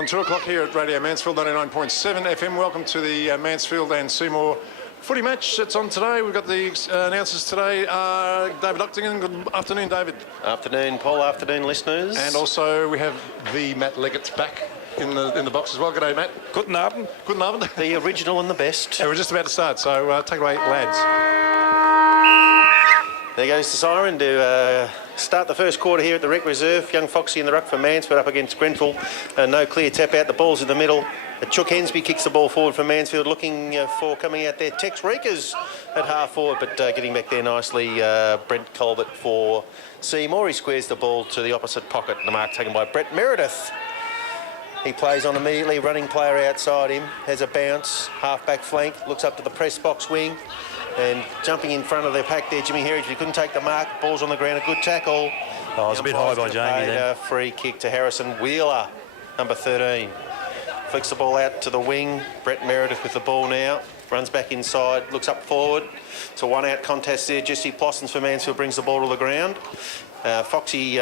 On 2 o'clock here at Radio Mansfield 99.7 FM. Welcome to the Mansfield and Seymour footy match that's on today. We've got the announcers today. David Uctingham. Good afternoon, David. Afternoon, Paul. Afternoon, listeners. And also we have the Matt Leggett's back in the box as well. G'day, Matt. Guten Abend. Guten Abend. The original and the best. Yeah, we're just about to start, so take it away, lads. There goes the siren to start the first quarter here at the Rec Reserve. Young Foxy in the ruck for Mansfield up against Grenfell. No clear tap out. The ball's in the middle. Chuck Hensby kicks the ball forward for Mansfield, looking for coming out there. Tex Reekers at half forward, but getting back there nicely. Brent Colbert for Seymour. He squares the ball to the opposite pocket. The mark taken by Brett Meredith. He plays on immediately, running player outside him, has a bounce, half-back flank, looks up to the press box wing, and jumping in front of the pack there, Jimmy Heritage. He couldn't take the mark, ball's on the ground, a good tackle. Oh, it was a bit high by Jamie there. Free kick to Harrison Wheeler, number 13. Flicks the ball out to the wing, Brett Meredith with the ball now, runs back inside, looks up forward. It's a one-out contest there. Jesse Plossons for Mansfield brings the ball to the ground. Foxy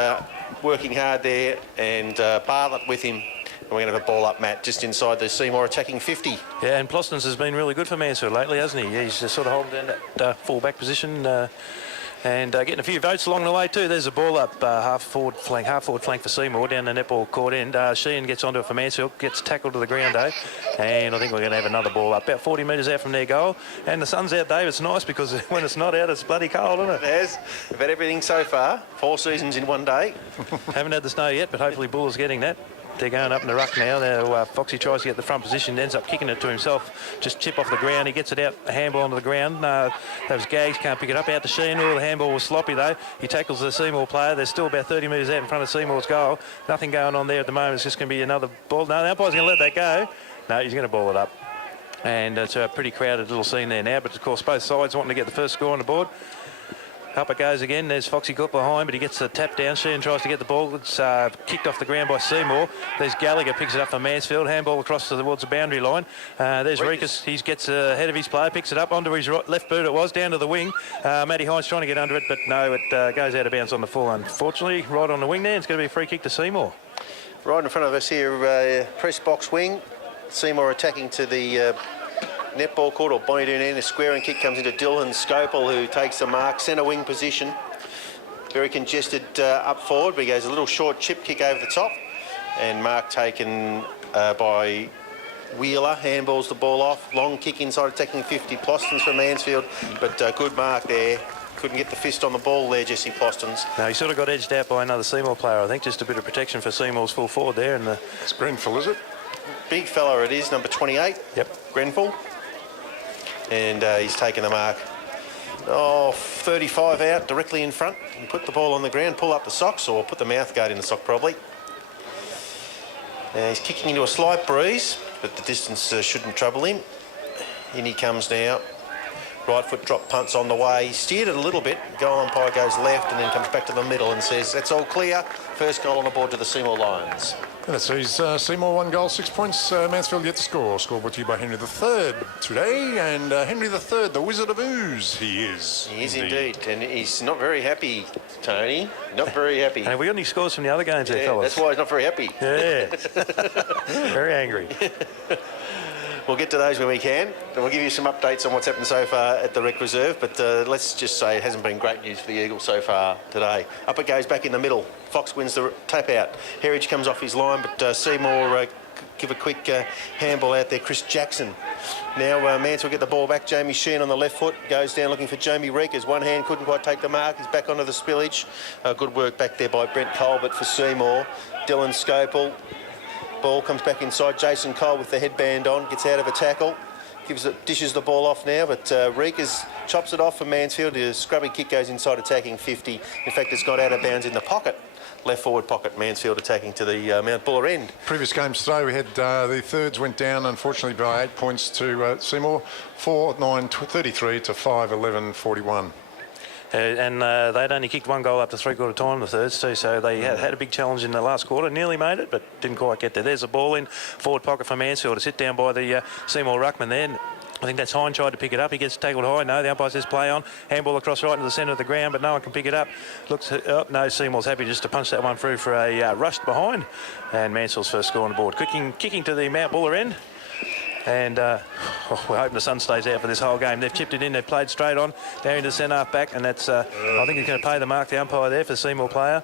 working hard there, and Bartlett with him. And we're going to have a ball up, Matt, just inside the Seymour attacking 50. Yeah, and Plostons has been really good for Mansfield lately, hasn't he? He's just sort of holding down that full-back position and getting a few votes along the way too. There's a ball up half-forward flank for Seymour down the netball court end. Sheehan gets onto it for Mansfield, gets tackled to the ground, and I think we're going to have another ball up, about 40 metres out from their goal. And the sun's out, Dave. It's nice because when it's not out, it's bloody cold, isn't it? It has. We've had everything so far. 4 seasons in one day. Haven't had the snow yet, but hopefully Bull's getting that. They're going up in the ruck now. Foxy tries to get the front position, ends up kicking it to himself. Just chip off the ground. He gets it out, a handball onto the ground. Those Gags can't pick it up. Out to Sheehan. The handball was sloppy though. He tackles the Seymour player. They're still about 30 metres out in front of Seymour's goal. Nothing going on there at the moment. It's just going to be another ball. No, the umpire's going to let that go. No, he's going to ball it up. And it's a pretty crowded little scene there now. But of course, both sides wanting to get the first score on the board. Up it goes again. There's Foxy got behind, but he gets the tap down. Sheehan tries to get the ball. It's kicked off the ground by Seymour. There's Gallagher, picks it up for Mansfield. Handball across towards the boundary line. There's Reekus. He gets ahead of his player, picks it up onto his left boot. It was down to the wing. Matty Hines trying to get under it, but no, it goes out of bounds on the full. Unfortunately, right on the wing there. It's going to be a free kick to Seymour. Right in front of us here, press box wing. Seymour attacking to the netball court, or Bonnie Doonan. A squaring kick comes into Dylan Scopel, who takes the mark. Centre wing position. Very congested up forward, but he goes a little short chip kick over the top. And mark taken by Wheeler. Handballs the ball off. Long kick inside attacking 50. Plostons for Mansfield, but good mark there. Couldn't get the fist on the ball there, Jesse Plostons. No, he sort of got edged out by another Seymour player, I think. Just a bit of protection for Seymour's full forward there. And It's Grenfell, is it? Big fella it is, number 28. Yep. Grenfell. And he's taken the mark. 35 out, directly in front. And put the ball on the ground, pull up the socks, or put the mouth guard in the sock probably. He's kicking into a slight breeze, but the distance shouldn't trouble him. In he comes now. Right foot drop punts on the way. He steered it a little bit. Goal umpire goes left and then comes back to the middle and says, that's all clear. First goal on the board to the Seymour Lions. And it sees Seymour 1 goal, 6 points. Mansfield yet to score. Score brought to you by Henry III today. And Henry III, the Wizard of Ooze, he is. He is indeed. And he's not very happy, Tony. Not very happy. have we got any scores from the other games there, fellas? That's why he's not very happy. Yeah. Very angry. We'll get to those when we can. And we'll give you some updates on what's happened so far at the Rec Reserve. But let's just say it hasn't been great news for the Eagles so far today. Up it goes back in the middle. Fox wins the tap out. Heritage comes off his line, but Seymour give a quick handball out there. Chris Jackson. Now Mansfield get the ball back. Jamie Sheehan on the left foot. Goes down looking for Jamie Reekers. One hand couldn't quite take the mark. He's back onto the spillage. Good work back there by Brent Colbert for Seymour. Dylan Scopel. Ball comes back inside. Jason Cole with the headband on, gets out of a tackle, dishes the ball off now, but Reekers chops it off for Mansfield. A scrubby kick goes inside attacking 50. In fact, it's got out of bounds in the pocket. Left forward pocket, Mansfield attacking to the Mount Buller end. Previous games today, we had the thirds went down, unfortunately, by 8 points to Seymour. 4-9-33 to 5-11-41. And they'd only kicked 1 goal up to three-quarter time in the thirds too, so they had a big challenge in the last quarter. Nearly made it, but didn't quite get there. There's a ball in forward pocket for Mansfield to sit down by the Seymour ruckman there. I think that's Hine tried to pick it up. He gets tackled high. No, the umpire says play on. Handball across right into the centre of the ground, but no one can pick it up. Looks, oh, no, Seymour's happy just to punch that one through for a rushed behind. And Mansfield's first score on the board. Kicking to the Mount Buller end. And we're hoping the sun stays out for this whole game. They've chipped it in. They've played straight on down into the centre half back. And that's, I think he's going to pay the mark, the umpire there for the Seymour player.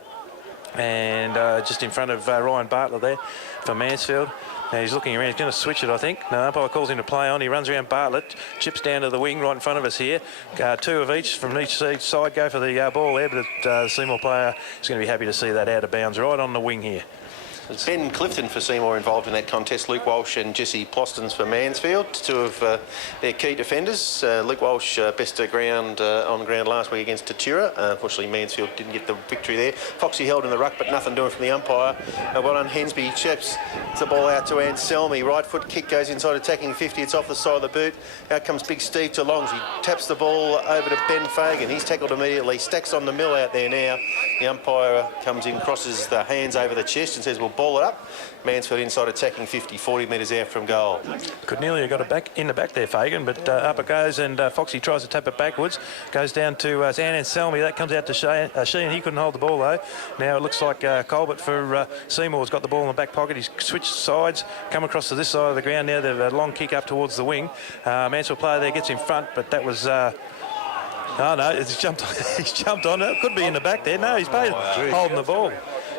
And just in front of Ryan Bartlett there for Mansfield. Now he's looking around. He's going to switch it, I think. No, umpire calls him to play on. He runs around Bartlett, chips down to the wing right in front of us here. Two of each from each side go for the ball there, but the Seymour player is going to be happy to see that out of bounds right on the wing here. Ben Clifton for Seymour involved in that contest. Luke Walsh and Jesse Plostons for Mansfield, two of their key defenders. Luke Walsh best ground on ground last week against Tatura. Unfortunately, Mansfield didn't get the victory there. Foxy held in the ruck, but nothing doing from the umpire. Well done, Hensby. Chips the ball out to Anselmi. Right foot kick goes inside attacking 50. It's off the side of the boot. Out comes big Steve Toulongs. He taps the ball over to Ben Fagan. He's tackled immediately. Stacks on the mill out there now. The umpire comes in, crosses the hands over the chest and says, we'll ball it up. Mansfield inside attacking 50, 40 metres out from goal. Could nearly have got it back in the back there, Fagan, but up it goes, and Foxy tries to tap it backwards. Goes down to Anselmi. That comes out to Sheehan. He couldn't hold the ball, though. Now it looks like Colbert for Seymour's got the ball in the back pocket. He's switched sides, come across to this side of the ground now. They've a long kick up towards the wing. Mansfield player there gets in front, but that was... oh, no, he's jumped on it. Could be in the back there. No, he's holding the ball.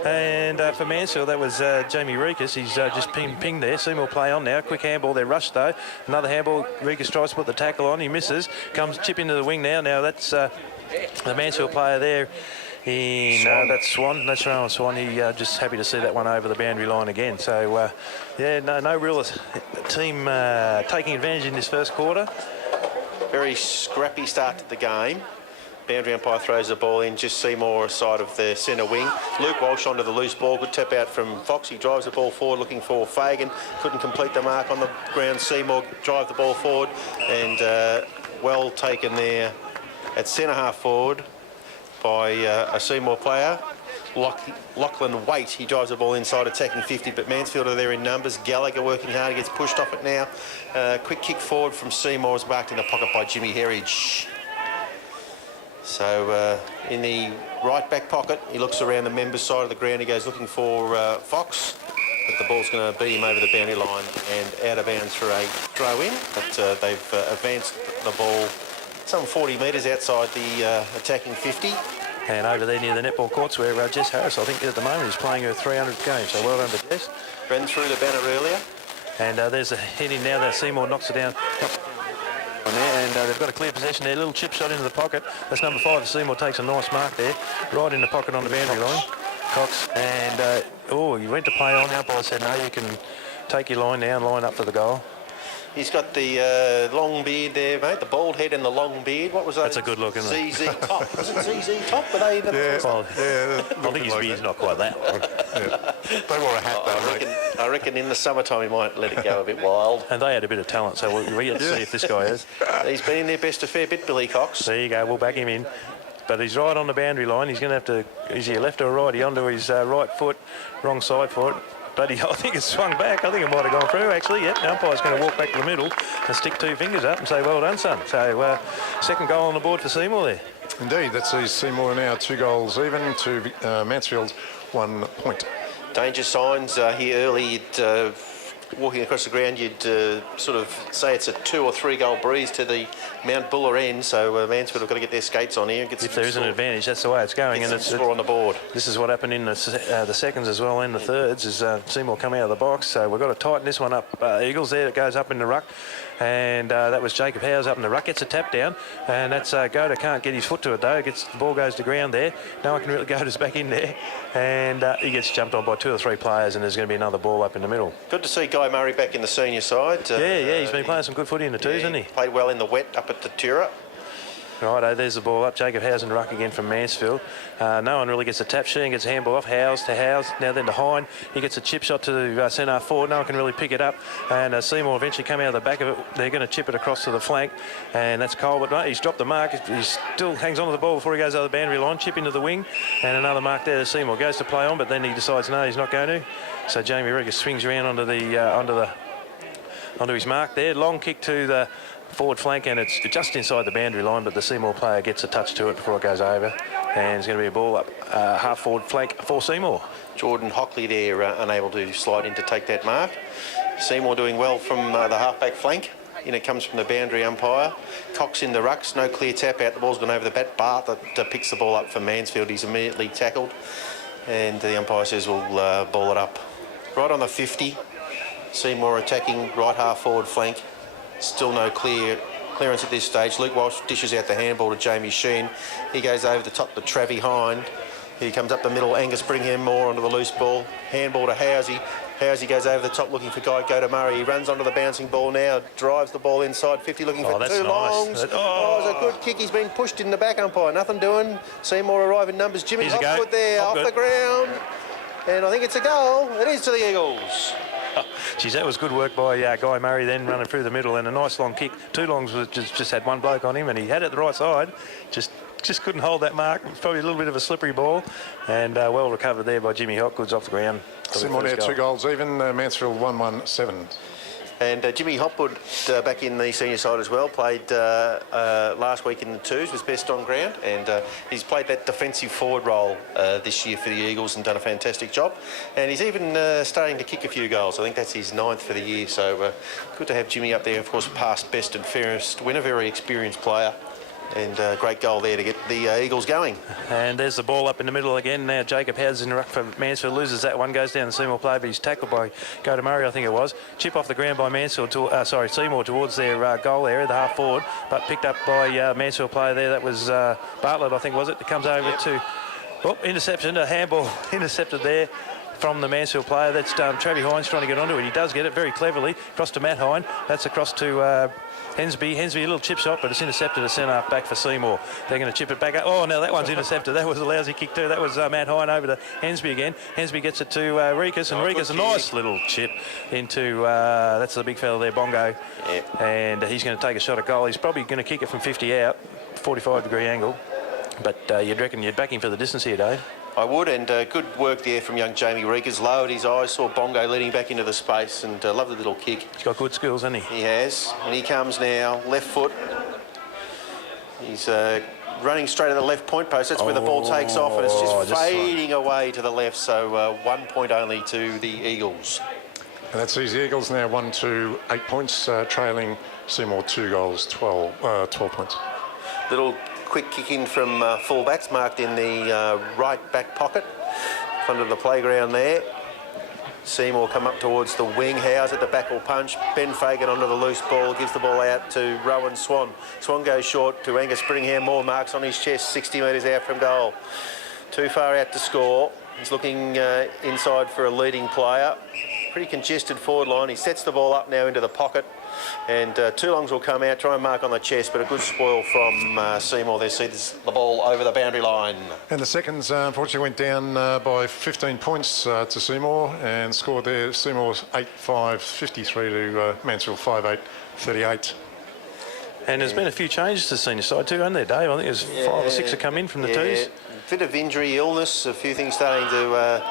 And for Mansfield, that was Jamie Rekas. He's just pinged there. Seymour play on now. Quick handball. They're rushed, though. Another handball. Rekas tries to put the tackle on. He misses. Comes chip into the wing now. Now that's the Mansfield player there. That's Swan. That's Rowan Swan. He just happy to see that one over the boundary line again. So, yeah, no real team taking advantage in this first quarter. Very scrappy start to the game. Boundary umpire throws the ball in, just Seymour side of the centre wing. Luke Walsh onto the loose ball. Good tap out from Fox. He drives the ball forward looking for Fagan. Couldn't complete the mark on the ground. Seymour drive the ball forward, and well taken there at centre half forward by a Seymour player. Lachlan Waite, he drives the ball inside attacking 50, but Mansfield are there in numbers. Gallagher working hard, he gets pushed off it now. Quick kick forward from Seymour is marked in the pocket by Jimmy Herridge. So in the right back pocket, he looks around the members' side of the ground. He goes looking for Fox, but the ball's going to beat him over the boundary line and out of bounds for a throw in. But they've advanced the ball some 40 metres outside the attacking 50. And over there near the netball courts where Jess Harris, I think at the moment, is playing her 300th game. So well done to Jess. Ran through the banner earlier. And there's a head in now that Seymour knocks it down. And they've got a clear possession there. Little chip shot into the pocket. That's number 5. Seymour takes a nice mark there. Right in the pocket on the boundary line. Cox. And, he went to play on. The umpire said, no, you can take your line now and line up for the goal. He's got the long beard there, mate. The bald head and the long beard. What was that? That's a good look, isn't it? ZZ Top. Was it ZZ Top? Were they I think his beard's not quite that. Yeah. They wore a hat, though, I reckon in the summertime he might let it go a bit wild. And they had a bit of talent, so we get to see if this guy is. He's been in their best a fair bit, Billy Cox. There you go. We'll back him in. But he's right on the boundary line. He's going to have to... Is he left or right? He onto his right foot, wrong side for it. But I think it's swung back. I think it might have gone through, actually. Yep, the umpire's going to walk back to the middle and stick 2 fingers up and say, well done, son. So, second goal on the board for Seymour there. Indeed, that sees Seymour now 2 goals even to Mansfield's 1 point. Danger signs here early. Walking across the ground, you'd sort of say it's a 2 or 3 goal breeze to the Mount Buller end. So Mansfield have got to get their skates on here and get some. If there is an advantage, that's the way it's going. And it's score on the board. This is what happened in the seconds as well, and the thirds. Is Seymour come out of the box. So we've got to tighten this one up. Eagles there, it goes up in the ruck. And that was Jacob Howes up in the ruck. Gets a tap down, and that's Goda can't get his foot to it though. The ball goes to ground there. No one can really Goda's back in there, and he gets jumped on by 2 or 3 players, and there's going to be another ball up in the middle. Good to see Guy Murray back in the senior side. Yeah, he's been playing some good footy in the twos, hasn't he? Played well in the wet up at the Tatura. Righto, there's the ball up. Jacob Howes in the ruck again from Mansfield. No one really gets a tap. Sheehan gets a handball off. Howes to Howes. Now then to Hine. He gets a chip shot to the centre forward. No one can really pick it up. And Seymour eventually come out of the back of it. They're going to chip it across to the flank. And that's Colbert. No, he's dropped the mark. He still hangs on to the ball before he goes over the boundary line. Chip into the wing. And another mark there to Seymour. Goes to play on, but then he decides, no, he's not going to. So Jamie Regas swings around onto his mark there. Long kick to the forward flank, and it's just inside the boundary line, but the Seymour player gets a touch to it before it goes over, and it's going to be a ball up half forward flank for Seymour. Jordan Hockley there unable to slide in to take that mark. Seymour doing well from the half-back flank. In it comes from the boundary umpire. Cox in the rucks, no clear tap out. The ball's gone over the bat. Bart that picks the ball up for Mansfield. He's immediately tackled, and the umpire says we'll ball it up. Right on the 50. Seymour attacking right half forward flank. Still no clearance at this stage. Luke Walsh dishes out the handball to Jamie Sheen. He goes over the top to Travie Hind. He comes up the middle. Angus Bringham more onto the loose ball. Handball to Housey. Housey goes over the top looking for Guy Go to Murray. He runs onto the bouncing ball now. Drives the ball inside 50 looking for two longs. It's a good kick. He's been pushed in the back umpire. Nothing doing. Seymour arrive in numbers. Jimmy Hopgood there off the ground. And I think it's a goal. It is to the Eagles. Geez, that was good work by Guy Murray then running through the middle, and a nice long kick. Two longs just had one bloke on him, and he had it the right side. Just couldn't hold that mark. It was probably a little bit of a slippery ball, and well recovered there by Jimmy Hopgood off the ground. Seymour now 2 goals even. Mansfield 1-1-7. And Jimmy Hopwood back in the senior side as well, played last week in the twos, was best on ground, and he's played that defensive forward role this year for the Eagles and done a fantastic job. And he's even starting to kick a few goals. I think that's his 9th for the year, so good to have Jimmy up there. Of course, past best and fairest winner, very experienced player. And great goal there to get the Eagles going. And there's the ball up in the middle again. Now Jacob Howes in the ruck for Mansfield, loses that one, goes down the Seymour play, but he's tackled by Go to Murray, I think it was. Chip off the ground by Mansfield, Seymour towards their goal area, the half forward, but picked up by Mansfield player there. That was Bartlett, I think, was it? It comes over to interception, a handball intercepted there from the Mansfield player. That's Travie Hines trying to get onto it. He does get it very cleverly. Across to Matt Hine. That's across to Hensby. Hensby, a little chip shot, but it's intercepted a centre back for Seymour. They're going to chip it back up. Oh, no, that one's intercepted. That was a lousy kick too. That was Matt Hine over to Hensby again. Hensby gets it to Rikus, and Rikus, a nice little chip into, that's the big fella there, Bongo. Yep. And he's going to take a shot at goal. He's probably going to kick it from 50 out, 45-degree angle. But you'd reckon you'd back him for the distance here, Dave? I would, and good work there from young Jamie Rikas. Lowered his eyes, saw Bongo leading back into the space, and loved the little kick. He's got good skills, hasn't he? He has, and he comes now, left foot. He's running straight at the left point post. That's where the ball takes off, and it's just fading away to the left. So 1 point only to the Eagles. And that sees the Eagles now 1-8 points, trailing Seymour 2 goals, 12 points. Little quick kick in from fullbacks, marked in the right back pocket, front of the playground there. Seymour come up towards the wing. Howes at the back will punch. Ben Fagan onto the loose ball, gives the ball out to Rowan Swan. Swan goes short to Angus Bringham. More marks on his chest, 60 metres out from goal. Too far out to score. He's looking inside for a leading player. Pretty congested forward line. He sets the ball up now into the pocket. And two longs will come out, try and mark on the chest, but a good spoil from Seymour. They see the ball over the boundary line. And the seconds, unfortunately, went down by 15 points to Seymour and scored there. Seymour's 8-5, 53 to Mansfield 5-8, 38. And there's been a few changes to the senior side too, hasn't there, Dave? I think there's 5 or 6 that come in from the twos. A bit of injury, illness, a few things starting to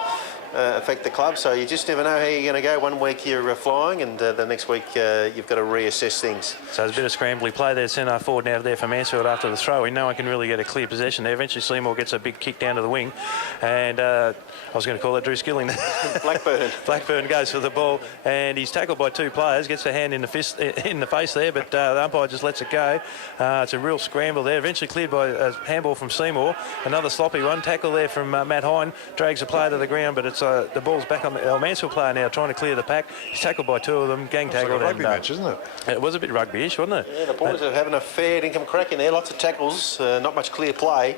affect the club, so you just never know how you're going to go. 1 week you're flying, and the next week you've got to reassess things. So there's a bit of scrambly play there, centre forward now there for Mansfield after the throw in. No one can really get a clear possession there. Eventually Seymour gets a big kick down to the wing, and I was going to call that Drew Skilling. Blackburn goes for the ball, and he's tackled by 2 players, gets a hand in the face there, but the umpire just lets it go. It's a real scramble there. Eventually cleared by a handball from Seymour. Another sloppy one. Tackle there from Matt Hine. Drags a player to the ground, but it's the ball's back on the Mansfield player now, trying to clear the pack. He's tackled by 2 of them, gang tackled. Like a rugby match, isn't it? It was a bit rugby-ish, wasn't it? Yeah, the boys are having a fair income crack in there. Lots of tackles, not much clear play.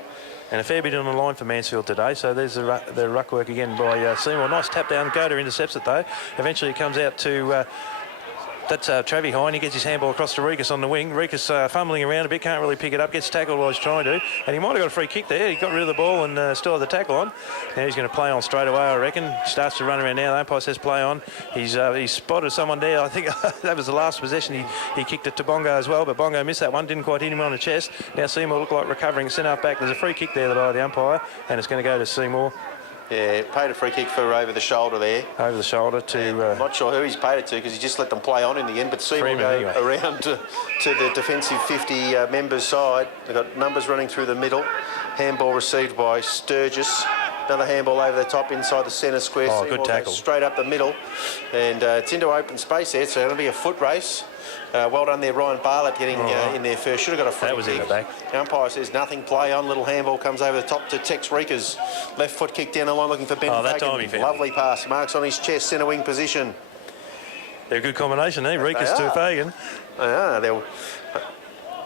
And a fair bit on the line for Mansfield today. So there's the ruck work again by Seymour. Nice tap down. Goder intercepts it though. Eventually it comes out to that's Travie Hine. He gets his handball across to Rikus on the wing. Rikus fumbling around a bit, can't really pick it up, gets tackled while he's trying to. And he might have got a free kick there. He got rid of the ball and still had the tackle on. Now he's going to play on straight away, I reckon. Starts to run around now. The umpire says play on. He's spotted someone there. I think that was the last possession. He kicked it to Bongo as well, but Bongo missed that one. Didn't quite hit him on the chest. Now Seymour look like recovering centre back. There's a free kick there by the umpire, and it's going to go to Seymour. Yeah, paid a free kick for over the shoulder there. Over the shoulder to... I'm not sure who he's paid it to because he just let them play on in the end. But Seymour Freeman, go anyway. around to the defensive 50 members side. They've got numbers running through the middle. Handball received by Sturgis. Another handball over the top inside the centre square. Oh, Seymour good tackle. goes straight up the middle. And it's into open space there. So it'll be a foot race. Well done there, Ryan Bartlett getting in there first. Should have got a free That was kick. in the back. The umpire says nothing, play on. Little handball comes over the top to Tex Reekers. Left foot kick down the line looking for Ben that Fagan. time he found Lovely pass. Marks on his chest, centre wing position. They're a good combination, eh? Reekers to Fagan.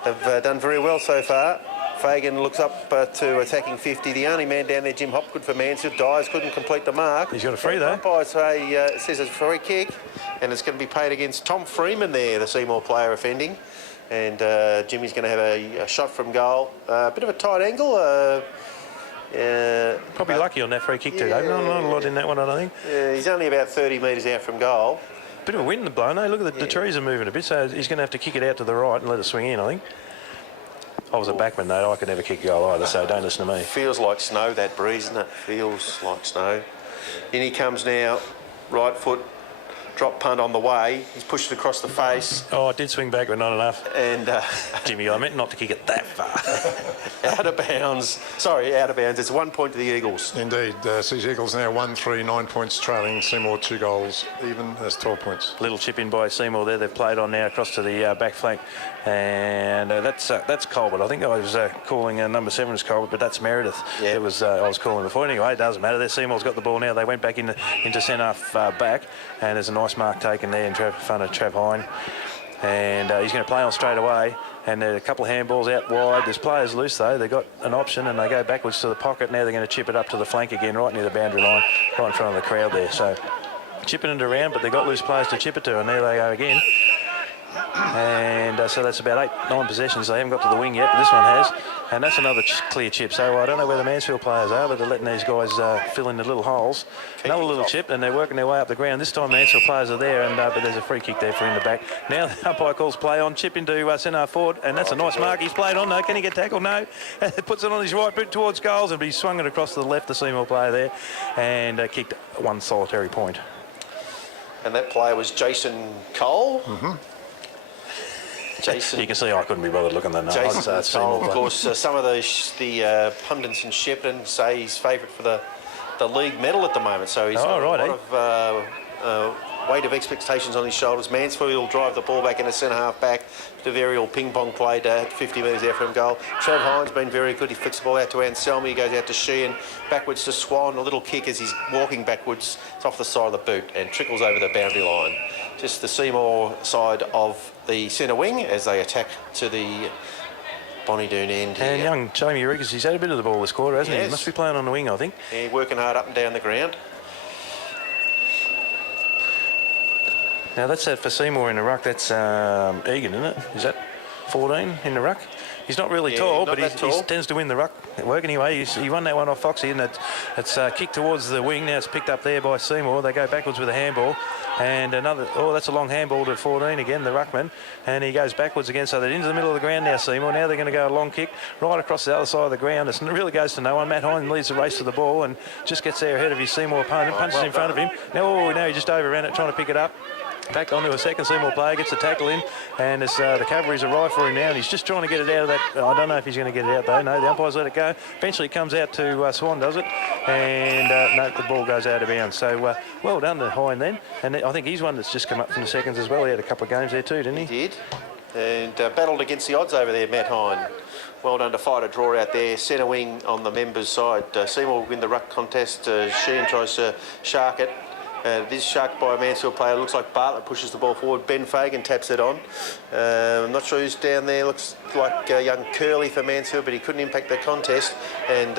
They've done very well so far. Fagan looks up to attacking 50. The only man down there, Jim Hopgood for Mansfield. Dyers couldn't complete the mark. He's got a free though. Umpire says it's a free kick, and it's going to be paid against Tom Freeman there, the Seymour player offending. And Jimmy's going to have a shot from goal. A bit of a tight angle. Probably lucky on that free kick too, Dave. Not a lot in that one, I don't think. He's only about 30 metres out from goal. Bit of a wind blown, eh? Look at the trees are moving a bit, so he's going to have to kick it out to the right and let it swing in, I think. I was a backman, though. I could never kick a goal either, so don't listen to me. Feels like snow, that breeze, doesn't it? Feels like snow. In he comes now, right foot, drop punt on the way. He's pushed it across the face. Oh, it did swing back, but not enough. And Jimmy, I meant not to kick it that far. out of bounds. Sorry, out of bounds. It's 1 point to the Eagles. Indeed. Sea Eagles now 1-3, 9 points trailing. Seymour 2 goals even. That's 12 points. Little chip in by Seymour there. They've played on now across to the back flank. And that's Colbert. I think I was calling number 7 as Colbert, but that's Meredith. Yeah. It was I was calling before. Anyway, it doesn't matter. There, Seymour's got the ball now. They went back into centre half back, and there's a nice mark taken there in front of Trav Hine. And he's going to play on straight away. And there are a couple of handballs out wide. There's players loose though. They've got an option and they go backwards to the pocket. Now they're going to chip it up to the flank again, right near the boundary line, right in front of the crowd there. So chipping it around, but they've got loose players to chip it to, and there they go again. And so that's about 8-9 possessions. They haven't got to the wing yet, but this one has. And that's another clear chip. So I don't know where the Mansfield players are, but they're letting these guys fill in the little holes. Another little chip, and they're working their way up the ground. This time Mansfield players are there, and but there's a free kick there for in the back. Now the umpire calls play on, chip into centre forward, and that's a nice mark. He's played on. No, can he get tackled? No. Puts it on his right boot towards goals, and he swung it across to the left, the Seymour player there, and kicked one solitary point. And that player was Jason Cole. Mm-hmm. Jason. You can see I couldn't be bothered looking at that. Jason Cole, of course, some of the pundits in Shepparton say he's favourite for the league medal at the moment. So he's got a lot of weight of expectations on his shoulders. Mansfield will drive the ball back in a centre half back. The aerial ping pong played 50 metres out from goal. Trav Hine's been very good. He flicks the ball out to Anselmi. He goes out to Sheehan, backwards to Swan. A little kick as he's walking backwards. It's off the side of the boot and trickles over the boundary line. Just the Seymour side of the centre wing as they attack to the Bonnie-Doon end here. And young Jamie Riggers, he's had a bit of the ball this quarter, hasn't he? Yes. He must be playing on the wing, I think. Yeah, working hard up and down the ground. Now that's that for Seymour in the ruck. That's Egan, isn't it? Is that 14 in the ruck? He's not really tall, not but he tends to win the ruck at work anyway. He won that one off Foxy, and it's kicked towards the wing. Now it's picked up there by Seymour. They go backwards with a handball. And another, that's a long handball to 14 again, the ruckman. And he goes backwards again, so they're into the middle of the ground now, Seymour. Now they're going to go a long kick right across the other side of the ground. It really goes to no one. Matt Hine leads the race to the ball and just gets there ahead of his Seymour opponent, punches in front of him. Now he just overran it, trying to pick it up. Back onto a second Seymour player, gets the tackle in, and the cavalry's arrived for him now, and he's just trying to get it out of that. I don't know if he's going to get it out though. No, the umpire's let it go. Eventually it comes out to Swan, does it? And no, the ball goes out of bounds. So well done to Hine then. And I think he's one that's just come up from the seconds as well. He had a couple of games there too, didn't he? He did. And battled against the odds over there, Matt Hine. Well done to fight a draw out there. Centre wing on the members' side. Seymour will win the ruck contest. Sheehan tries to shark it. This shark by a Mansfield player. Looks like Bartlett pushes the ball forward. Ben Fagan taps it on. I'm not sure who's down there. Looks like young Curley for Mansfield, but he couldn't impact the contest. And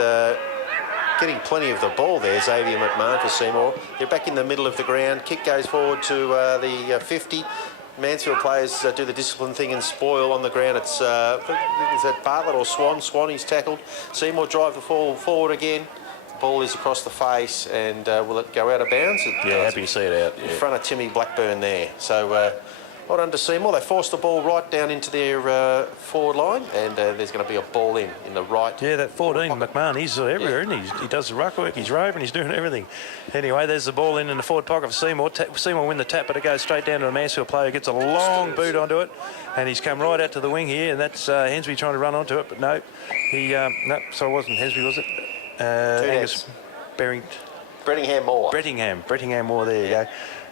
getting plenty of the ball there, Xavier McMahon for Seymour. They're back in the middle of the ground. Kick goes forward to the 50. Mansfield players do the discipline thing and spoil on the ground. Is that Bartlett or Swan? Swan, he's tackled. Seymour drive the ball forward again. Ball is across the face, and will it go out of bounds? Yeah, happy to see it out. In front of Timmy Blackburn there. So Well done to Seymour. They forced the ball right down into their forward line, and there's going to be a ball in the right. Yeah, that 14, McMahon, he's everywhere, isn't he? He does the ruck work, he's roving, he's doing everything. Anyway, there's the ball in the forward pocket for Seymour. Seymour win the tap, but it goes straight down to a Mansfield player, gets a long boot onto it, and he's come right out to the wing here, and that's Hensby trying to run onto it, but no. No, so it wasn't Hensby, was it? Angus Brettingham Moore. Brettingham Moore, there you go.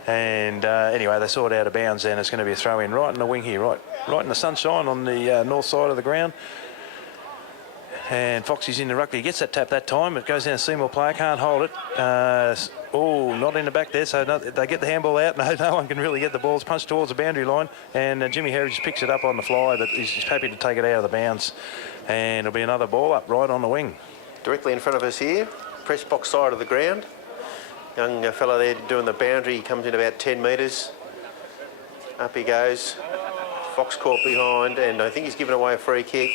And anyway, they saw it out of bounds, and it's going to be a throw in right in the wing here, right in the sunshine on the north side of the ground. And Foxy's in the ruck. He gets that tap that time. It goes down to Seymour player, can't hold it. Not in the back there, so they get the handball out. No one can really get the ball. It's punched towards the boundary line, and Jimmy Heritage picks it up on the fly, but he's happy to take it out of the bounds. And it'll be another ball up right on the wing. Directly in front of us here, press box side of the ground. Young fella there doing the boundary. He comes in about 10 metres. Up he goes. Fox caught behind, and I think he's given away a free kick.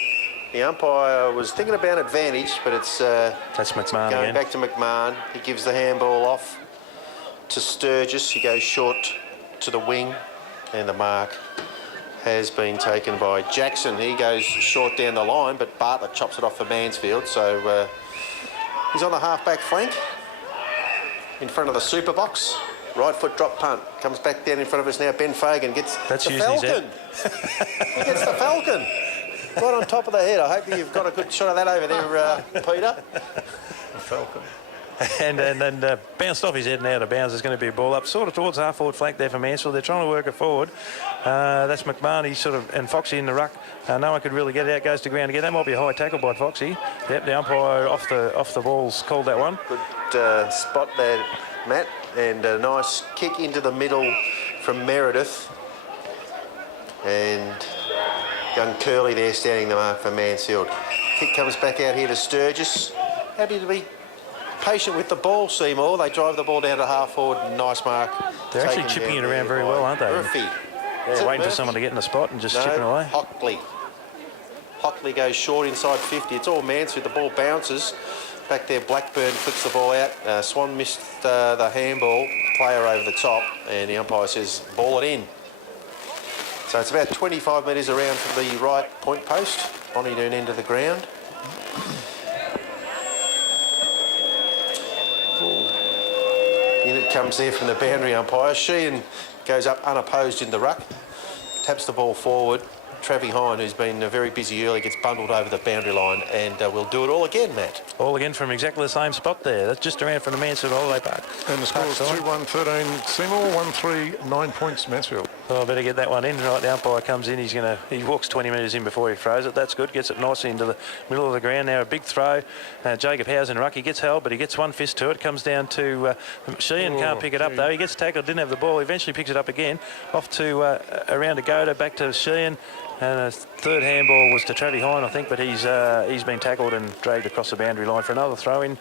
The umpire was thinking about advantage, but it's that's McMahon going again. back to McMahon. He gives the handball off to Sturgis. He goes short to the wing, and the mark has been taken by Jackson. He goes short down the line, but Bartlett chops it off for Mansfield. So he's on the half-back flank in front of the super box. Right foot drop punt. Comes back down in front of us now. Ben Fagan gets the Falcon. He gets the Falcon. Right on top of the head. I hope you've got a good shot of that over there, Peter. The Falcon. And bounced off his head and out of bounds. There's going to be a ball up sort of towards half forward flank there for Mansfield. They're trying to work it forward. That's McMahon. He's and Foxy in the ruck. No one could really get it out. Goes to ground again. That might be a high tackle by Foxy. Yep, the umpire off the balls called that one. Good spot there, Matt, and a nice kick into the middle from Meredith. And young Curley there standing the mark for Mansfield. Kick comes back out here to Sturgis. Happy to be patient with the ball, Seymour. They drive the ball down to half forward. Nice mark. They're actually chipping it around very well, aren't they? Murphy. Yeah, waiting for someone to get in the spot and just chipping away. Hockley goes short inside 50. It's all Mansfield. The ball bounces. Back there, Blackburn flicks the ball out. Swan missed the handball. Player over the top. And the umpire says, ball it in. So it's about 25 metres around from the right point post. Bonnie Doon end of the ground. In it comes there from the boundary umpire. Sheehan goes up unopposed in the ruck. Taps the ball forward. Travie Hine, who's been very busy early, gets bundled over the boundary line, and we'll do it all again, Matt. All again from exactly the same spot there. That's just around from the Mansfield Holiday Park. And the score is 2-1-13 Seymour, 1-3, 9 points Mansfield. Oh, I better get that one in. Right, the umpire comes in. He walks 20 metres in before he throws it. That's good. Gets it nicely into the middle of the ground. Now a big throw. Jacob Howes in ruck. He gets held, but he gets one fist to it. Comes down to Sheehan. Can't pick it up though. He gets tackled. Didn't have the ball. Eventually picks it up again. Off to around to Goda. Back to Sheehan. And a third handball was to Travie Hine, I think, but he's been tackled and dragged across the boundary line for another throw in.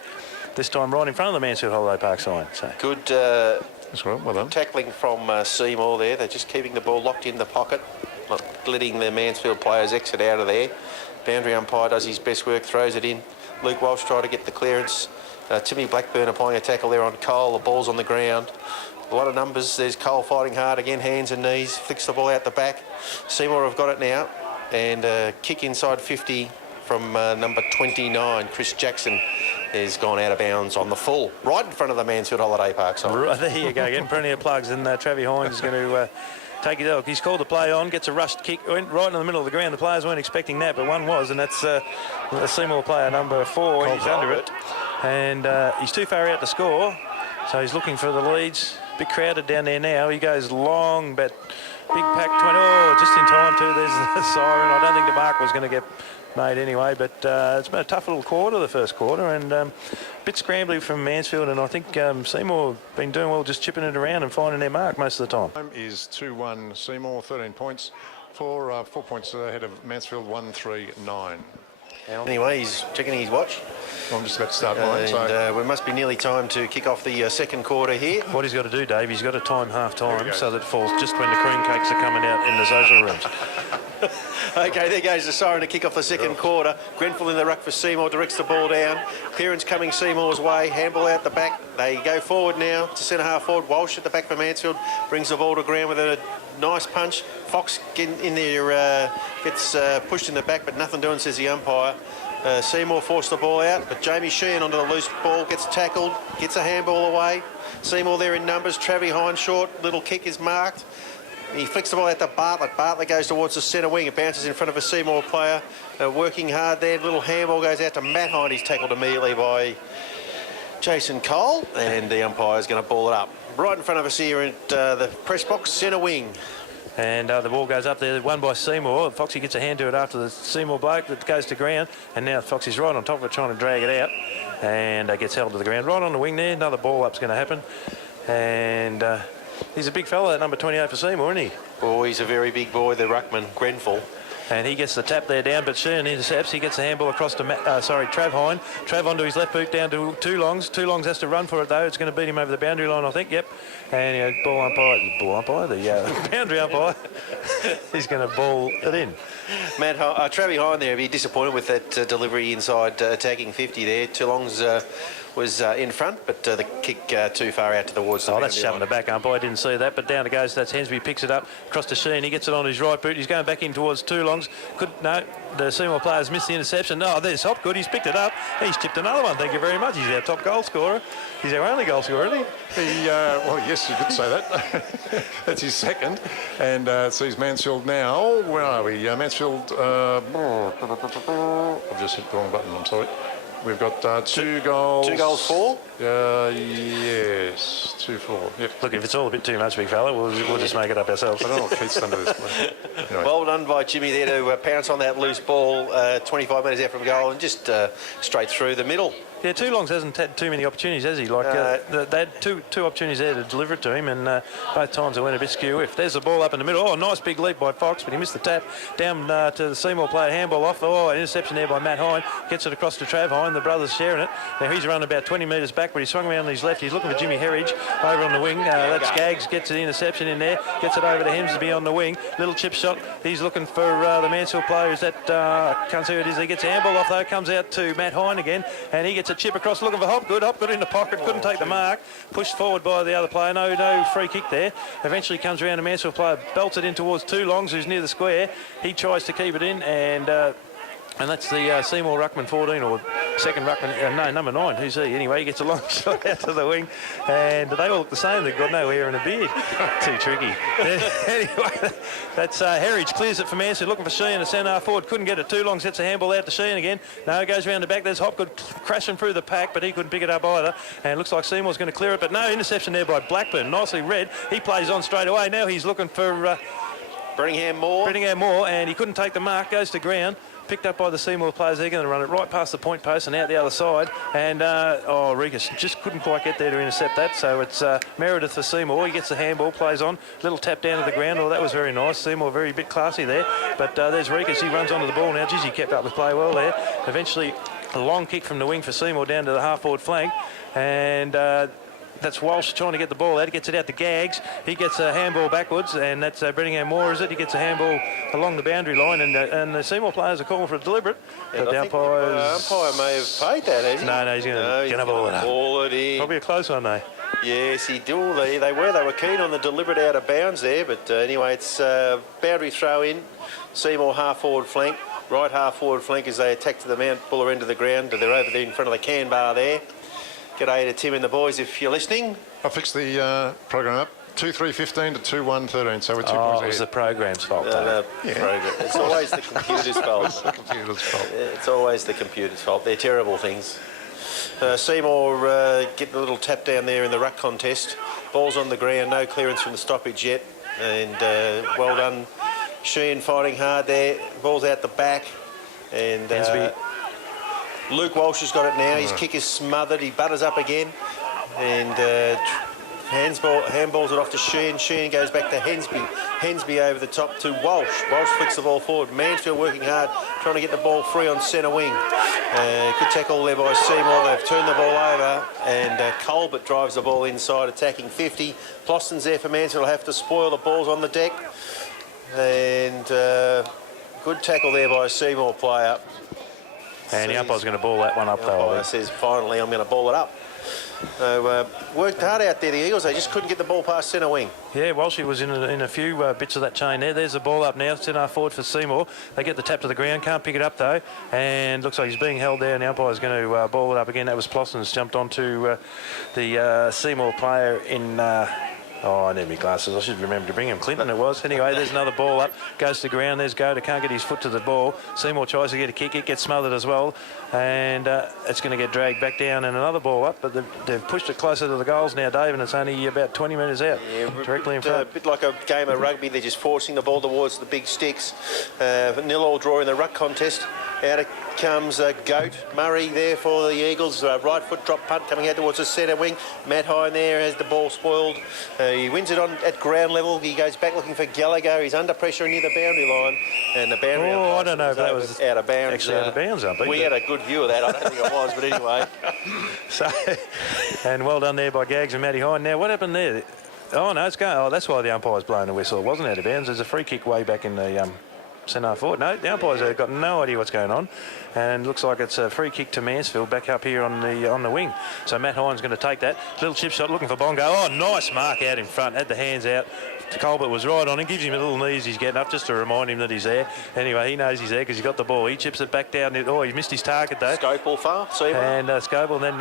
This time right in front of the Mansfield Holiday Park sign. So. Good. Well done. Tackling from Seymour there. They're just keeping the ball locked in the pocket, not letting the Mansfield players exit out of there. Boundary umpire does his best work, throws it in. Luke Walsh trying to get the clearance. Timmy Blackburn applying a tackle there on Cole. The ball's on the ground. A lot of numbers. There's Cole fighting hard again, hands and knees. Flicks the ball out the back. Seymour have got it now. And kick inside 50 from number 29, Chris Jackson, has gone out of bounds on the full, right in front of the Mansfield Holiday Park side. Right, there you go, getting plenty of plugs, and Travie Hines is going to take it out. He's called the play on, gets a rushed kick, went right in the middle of the ground. The players weren't expecting that, but one was, and that's the Seymour player number 4. He's under it, and he's too far out to score, so he's looking for the leads. Bit crowded down there now. He goes long, but big pack 20. Oh, just in time too. There's the siren. I don't think the mark was going to get made anyway, but it's been a tough little quarter, the first quarter, and a bit scrambly from Mansfield, and I think Seymour been doing well just chipping it around and finding their mark most of the time. Time is 2-1 Seymour, 13 points, 4 points ahead of Mansfield, 1-3-9. Anyway, he's checking his watch. I'm just about to start mine. And So we must be nearly time to kick off the second quarter here. What he's got to do, Dave, he's got to time half-time so that it falls just when the cream cakes are coming out in the social rooms. Okay, there goes the siren to kick off the second quarter. Grenfell in the ruck for Seymour, directs the ball down. Clearance coming Seymour's way. Handball out the back. They go forward now to centre half forward. Walsh at the back for Mansfield brings the ball to ground with a nice punch. Fox in there, gets pushed in the back, but nothing doing, says the umpire. Seymour forced the ball out, but Jamie Sheehan onto the loose ball, gets tackled, gets a handball away. Seymour there in numbers. Travie Hine short, little kick is marked. He flicks the ball out to Bartlett. Bartlett goes towards the centre wing. It bounces in front of a Seymour player. Working hard there. Little handball goes out to Matt Hine. He's tackled immediately by Jason Cole. And the umpire's going to ball it up. Right in front of us here at the press box, centre wing. And the ball goes up there, won by Seymour. Foxy gets a hand to it after the Seymour bloke that goes to ground. And now Foxy's right on top of it trying to drag it out. And gets held to the ground. Right on the wing there. Another ball up's going to happen. And he's a big fella, that number 28 for Seymour, isn't he? Oh, he's a very big boy, the ruckman, Grenfell. And he gets the tap there down, but Sheehan intercepts. He gets the handball across to Trav Hine. Trav onto his left boot down to Two Longs. Two Longs has to run for it though. It's going to beat him over the boundary line, I think. Yep. And ball umpire, the boundary umpire. He's going to ball it in. Travie Hine there, be disappointed with that delivery inside attacking 50 there. Two Longs was in front, but the kick too far out towards the boundary that's shoving line. it back, umpire. I didn't see that, but down it goes. That's Hensby, picks it up across to Sheehan. He gets it on his right boot. He's going back in towards Two Longs. The Seymour players missed the interception. Oh, there's Hopgood. He's picked it up. He's chipped another one. Thank you very much. He's our top goal scorer. He's our only goal scorer, isn't he? well, yes, you could say that. That's his second. And sees Mansfield now. Where are we? Mansfield. I've just hit the wrong button. I'm sorry. We've got 2 goals. 2 goals, 4? Yes, 2-4. Yep. Look, if it's all a bit too much, big fella, we'll just make it up ourselves. I don't know what Keith's done to this play. Anyway. Well done by Jimmy there to pounce on that loose ball 25 metres out from goal and just straight through the middle. Yeah, Two Longs hasn't had too many opportunities, has he? They had two opportunities there to deliver it to him, and both times it went a bit skew. If there's the ball up in the middle, nice big leap by Fox, but he missed the tap. Down to the Seymour player, handball off. Interception there by Matt Hine. Gets it across to Trav Hine. The brothers sharing it. Now he's running about 20 metres back, but he's swung around on his left. He's looking for Jimmy Herridge over on the wing. That's Gags. Gets the interception in there. Gets it over to Hemsby on the wing. Little chip shot. He's looking for the Mansfield player. Is that can't see who it is. He gets a handball off though. Comes out to Matt Hine again, and he gets a chip across looking for Hopgood. Hopgood in the pocket, couldn't take the mark. Pushed forward by the other player. No free kick there. Eventually comes around, a Mansfield player belts it in towards Two Longs, who's near the square. He tries to keep it in, and that's the Seymour ruckman 14 or second ruckman. Number 9. Who's he? Anyway, he gets a long shot out to the wing, and they all look the same. They've got no hair and a beard. Too tricky. Anyway, that's Herridge clears it for Mansfield, looking for Sheehan, the centre forward. Couldn't get it. Two Longs hits a handball out to Sheehan again. No, it goes around the back. There's Hopgood crashing through the pack, but he couldn't pick it up either. And it looks like Seymour's going to clear it, but no, interception there by Blackburn. Nicely read. He plays on straight away. Now he's looking for Brittingham Moore, and he couldn't take the mark. Goes to ground. Picked up by the Seymour players. They're going to run it right past the point post and out the other side. And, Rikas just couldn't quite get there to intercept that. So it's Meredith for Seymour. He gets the handball, plays on. Little tap down to the ground. That was very nice. Seymour very bit classy there. But there's Rikas. He runs onto the ball now. He kept up with play well there. Eventually, a long kick from the wing for Seymour down to the half-forward flank. And that's Walsh trying to get the ball out. He gets it out to Gags. He gets a handball backwards, and that's Brittingham Moore, is it? He gets a handball along the boundary line, and the Seymour players are calling for a deliberate. Yeah, but the umpire may have paid that, has he? No, he's going to ball it up. Ball it in. Probably a close one, though. Yes, he did. They were keen on the deliberate out of bounds there, but anyway, it's boundary throw in. Seymour half-forward flank. Right half-forward flank as they attack to the Mount Buller end of the ground. They're over there in front of the can bar there. G'day to Tim and the boys if you're listening. I fixed the program up. 2-3-15 to 2-1-13, so we're 2 points ahead. It was the program's fault, Program. It's always the computer's fault. It's the computer's fault. It's always the computer's fault. They're terrible things. Seymour getting a little tap down there in the ruck contest. Ball's on the ground, no clearance from the stoppage yet. And well done, Sheehan fighting hard there. Ball's out the back. And Luke Walsh has got it now. His kick is smothered. He butters up again. And Handballs it off to Sheehan. Sheehan goes back to Hensby. Hensby over the top to Walsh. Walsh flicks the ball forward. Mansfield working hard, trying to get the ball free on centre wing. Good tackle there by Seymour. They've turned the ball over, and Colbert drives the ball inside, attacking 50. Ploston's there for Mansfield. Will have to spoil the balls on the deck. And good tackle there by a Seymour player. And the umpire's going to ball that one up, The though. umpire says, finally, I'm going to ball it up. So worked hard out there, the Eagles. They just couldn't get the ball past centre wing. Yeah, Walshy was in a few bits of that chain there. There's the ball up now. Centre forward for Seymour. They get the tap to the ground. Can't pick it up, though. And looks like he's being held there. And the umpire's going to ball it up again. That was Ploston's jumped onto the Seymour player in... Oh, I need my glasses. I should remember to bring him. Clinton it was. Anyway, there's another ball up. Goes to the ground. There's Goda. Can't get his foot to the ball. Seymour tries to get a kick. It gets smothered as well. And it's going to get dragged back down and another ball up. But they've pushed it closer to the goals now, Dave, and it's only about 20 metres out. Yeah, directly in front. A bit like a game of rugby. They're just forcing the ball towards the big sticks. 0-0 draw in the ruck contest. Out it comes Goat. Murray there for the Eagles. Right foot drop punt coming out towards the centre wing. Matt Hine there has the ball spoiled. He wins it on at ground level. He goes back looking for Gallagher. He's under pressure near the boundary line. And the boundary line. I don't know if that was out of bounds. Actually out of bounds, I think. We had a good view of that. I don't think it was, but anyway. So, and well done there by Gags and Matty Hine. Now, what happened there? Oh, no, it's going. Oh, that's why the umpire's blowing the whistle. It wasn't out of bounds. There's a free kick way back in the centre forward. No, the umpires have got no idea what's going on, and looks like it's a free kick to Mansfield back up here on the wing. So Matt Hine's going to take that little chip shot, looking for Bongo. Oh, nice mark out in front. Had the hands out. Colbert was right on him. Gives him a little knees. He's getting up just to remind him that he's there. Anyway, he knows he's there because he got the ball. He chips it back down. Oh, he missed his target though. Scopel far. Seymour. And Scopel then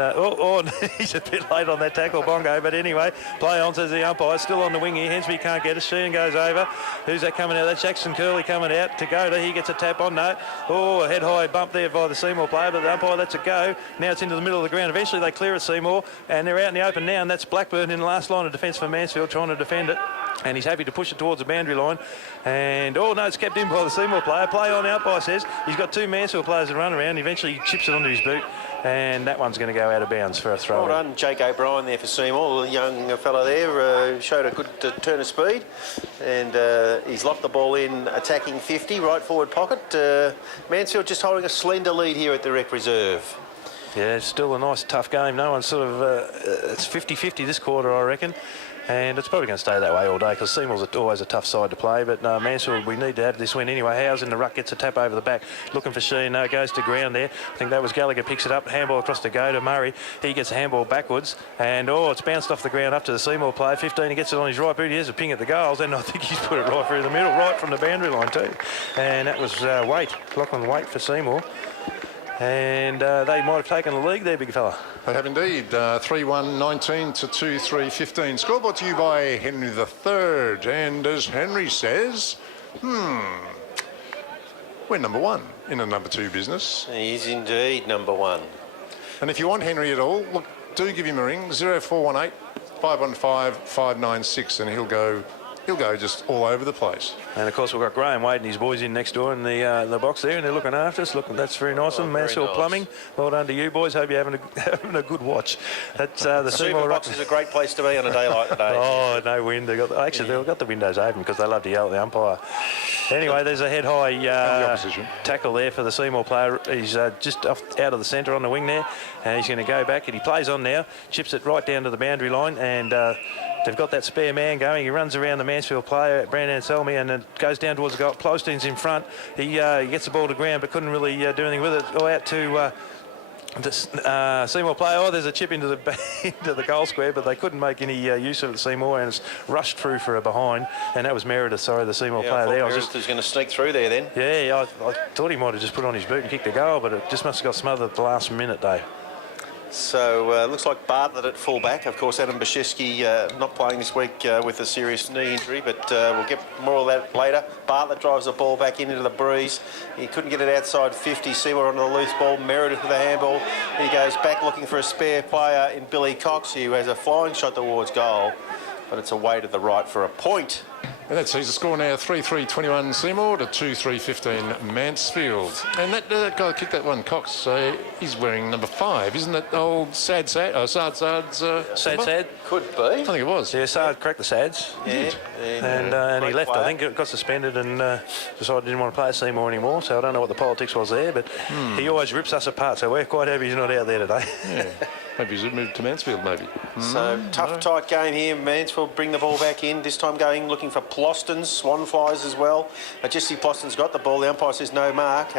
he's a bit late on that tackle, Bongo. But anyway, play on, says the umpire. Still on the wing here. Hensby can't get it. Sheehan goes over. Who's that coming out? That's Jackson Curley coming out to go. He gets a tap on. No. Oh, a head high bump there by the Seymour player, but the umpire lets it go. Now it's into the middle of the ground. Eventually they clear it, Seymour, and they're out in the open now, and that's Blackburn in the last line of defence for Mansfield trying to defend it. And he's happy to push it towards the boundary line. And, oh, no, it's kept in by the Seymour player. Play on, umpire says. He's got two Mansfield players that run around. Eventually he chips it onto his boot. And that one's going to go out of bounds for a throw. Well done, Jake O'Brien there for Seymour. The young fella there showed a good turn of speed. And he's locked the ball in, attacking 50, right forward pocket. Mansfield just holding a slender lead here at the Rec Reserve. Yeah, it's still a nice, tough game. No one's sort of... it's 50-50 this quarter, I reckon. And it's probably going to stay that way all day because Seymour's always a tough side to play. But Mansfield, we need to have this win anyway. Howes in the ruck, gets a tap over the back, looking for Sheen. No, goes to ground there. I think that was Gallagher, picks it up. Handball across to go to Murray. He gets a handball backwards. And, it's bounced off the ground up to the Seymour player. 15, he gets it on his right boot. He has a ping at the goals. And I think he's put it right through the middle, right from the boundary line too. And that was Lachlan Waite for Seymour. And they might have taken the league there, big fella. They have indeed. 3-1-19 to 2-3-15. Scoreboard to you by Henry III. And as Henry says, we're number one in a number two business. He is indeed number one. And if you want Henry at all, look, do give him a ring, 0418 515 596, and he'll go just all over the place. And of course we've got Graham Wade and his boys in next door in the box there, and they're looking after us. That's very nice of them. Mansfield nice. Plumbing, well done to you boys. Hope you're having a good watch. That's the Seymour box is a great place to be on a day like today. Oh, no wind. They've got the windows open because they love to yell at the umpire. Anyway, there's a head high tackle there for the Seymour player. He's just out of the centre on the wing there, and he's going to go back, and he plays on now, chips it right down to the boundary line, and they've got that spare man going. He runs around the Mansfield player, Brandon Anselmi, and it goes down towards the goal. Plostein's in front. He gets the ball to ground, but couldn't really do anything with it. Or out to the Seymour player. Oh, there's a chip into the goal square, but they couldn't make any use of it, Seymour, and it's rushed through for a behind. And that was Meredith, the Seymour player there. Meredith was going to sneak through there then. Yeah, I thought he might have just put on his boot and kicked the goal, but it just must have got smothered at the last minute, Dave. So looks like Bartlett at fullback. Of course, Adam Bashevsky not playing this week with a serious knee injury, but we'll get more of that later. Bartlett drives the ball back into the breeze. He couldn't get it outside 50. Seymour on the loose ball. Meredith with a handball. He goes back looking for a spare player in Billy Cox, who has a flying shot towards goal, but it's away to the right for a point. And that sees the score now 3-3-21 Seymour to 2-3-15 Mansfield. And that guy that kicked that one, Cox, he's wearing number 5, isn't it? Old Sad's Sad. Could be. I think it was. Yeah, Sard cracked the Sads. Yeah. And he left, I think, got suspended and decided he didn't want to play at Seymour anymore. So I don't know what the politics was there, but he always rips us apart. So we're quite happy he's not out there today. Yeah. Maybe he's moved to Mansfield, maybe. So tough, tight game here. Mansfield bring the ball back in. This time going looking for Plostons, Swan flies as well. Jesse Ploston's got the ball. The umpire says no mark.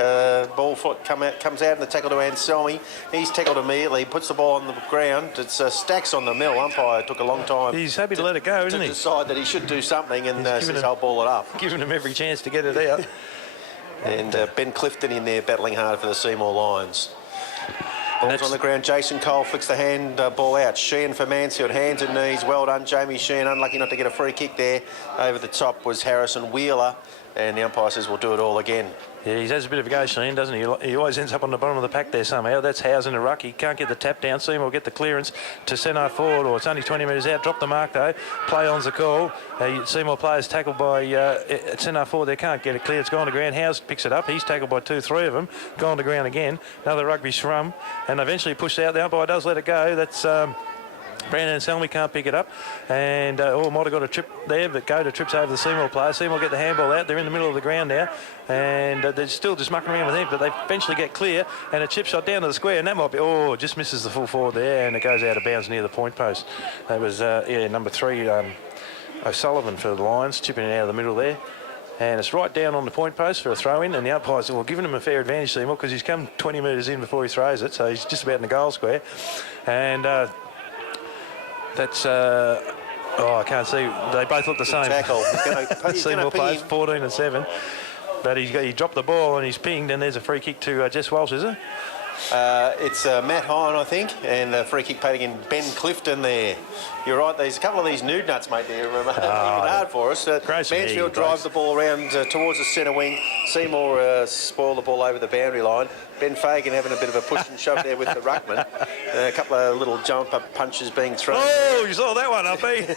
Ball foot comes out in the tackle to Anselmi. He's tackled immediately. Puts the ball on the ground. It's stacks on the mill. Umpire took a long time. He's happy to let it go, isn't he? To decide that he should do something and says I'll ball it up. Giving him every chance to get it out. And Ben Clifton in there battling hard for the Seymour Lions. Ball's on the ground. Jason Cole flicks the hand ball out. Sheehan for Mansfield. Hands and knees. Well done, Jamie Sheehan. Unlucky not to get a free kick there. Over the top was Harrison Wheeler. And the umpire says we'll do it all again. Yeah, he has a bit of a go, Sheehan, doesn't he? He always ends up on the bottom of the pack there somehow. That's Howes in the ruck. He can't get the tap down. Seymour will get the clearance to centre forward, or it's only 20 metres out. Drop the mark, though. Play on's the call. Seymour players tackled by centre forward. They can't get it clear. It's gone to ground. Howes picks it up. He's tackled by 2-3 of them. Gone to ground again. Another rugby scrum. And eventually pushed out. The umpire does let it go. That's... Brandon Anselmi can't pick it up, and might have got a trip there, but Goda trips over the Seymour player. Seymour get the handball out. They're in the middle of the ground now, and they're still just mucking around with him, but they eventually get clear, and a chip shot down to the square, and that might be, just misses the full forward there, and it goes out of bounds near the point post. That was, number 3, O'Sullivan for the Lions, chipping it out of the middle there. And it's right down on the point post for a throw-in, and the umpires giving him a fair advantage, Seymour, because he's come 20 metres in before he throws it, so he's just about in the goal square. And... that's, I can't see. They both look the same. Tackle. Seymour plays 14 and 7. But he dropped the ball and he's pinged, and there's a free kick to Jess Walsh, is it? It's Matt Hine, I think, and a free kick paid again. Ben Clifton there. You're right, there's a couple of these nude nuts, mate, there. Even hard for us. Mansfield drives the ball around towards the centre wing. Seymour spoil the ball over the boundary line. Ben Fagan having a bit of a push and shove there with the ruckman. A couple of little jump-up punches being thrown. Oh, you saw that one, up, eh?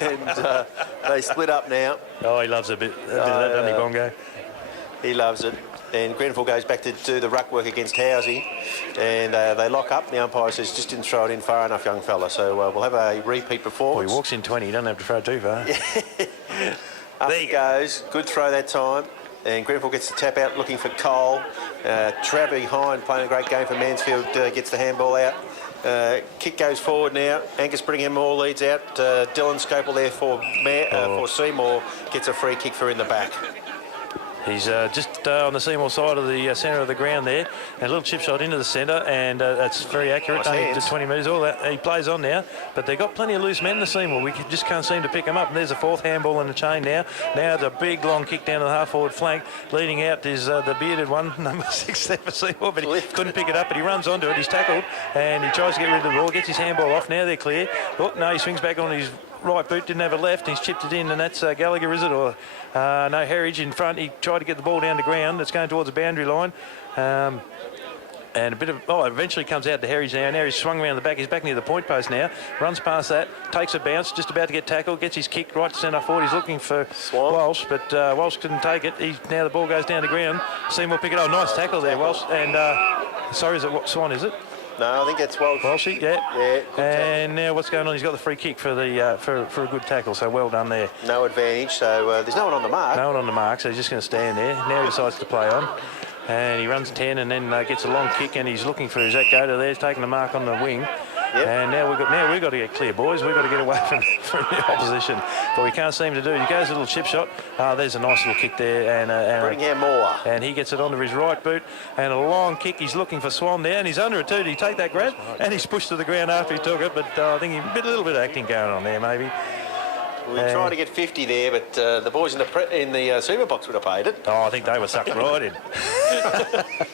And they split up now. Oh, he loves a bit of that, doesn't he, Bongo? He loves it. And Grenfell goes back to do the ruck work against Housey, and they lock up. The umpire says just didn't throw it in far enough, young fella. So we'll have a repeat performance. Well, he walks in 20. He doesn't have to throw too far. Up he goes. Good throw that time. And Grenfell gets the tap out, looking for Cole. Travis Hind playing a great game for Mansfield, gets the handball out. Kick goes forward now. Angus Bringham all leads out. Dylan Scopel there for Seymour, gets a free kick for in the back. He's just on the Seymour side of the centre of the ground there, and a little chip shot into the centre, and that's very accurate. Only to 20 metres. All that he plays on now, but they've got plenty of loose men in the Seymour. We just can't seem to pick them up. And there's a 4th handball in the chain now. Now the big long kick down to the half-forward flank. Leading out is the bearded one, number 6 there for Seymour, but he couldn't pick it up. But he runs onto it. He's tackled, and he tries to get rid of the ball. Gets his handball off. Now they're clear. Oh no, he swings back on his right boot, didn't have a left, he's chipped it in, and that's Gallagher, is it? Or no, Herridge in front. He tried to get the ball down to ground. It's going towards the boundary line. And a bit of, eventually comes out to Herridge now. Now he's swung around the back. He's back near the point post now. Runs past that, takes a bounce, just about to get tackled, gets his kick right to centre forward. He's looking for Walsh, but Walsh couldn't take it. Now the ball goes down to ground. Seymour pick it up. Nice tackle there, Walsh. And, sorry, is it Swan, is it? No, I think that's Walshy, yeah. And now what's going on? He's got the free kick for the for a good tackle, so well done there. No advantage, so there's no one on the mark. No one on the mark, so he's just going to stand there. Now he decides to play on. And he runs 10 and then gets a long kick, and he's looking for Zach Goda there. He's taking the mark on the wing. Yep. And now we've got to get clear, boys. We've got to get away from the opposition. But we can't seem to do it. He goes a little chip shot. There's a nice little kick there. And Bringham Moore. And he gets it onto his right boot. And a long kick. He's looking for Swan there. And he's under it too. Did he take that grab? And he's pushed to the ground after he took it. But I think a little bit of acting going on there, maybe. We tried to get 50 there, but the boys in the super box would have paid it. I think they were sucked right in.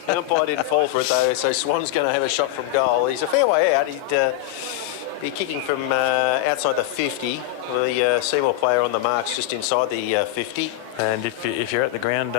The umpire didn't fall for it though, so Swan's going to have a shot from goal. He's a fair way out. He'd be kicking from outside the 50. The Seymour player on the mark's just inside the 50. And if you're at the ground,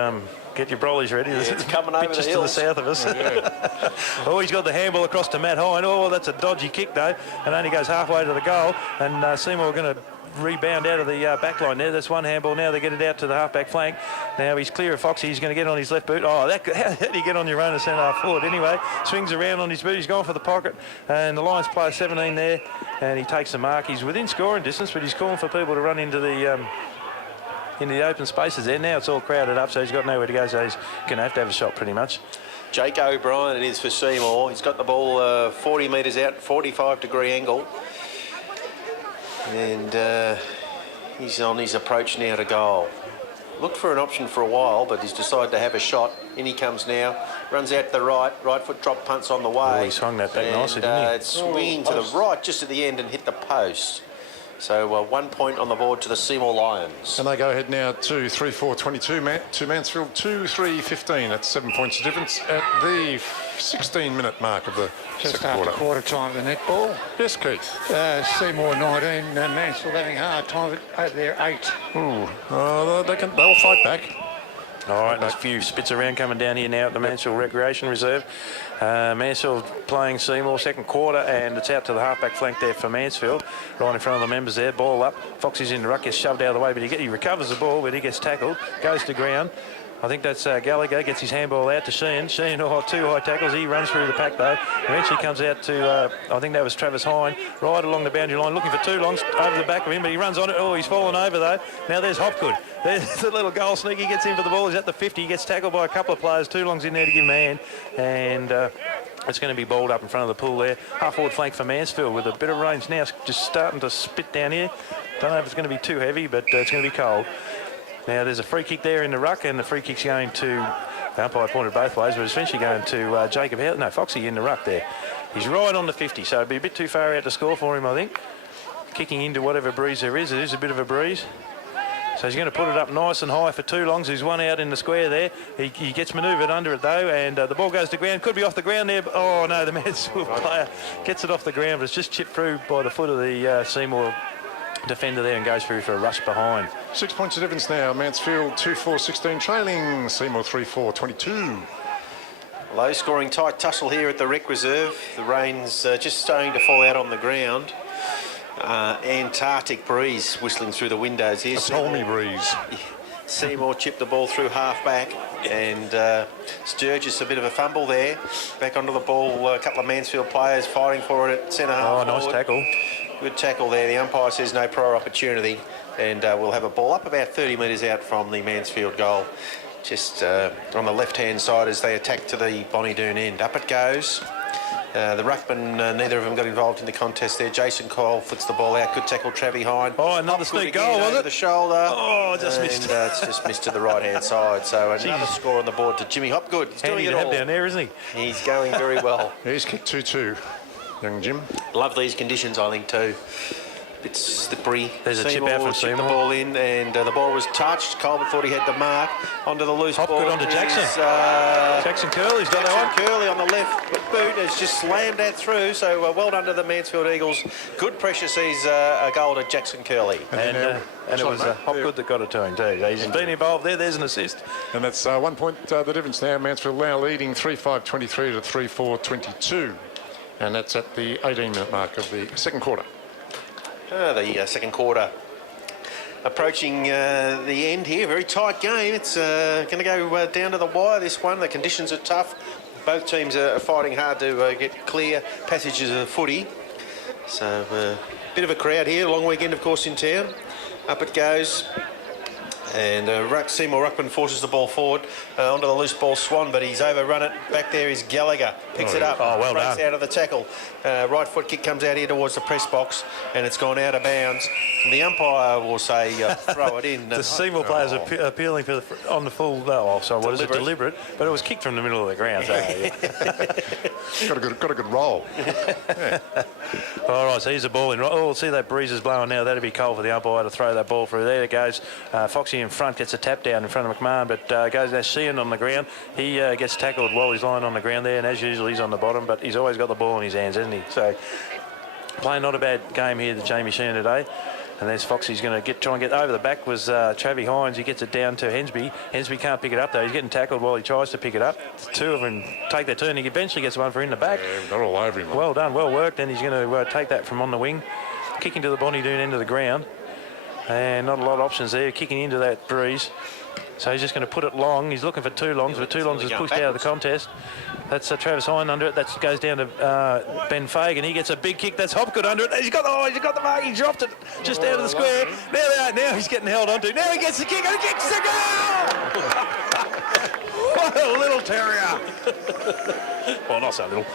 get your brollies ready. Yeah, it's coming over the hills. Just to the south of us. Yeah. He's got the handball across to Matt Hine. That's a dodgy kick though, and only goes halfway to the goal. And Seymour are going to rebound out of the back line there. That's one handball now. They get it out to the half-back flank. Now he's clear of Foxy. He's going to get on his left boot. Oh, how did he get on your own as centre-half forward anyway? Swings around on his boot. He's gone for the pocket. And the Lions player 17 there. And he takes the mark. He's within scoring distance, but he's calling for people to run into the open spaces there. Now it's all crowded up, so he's got nowhere to go. So he's going to have a shot pretty much. Jake O'Brien it is for Seymour. He's got the ball 40 metres out, 45-degree angle. And he's on his approach now to goal. Looked for an option for a while, but he's decided to have a shot. In he comes now. Runs out to the right. Right foot drop punts on the way. Oh, he swung that back nicely, didn't he? It's swinging to the right just at the end and hit the post. So 1 point on the board to the Seymour Lions. And they go ahead now to 3-4-22 to Mansfield 2-3-15. That's 7 points of difference at the 16-minute mark of the Just second after quarter. time, the netball. Yes, Keith. Seymour 19, Mansfield having a hard time over there 8. Ooh, they'll fight back. All right, there's a few spits around coming down here now at the Mansfield Recreation Reserve. Mansfield playing Seymour second quarter, and it's out to the halfback flank there for Mansfield, right in front of the members there. Ball up. Foxy's in the ruck, gets shoved out of the way, but he recovers the ball, but he gets tackled, goes to ground. I think that's Gallagher, gets his handball out to Sheehan. Sheehan, two high tackles. He runs through the pack, though. Eventually comes out to, I think that was Travis Hine, right along the boundary line, looking for two longs over the back of him, but he runs on it. Oh, he's fallen over, though. Now there's Hopgood. There's the little goal sneak. He gets in for the ball. He's at the 50. He gets tackled by a couple of players. Two longs in there to give him a hand. And it's going to be balled up in front of the pool there. Half-forward flank for Mansfield with a bit of range now, just starting to spit down here. Don't know if it's going to be too heavy, but it's going to be cold. Now, there's a free kick there in the ruck, and the free kick's going to, the umpire pointed both ways, but it's eventually going to Jacob Howell. No, Foxy in the ruck there. He's right on the 50, so it'd be a bit too far out to score for him, I think. Kicking into whatever breeze there is. It is a bit of a breeze. So he's going to put it up nice and high for two longs. There's one out in the square there. He gets manoeuvred under it, though, and the ball goes to ground. Could be off the ground there. But, oh, no, the Mansfield player gets it off the ground, but it's just chipped through by the foot of the Seymour defender there and goes through for a rush behind. 6 points of difference now. Mansfield 2-4-16 trailing. Seymour 3-4-22. Low scoring tight tussle here at the Rec Reserve. The rain's just starting to fall out on the ground. Antarctic breeze whistling through the windows here. A Tolmy breeze. Seymour chipped the ball through half back, and Sturgis a bit of a fumble there. Back onto the ball, a couple of Mansfield players fighting for it at centre half. Oh, nice tackle. Good tackle there. The umpire says no prior opportunity, and we'll have a ball up about 30 metres out from the Mansfield goal, just on the left-hand side as they attack to the Bonnie Doon end. Up it goes. The ruckman, neither of them got involved in the contest there. Jason Cole flicks the ball out. Good tackle, Travie Hine. Oh, another sneak goal, was it? The shoulder. Oh, just missed. It's just missed to the right-hand side. So another score on the board to Jimmy Hopgood. He's Handy doing to it have all. down there, isn't he? He's going very well. He's kicked 2-2, young Jim. Love these conditions, I think, too. Bit slippery. There's a chip out from chipped Seymour. the ball in, and the ball was touched. Colbert thought he had the mark. Onto the loose Hopgood ball. onto Jackson. Jackson Curley's got that one. Curley on the left boot has just slammed that through. So well done to the Mansfield Eagles. Good pressure sees a goal to Jackson Curley. And it was Hopgood that got it to him too. He's been involved there. There's an assist. And that's 1 point the difference now. Mansfield now leading 3-5-23 to 3-4-22. And that's at the 18-minute mark of the second quarter. The second quarter approaching the end here. Very tight game. It's going to go down to the wire, this one. The conditions are tough. Both teams are fighting hard to get clear passages of footy. So bit of a crowd here. Long weekend, of course, in town. Up it goes. And Seymour Ruckman forces the ball forward onto the loose ball Swan, but he's overrun it. Back there is Gallagher. Picks it up. Oh, well breaks done. out of the tackle. Right foot kick comes out here towards the press box, and it's gone out of bounds. And the umpire will say throw it in. The Seymour players are appealing for on the full. Deliberate, but it was kicked from the middle of the ground. So, yeah. got a good roll. Yeah. All right, so here's the ball in. Oh, see that breeze is blowing now. That'd be cold for the umpire to throw that ball through. There it goes. Foxy in front gets a tap down in front of McMahon, but goes there Sheehan on the ground. He gets tackled while he's lying on the ground there, and as usual he's on the bottom, but he's always got the ball in his hands, hasn't he? So playing not a bad game here, the Jamie Sheehan today. And there's Foxy's going to try and get over the back was Travie Hines. He gets it down to Hensby. Hensby can't pick it up though. He's getting tackled while he tries to pick it up. Two of them take their turn. He eventually gets one for in the back. Yeah, they're all over him. Well done, well worked. And he's going to take that from on the wing, kicking to the Bonnie Doon end of the ground. And not a lot of options there, kicking into that breeze. So he's just going to put it long. He's looking for two longs, but two longs is pushed out of the contest. That's Travis Hine under it. That goes down to Ben Fagan. He gets a big kick. That's Hopgood under it. He's got the mark. He dropped it just out of the square. Now he's getting held onto. Now he gets the kick and he kicks the goal! What a little terrier. Well, not so little.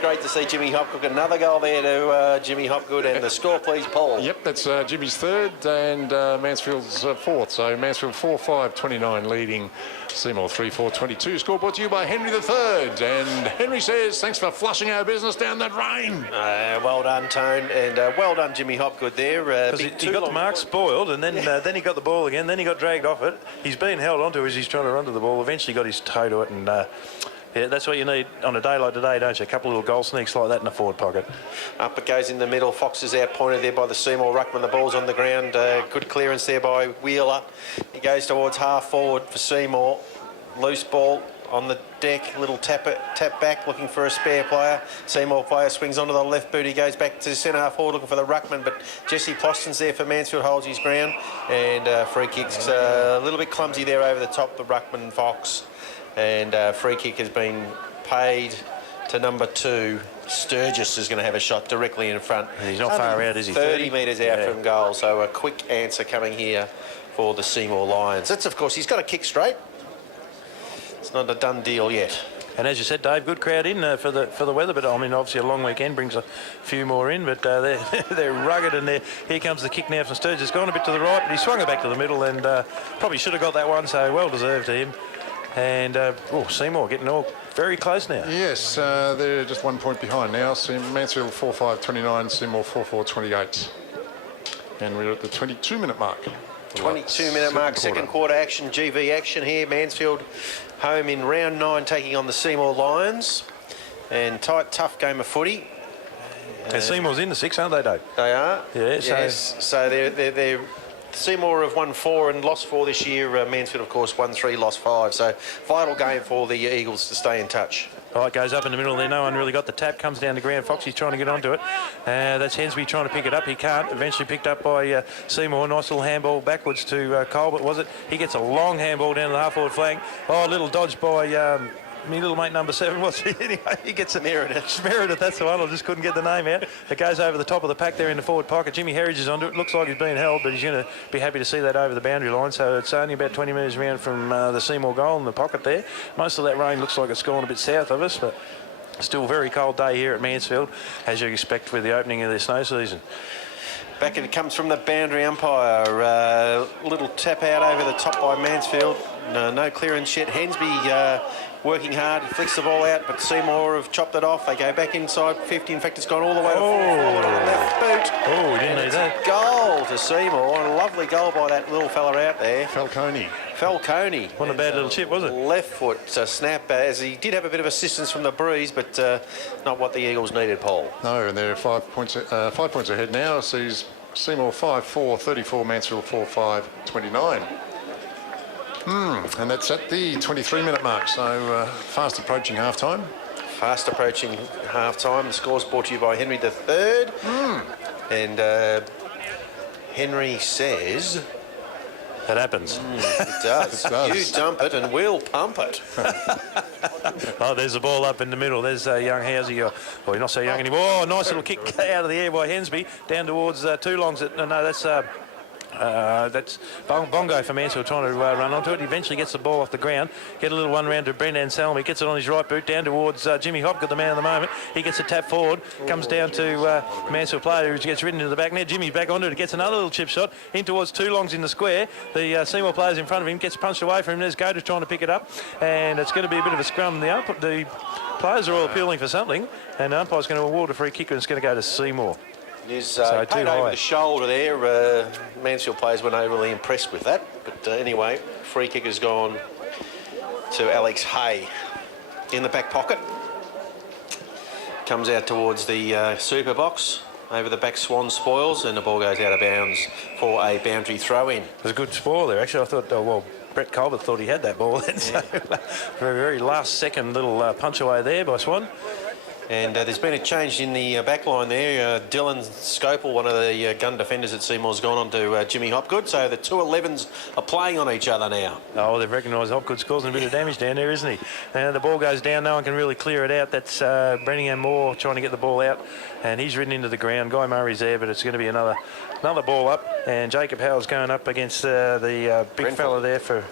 Great to see Jimmy Hopgood. Another goal there to Jimmy Hopgood. And the score, please, Paul. Yep, that's Jimmy's third and Mansfield's fourth. So Mansfield 4-5-29 leading Seymour 3-4-22. Score brought to you by Henry III. And Henry says, thanks for flushing our business down that rain. Well done, Tone. And well done, Jimmy Hopgood there. Because he got the mark spoiled and then he got the ball again. Then he got dragged off it. He's been held onto as he's trying to run to the ball. Eventually got his toe to it and... yeah, that's what you need on a day like today, don't you? A couple of little goal sneaks like that in the forward pocket. Up it goes in the middle. Fox is outpointed there by the Seymour ruckman. The ball's on the ground. Good clearance there by Wheeler. He goes towards half forward for Seymour. Loose ball on the deck. Little tap back, looking for a spare player. Seymour player swings onto the left boot. He goes back to centre half forward looking for the ruckman, but Jesse Ploston's there for Mansfield, holds his ground. And free kicks a little bit clumsy there over the top, the ruckman Fox. And free kick has been paid to number 2. Sturgis is going to have a shot directly in front. He's not far out, is he? 30 metres out from goal, so a quick answer coming here for the Seymour Lions. That's, of course, he's got to kick straight. It's not a done deal yet. And as you said, Dave, good crowd in for the weather, but I mean, obviously a long weekend brings a few more in, but they're rugged, and here comes the kick now from Sturgis. Gone a bit to the right, but he swung it back to the middle, and probably should have got that one, so well deserved to him. And Seymour getting all very close now. Yes, they're just 1 point behind now. Mansfield 4-5-29, Seymour 4-4-28. And we're at the 22-minute mark. 22-minute mark, second quarter action, GV action here. Mansfield home in round 9 taking on the Seymour Lions. And tight, tough game of footy. And Seymour's in the 6, aren't they, Dave? They are. Yeah, yes. So they're Seymour have won 4 and lost 4 this year. Mansfield, of course, won 3, lost 5. So vital game for the Eagles to stay in touch. Oh, it goes up in the middle there. No one really got the tap. Comes down to ground. Foxy's trying to get onto it. That's Hensby trying to pick it up. He can't. Eventually picked up by Seymour. Nice little handball backwards to Colbert, was it? He gets a long handball down to the half-forward flank. Oh, a little dodge by... my little mate number 7, what's he? Anyway, he gets it. Meredith, that's the one. I just couldn't get the name out. It goes over the top of the pack there in the forward pocket. Jimmy Herridge is onto it. Looks like he's being held, but he's going to be happy to see that over the boundary line. So it's only about 20 metres around from the Seymour goal in the pocket there. Most of that rain looks like it's gone a bit south of us, but still a very cold day here at Mansfield, as you expect with the opening of the snow season. Back it comes from the boundary umpire. Little tap out over the top by Mansfield. No clearance yet. Hensby working hard. He flicks the ball out, but Seymour have chopped it off. They go back inside 50. In fact, it's gone all the way to forward on the left boot. Oh, we didn't need that. Goal to Seymour. A lovely goal by that little fella out there. Falcone. What a bad little chip, was it? Left foot snap, as he did have a bit of assistance from the breeze, but not what the Eagles needed, Paul. No, and they're 5 points ahead now. Sees Seymour 5-4, 34, Mansfield 4-5-29. And that's at the 23-minute mark, so fast approaching half-time. Fast approaching half-time. The score's brought to you by Henry III. And Henry says... That happens. It does. It does. You dump it and we'll pump it. Oh, there's the ball up in the middle. There's young Housey. Oh, he's not so young anymore. Oh, nice little kick out of the air by Hensby down towards two longs. That's Bongo for Mansfield trying to run onto it. He eventually gets the ball off the ground. Get a little one round to Brendan Salmi. Gets it on his right boot down towards Jimmy Hopgood, the man of the moment. He gets a tap forward. Comes down to Mansfield player who gets ridden into the back net. Jimmy's back onto it. Gets another little chip shot in towards two longs in the square. The Seymour player's in front of him. Gets punched away from him. There's Goda trying to pick it up. And it's going to be a bit of a scrum. The players are all appealing for something. And the umpire's going to award a free kick and it's going to go to Seymour. He's paid over the shoulder there. Mansfield players weren't overly impressed with that. But anyway, free kick has gone to Alex Hay in the back pocket. Comes out towards the super box. Over the back, Swan spoils, and the ball goes out of bounds for a boundary throw-in. It was a good spoil there. Actually, I thought, Brett Colbert thought he had that ball then. So, very last second little punch away there by Swan. And there's been a change in the back line there. Dylan Scopel, one of the gun defenders at Seymour's gone on to Jimmy Hopgood. So the two 11s are playing on each other now. Oh, they've recognised Hopgood's causing a bit of damage down there, isn't he? And the ball goes down. No one can really clear it out. That's Brenningham Moore trying to get the ball out. And he's ridden into the ground. Guy Murray's there, but it's going to be another ball up. And Jacob Howell's going up against the big fella there for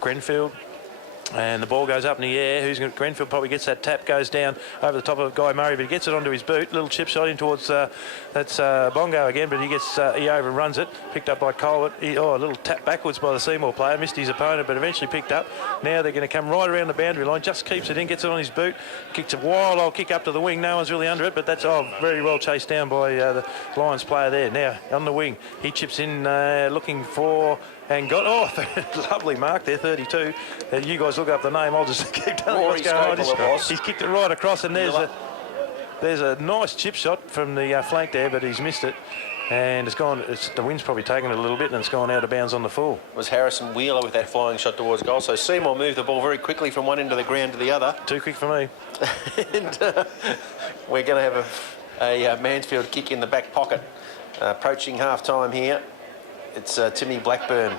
Grenfield. And the ball goes up in the air. Grenfield probably gets that tap, goes down over the top of Guy Murray, but he gets it onto his boot. Little chip shot in towards that's Bongo again, but he overruns it. Picked up by Colbert. A little tap backwards by the Seymour player. Missed his opponent, but eventually picked up. Now they're going to come right around the boundary line. Just keeps it in, gets it on his boot. Kicks a wild old kick up to the wing. No one's really under it, but that's very well chased down by the Lions player there. Now on the wing, he chips in looking for. And got, lovely mark there, 32. You guys look up the name, I'll just keep telling you what's going on. He's kicked it right across, and there's a nice chip shot from the flank there, but he's missed it. And it's gone, the wind's probably taken it a little bit, and it's gone out of bounds on the full. It was Harrison Wheeler with that flying shot towards goal. So Seymour moved the ball very quickly from one end of the ground to the other. Too quick for me. And we're going to have a Mansfield kick in the back pocket. Approaching half-time here. It's Timmy Blackburn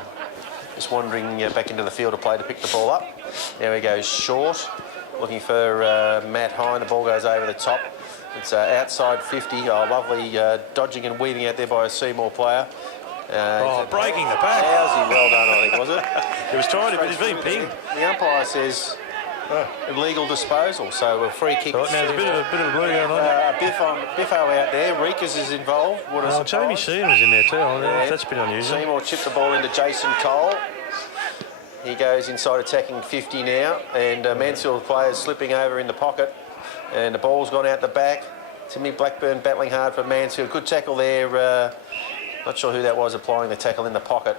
just wandering back into the field of play to pick the ball up. There he goes short, looking for Matt Hine. The ball goes over the top. It's outside 50. Lovely dodging and weaving out there by a Seymour player. Breaking the pack. Howsey, well done, I think, was it? He was trying to, but he's been pinged. The umpire says illegal disposal, so a free kick. Now there's a bit of a blue going on. Biffo out there. Rikas is involved. Jamie Sheehan was in there too. That's a bit unusual. Seymour chipped the ball into Jason Cole. He goes inside attacking 50 now, and Mansfield players slipping over in the pocket, and the ball's gone out the back. Timmy Blackburn battling hard for Mansfield. Good tackle there. Not sure who that was applying the tackle in the pocket.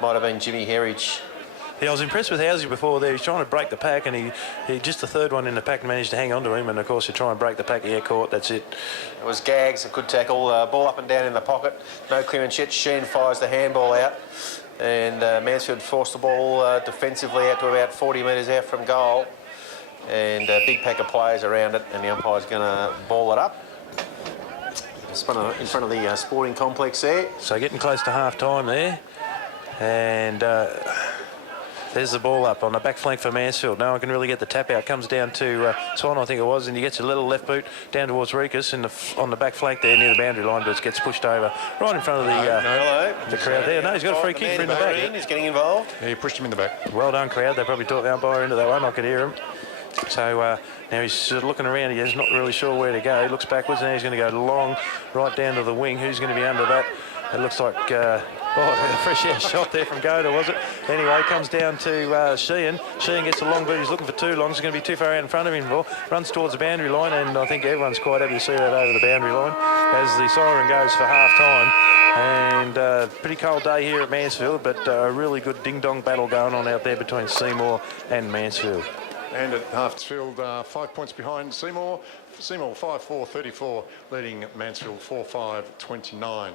Might have been Jimmy Herridge. Yeah, I was impressed with Housie before there. He's trying to break the pack, and he just the third one in the pack managed to hang on to him. And of course, you try and break the pack, caught. That's it. It was Gags, a good tackle. Ball up and down in the pocket. No clearance yet. Sheen fires the handball out, and Mansfield forced the ball defensively out to about 40 metres out from goal. And a big pack of players around it, and the umpire's going to ball it up. In front of the sporting complex there. So getting close to half time there, and. There's the ball up on the back flank for Mansfield. No one can really get the tap out. Comes down to Swan, I think it was, and he gets a little left boot down towards Rikas on the back flank there near the boundary line, but it gets pushed over right in front of the crowd there. No, he's got a free kick for in the back. He's getting involved. Yeah, he pushed him in the back. Well done, crowd. They probably talked the umpire into that one. I could hear him. So now he's sort of looking around. He's not really sure where to go. He looks backwards, and he's going to go long right down to the wing. Who's going to be under that? It looks like... a fresh air shot there from Goda, was it? Anyway, comes down to Sheehan. Sheehan gets a long boot. He's looking for too long. It's going to be too far out in front of him. Runs towards the boundary line, and I think everyone's quite happy to see that over the boundary line as the siren goes for half-time. And pretty cold day here at Mansfield, but a really good ding-dong battle going on out there between Seymour and Mansfield. And at Mansfield, 5 points behind Seymour. Seymour 5-4-34, leading Mansfield 4-5-29.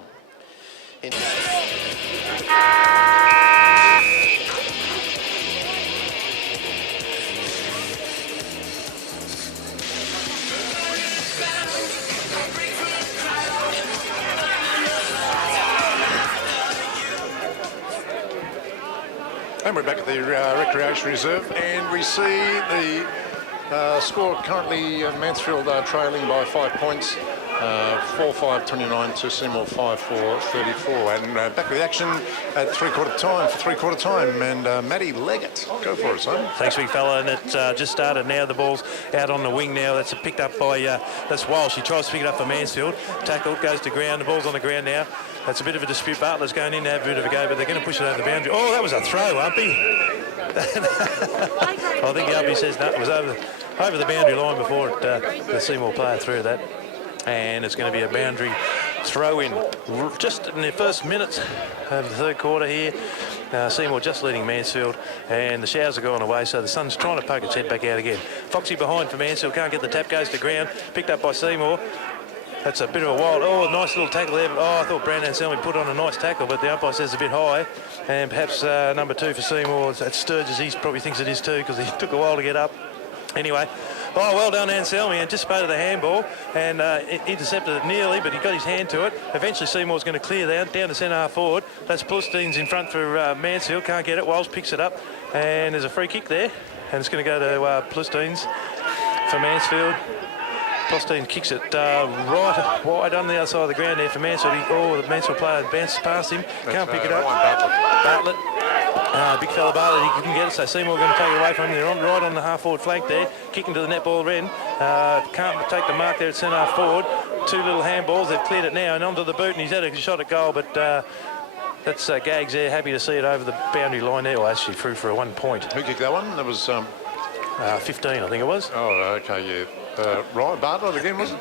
And we're back at the Recreation Reserve, and we see the score currently Mansfield trailing by 5 points. 4-5-29 to Seymour 5-4-34, and back with action at three-quarter time, and Matty Leggett, go for it, son. Thanks, big fella, and it just started now. The ball's out on the wing now. That's picked up by that's Walsh. He tries to pick it up for Mansfield. Tackle goes to ground. The ball's on the ground now. That's a bit of a dispute. Bartlett's going in to have a bit of a go, but they're going to push it over the boundary. Oh, that was a throw, Umpy. I think the Umpy says that was over the boundary line before the Seymour player threw that. And it's going to be a boundary throw-in just in the first minutes of the third quarter here. Seymour just leading Mansfield, and the showers are going away, so the sun's trying to poke its head back out again. Foxy behind for Mansfield, can't get the tap, goes to ground, picked up by Seymour. That's a bit of a wild, nice little tackle there. I thought Brandon Selmy put on a nice tackle, but the umpire says a bit high. And perhaps number 2 for Seymour, at Sturgis, he probably thinks it is too, because he took a while to get up. Anyway, Oh, well done, Anselmi. Anticipated the handball and intercepted it nearly, but he got his hand to it. Eventually, Seymour's going to clear that down to centre half forward. That's Plustine's in front for Mansfield. Can't get it. Walsh picks it up, and there's a free kick there, and it's going to go to Plustine's for Mansfield. Plustine kicks it right wide on the outside of the ground there for Mansfield. The Mansfield player bounces past him. Can't pick it up. Bartlett. Big fella Bartlett, he couldn't get it, so Seymour going to take it away from him. They're right on the half-forward flank there, kicking to the netball end. Can't take the mark there at centre half forward. Two little handballs, they've cleared it now, and onto the boot, and he's had a shot at goal, but that's Gags there, happy to see it over the boundary line there. Well, actually through for a 1 point. Who kicked that one? That was 15, I think it was. Oh, okay, yeah. Right, Bartlett again, was it?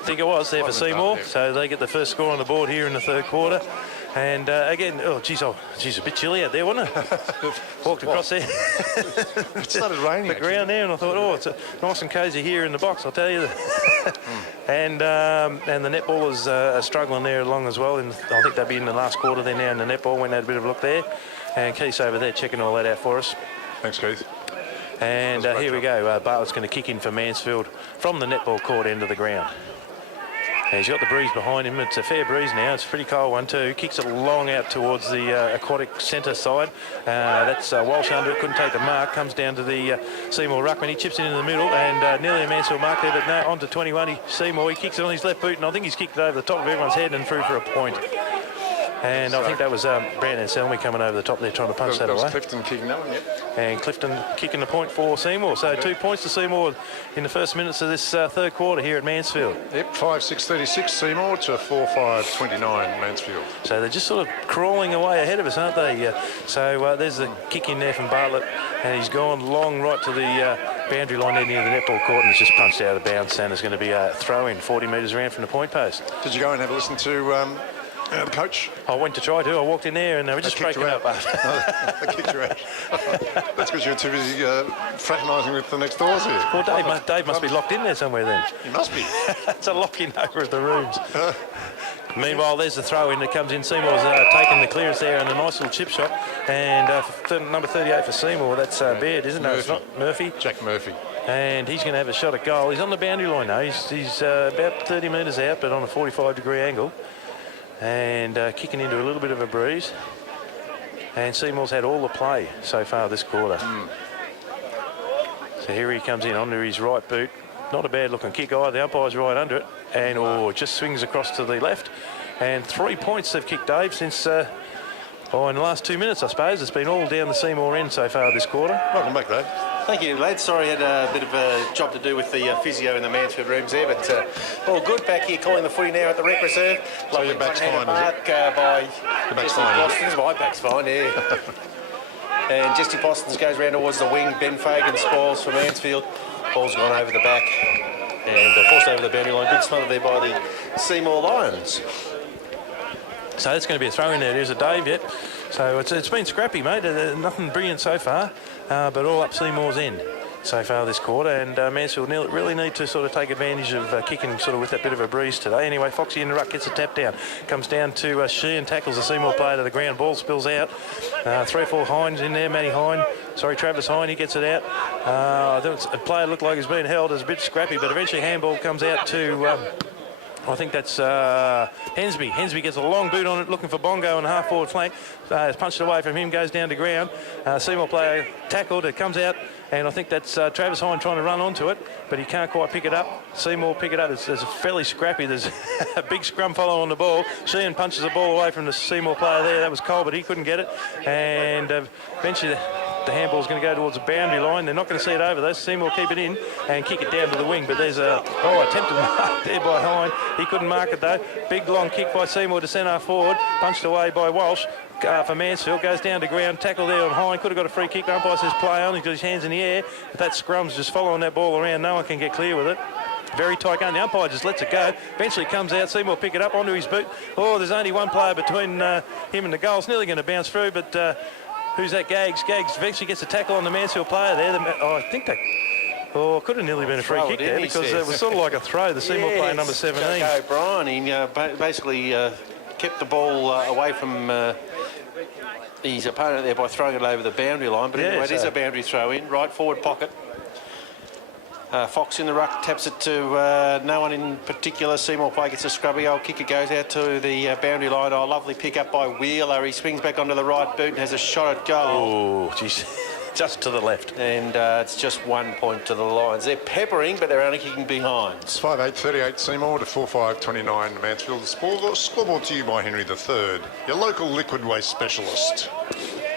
I think it was there for Seymour, so they get the first score on the board here in the third quarter. And again, geez, a bit chilly out there, wasn't it? Walked across there. It started raining. The ground there, and I thought, it's nice and cosy here in the box, I'll tell you. And the netballers are struggling there along as well. And I think they'll be in the last quarter there now, and the netball went and had a bit of a look there. And Keith's over there checking all that out for us. Thanks, Keith. And here we go. Bartlett's going to kick in for Mansfield from the netball court end of the ground. And he's got the breeze behind him. It's a fair breeze now. It's a pretty cold one too. Kicks it long out towards the aquatic centre side. That's Walsh under it. Couldn't take the mark. Comes down to the Seymour ruckman. He chips it in the middle and nearly a Mansfield mark there. But no, on to 21. Seymour, he kicks it on his left boot, and I think he's kicked it over the top of everyone's head and through for a point. And I think that was Brandon Selmy coming over the top there trying to punch that away. That was Clifton kicking that one, yep. And Clifton kicking the point for Seymour. So 2 points to Seymour in the first minutes of this third quarter here at Mansfield. Yep, 5-6-36 Seymour to 4-5-29 Mansfield. So they're just sort of crawling away ahead of us, aren't they? So there's the kick in there from Bartlett, and he's gone long right to the boundary line there near the netball court, and it's just punched out of bounds, and it's going to be a throw-in 40 metres around from the point post. Did you go and have a listen to the coach? I went to try to. I walked in there and they were just breaking up. They kicked you out. That's because you're too busy fraternising with the next doors here. Well, Dave must be locked in there somewhere then. He must be. It's a lock-in over at the rooms. Meanwhile, there's the throw-in that comes in. Seymour's taking the clearance there and a nice little chip shot. And number 38 for Seymour, that's Baird, isn't it? No, it's not. Murphy. Jack Murphy. And he's going to have a shot at goal. He's on the boundary line now. He's about 30 metres out, but on a 45-degree angle. And kicking into a little bit of a breeze. And Seymour's had all the play so far this quarter. So here he comes in onto his right boot. Not a bad looking kick either. The umpire's right under it. And it just swings across to the left. And 3 points they've kicked, Dave, since in the last 2 minutes, I suppose. It's been all down the Seymour end so far this quarter. Welcome back, Dave. Thank you, lads. Sorry, I had a bit of a job to do with the physio in the Mansfield rooms there, but all good. Back here calling the footy now at the Rec Reserve. So your back's fine, by Your back's Jesse fine, Boston's. My back's fine, yeah. And Jesse Boston's goes round towards the wing. Ben Fagan spoils for Mansfield. Ball's gone over the back and forced over the boundary line. Good smother there by the Seymour Lions. So that's going to be a throw in there. There's a Dave yet. So it's been scrappy, mate. Nothing brilliant so far, but all up Seymour's end so far this quarter. And Mansfield really need to sort of take advantage of kicking sort of with that bit of a breeze today. Anyway, Foxy in the ruck gets a tap down. Comes down to Sheehan, tackles the Seymour player to the ground. Ball spills out. 3 or 4 Hines in there. Travis Hine, he gets it out. I think a player looked like he's been held as a bit scrappy, but eventually handball comes out to... I think that's Hensby. Hensby gets a long boot on it, looking for Bongo on the half-forward flank. It's punched away from him, goes down to ground. Seymour player tackled, it comes out, and I think that's Travis Hine trying to run onto it, but he can't quite pick it up. Seymour pick it up. It's fairly scrappy. There's a big scrum follow on the ball. Sheehan punches the ball away from the Seymour player there. That was Cole, but he couldn't get it. And eventually... The handball's going to go towards the boundary line. They're not going to see it over though. Seymour keep it in and kick it down to the wing. But there's attempted mark there by Hine. He couldn't mark it though. Big long kick by Seymour to centre forward. Punched away by Walsh for Mansfield. Goes down to ground. Tackle there on Hine. Could have got a free kick. The umpire says play on. He's got his hands in the air. But that scrum's just following that ball around. No one can get clear with it. Very tight gun. The umpire just lets it go. Eventually comes out. Seymour pick it up onto his boot. There's only one player between him and the goal. It's nearly going to bounce through, but... who's that? Gags. Gags eventually gets a tackle on the Mansfield player there. I think that... could have nearly been a free kick there because it was sort of like a throw. The Seymour player, number 17. O'Brien, he basically kept the ball away from his opponent there by throwing it over the boundary line. But anyway, it is a boundary throw in, right forward pocket. Fox in the ruck, taps it to no one in particular. Seymour play gets a scrubby goal kick. It goes out to the boundary line. Oh, lovely pick up by Wheeler. He swings back onto the right boot and has a shot at goal. Oh, geez. Just to the left. And it's just 1 point to the Lions. They're peppering, but they're only kicking behind. It's 5-8-38 Seymour to 4-5-29 Mansfield. The scoreboard to you by Henry III, your local liquid waste specialist.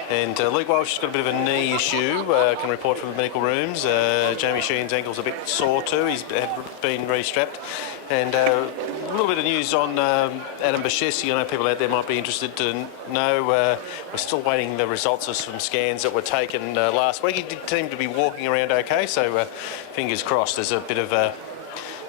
And Luke Walsh has got a bit of a knee issue, can report from the medical rooms. Jamie Sheen's ankle's a bit sore too. He's been restrapped. And a little bit of news on Adam Bashesi. I know people out there might be interested to know. We're still waiting the results of some scans that were taken last week. He did seem to be walking around okay, so fingers crossed. There's a bit of a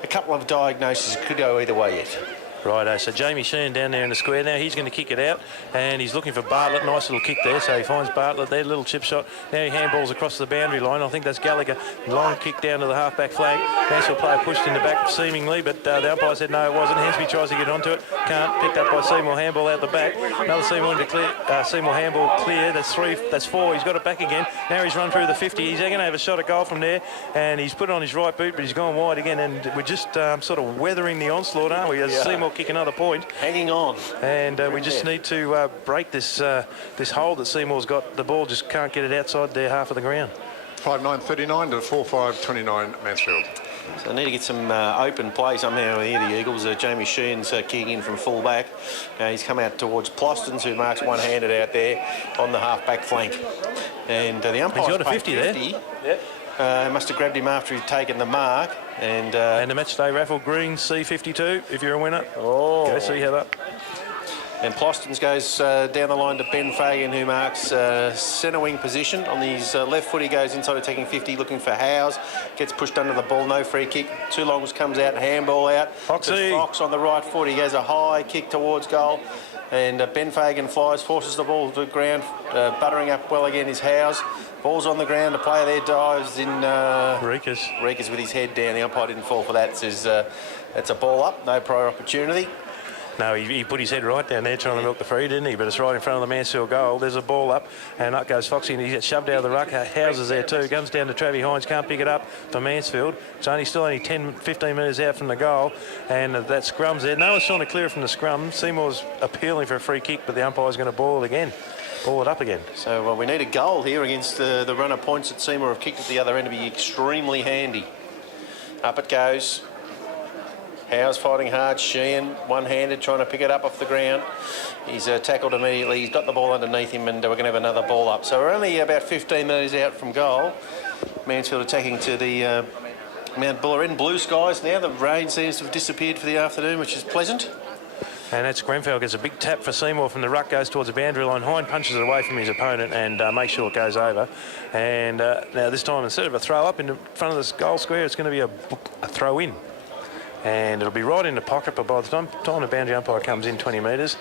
couple of diagnoses could go either way yet. Righto, so Jamie Sheen down there in the square now. He's going to kick it out, and he's looking for Bartlett. Nice little kick there, so he finds Bartlett there, little chip shot. Now he handballs across the boundary line. I think that's Gallagher. Long kick down to the half-back flank. Mansfield player pushed in the back seemingly, but the umpire said no, it wasn't. Hensby tries to get onto it. Can't. Picked up by Seymour. Handball out the back. Another Seymour into clear. Seymour handball clear. That's 3. That's 4. He's got it back again. Now he's run through the 50. He's going to have a shot at goal from there, and he's put it on his right boot, but he's gone wide again. And we're just sort of weathering the onslaught, aren't we? As Seymour kick another point. Hanging on. And we just need to break this this hold that Seymour's got. The ball just can't get it outside their half of the ground. 5-9-39 to 4-5-29 Mansfield. So they need to get some open play somehow here, the Eagles. Jamie Sheen's kicking in from full back. He's come out towards Plostons, who marks one-handed out there on the half-back flank. And the umpire's got a 50 there. Yep. Must have grabbed him after he'd taken the mark. And the match day raffle, green C52, if you're a winner. Oh. Go see Heather. And Plostons goes down the line to Ben Fagan, who marks centre wing position. On his left foot, he goes inside attacking 50, looking for Howes. Gets pushed under the ball, no free kick. Two longs comes out, handball out. Foxy. Fox on the right foot. He goes a high kick towards goal. And Ben Fagan flies, forces the ball to the ground. Buttering up well again is Howes. Ball's on the ground. The player there dives in. Rikas with his head down. The umpire didn't fall for that. Says that's a ball up. No prior opportunity. No, he put his head right down there trying to milk the free, didn't he? But it's right in front of the Mansfield goal. There's a ball up, and up goes Foxy, and he gets shoved out of the ruck. Howes is there too. Comes down to Travie Hines, can't pick it up for Mansfield. It's still only 10, 15 metres out from the goal, and that scrum's there. No one's trying to clear it from the scrum. Seymour's appealing for a free kick, but the umpire's going to ball it again. Ball it up again. So we need a goal here against the run of points that Seymour have kicked at the other end to be extremely handy. Up it goes. Howes fighting hard. Sheehan one-handed trying to pick it up off the ground. He's tackled immediately. He's got the ball underneath him, and we're going to have another ball up. So we're only about 15 metres out from goal. Mansfield attacking to the Mount Buller end. Blue skies now. The rain seems to have disappeared for the afternoon, which is pleasant. And that's Grenfell gets a big tap for Seymour from the ruck, goes towards the boundary line. Hine punches it away from his opponent and makes sure it goes over. And now this time, instead of a throw up in front of this goal square, it's going to be a throw in. And it'll be right in the pocket, but by the time the boundary umpire comes in 20 metres,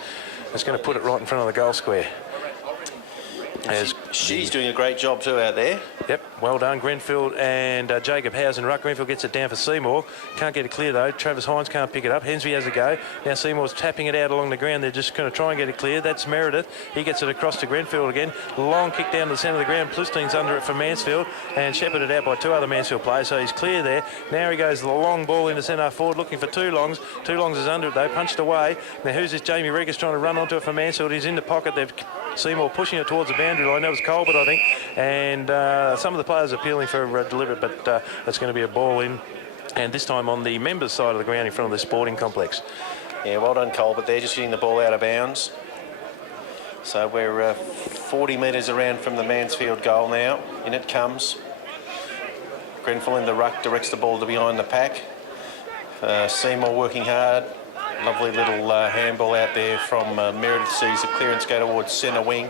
it's going to put it right in front of the goal square. She's doing a great job too out there. Yep, well done. Grenfell and Jacob Howes and ruck. Grenfell gets it down for Seymour. Can't get it clear though. Travis Hines can't pick it up. Hensby has a go. Now Seymour's tapping it out along the ground. They're just going to try and get it clear. That's Meredith. He gets it across to Grenfell again. Long kick down to the centre of the ground. Plustein's under it for Mansfield and shepherded out by two other Mansfield players. So he's clear there. Now he goes the long ball into centre forward looking for two longs. Two longs is under it though. Punched away. Now who's this? Jamie Rigas trying to run onto it for Mansfield. He's in the pocket. They've Seymour pushing it towards the boundary line. That was Colbert, I think. And some of the players appealing for deliberate, but it's going to be a ball in. And this time on the members' side of the ground in front of the sporting complex. Yeah, well done, Colbert there, just getting the ball out of bounds. So we're 40 metres around from the Mansfield goal now. In it comes. Grenfell in the ruck, directs the ball to behind the pack. Seymour working hard. Lovely little handball out there from Meredith. Sees the clearance go towards centre wing.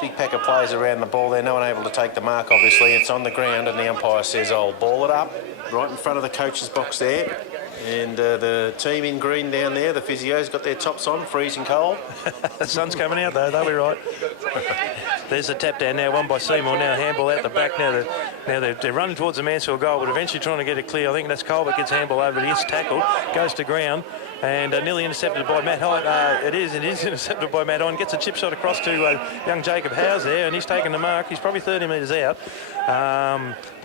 Big pack of players around the ball there. No one able to take the mark, obviously. It's on the ground, and the umpire says, I'll ball it up. Right in front of the coach's box there. And the team in green down there, the physios, got their tops on, freezing cold. The sun's coming out, though. They'll be right. There's the tap down now, one by Seymour. Now handball out the back. Now they're running towards the Mansfield goal, but eventually trying to get it clear. I think that's Colbert gets handball over. He gets tackled, goes to ground. and nearly intercepted by Matt Hine. It is intercepted by Matt Hine. Gets a chip shot across to young Jacob Howes there, and he's taken the mark. He's probably 30 metres out.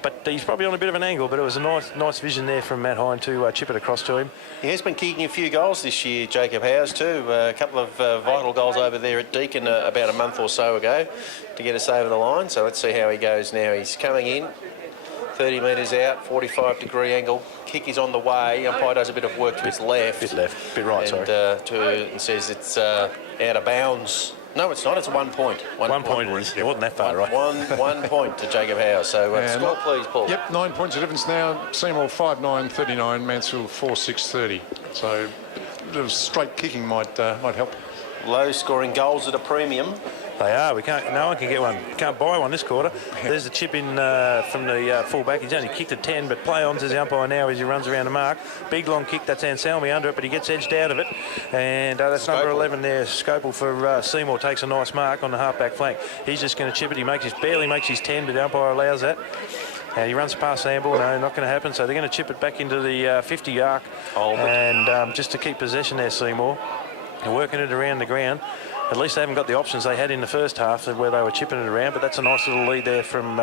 But he's probably on a bit of an angle, but it was a nice vision there from Matt Hine to chip it across to him. He has been kicking a few goals this year, Jacob Howes, too. A couple of vital goals over there at Deakin about a month or so ago to get us over the line. So let's see how he goes now. He's coming in, 30 metres out, 45-degree angle. Kick is on the way. Umpire does a bit of work to his left. Bit right, and, sorry. And says it's out of bounds. No, it's not. It's 1 point. One point. It wasn't that far, right? 1 point to Jacob Howes. So score, please, Paul. Yep, 9 points of difference now. Seymour 5-9-39, Mansfield 4-6-30. So the straight kicking might help. Low-scoring goals at a premium. They are. No one can get one. Can't buy one this quarter. There's a chip in from the full-back. He's only kicked a 10, but play on, says the umpire now as he runs around the mark. Big long kick. That's Anselmi under it, but he gets edged out of it. And that's number 11 there. Scopel for Seymour takes a nice mark on the half-back flank. He's just going to chip it. He barely makes his 10, but the umpire allows that. And he runs past Amble. No, not going to happen. So they're going to chip it back into the 50 arc. And just to keep possession there, Seymour. They're working it around the ground. At least they haven't got the options they had in the first half where they were chipping it around, but that's a nice little lead there from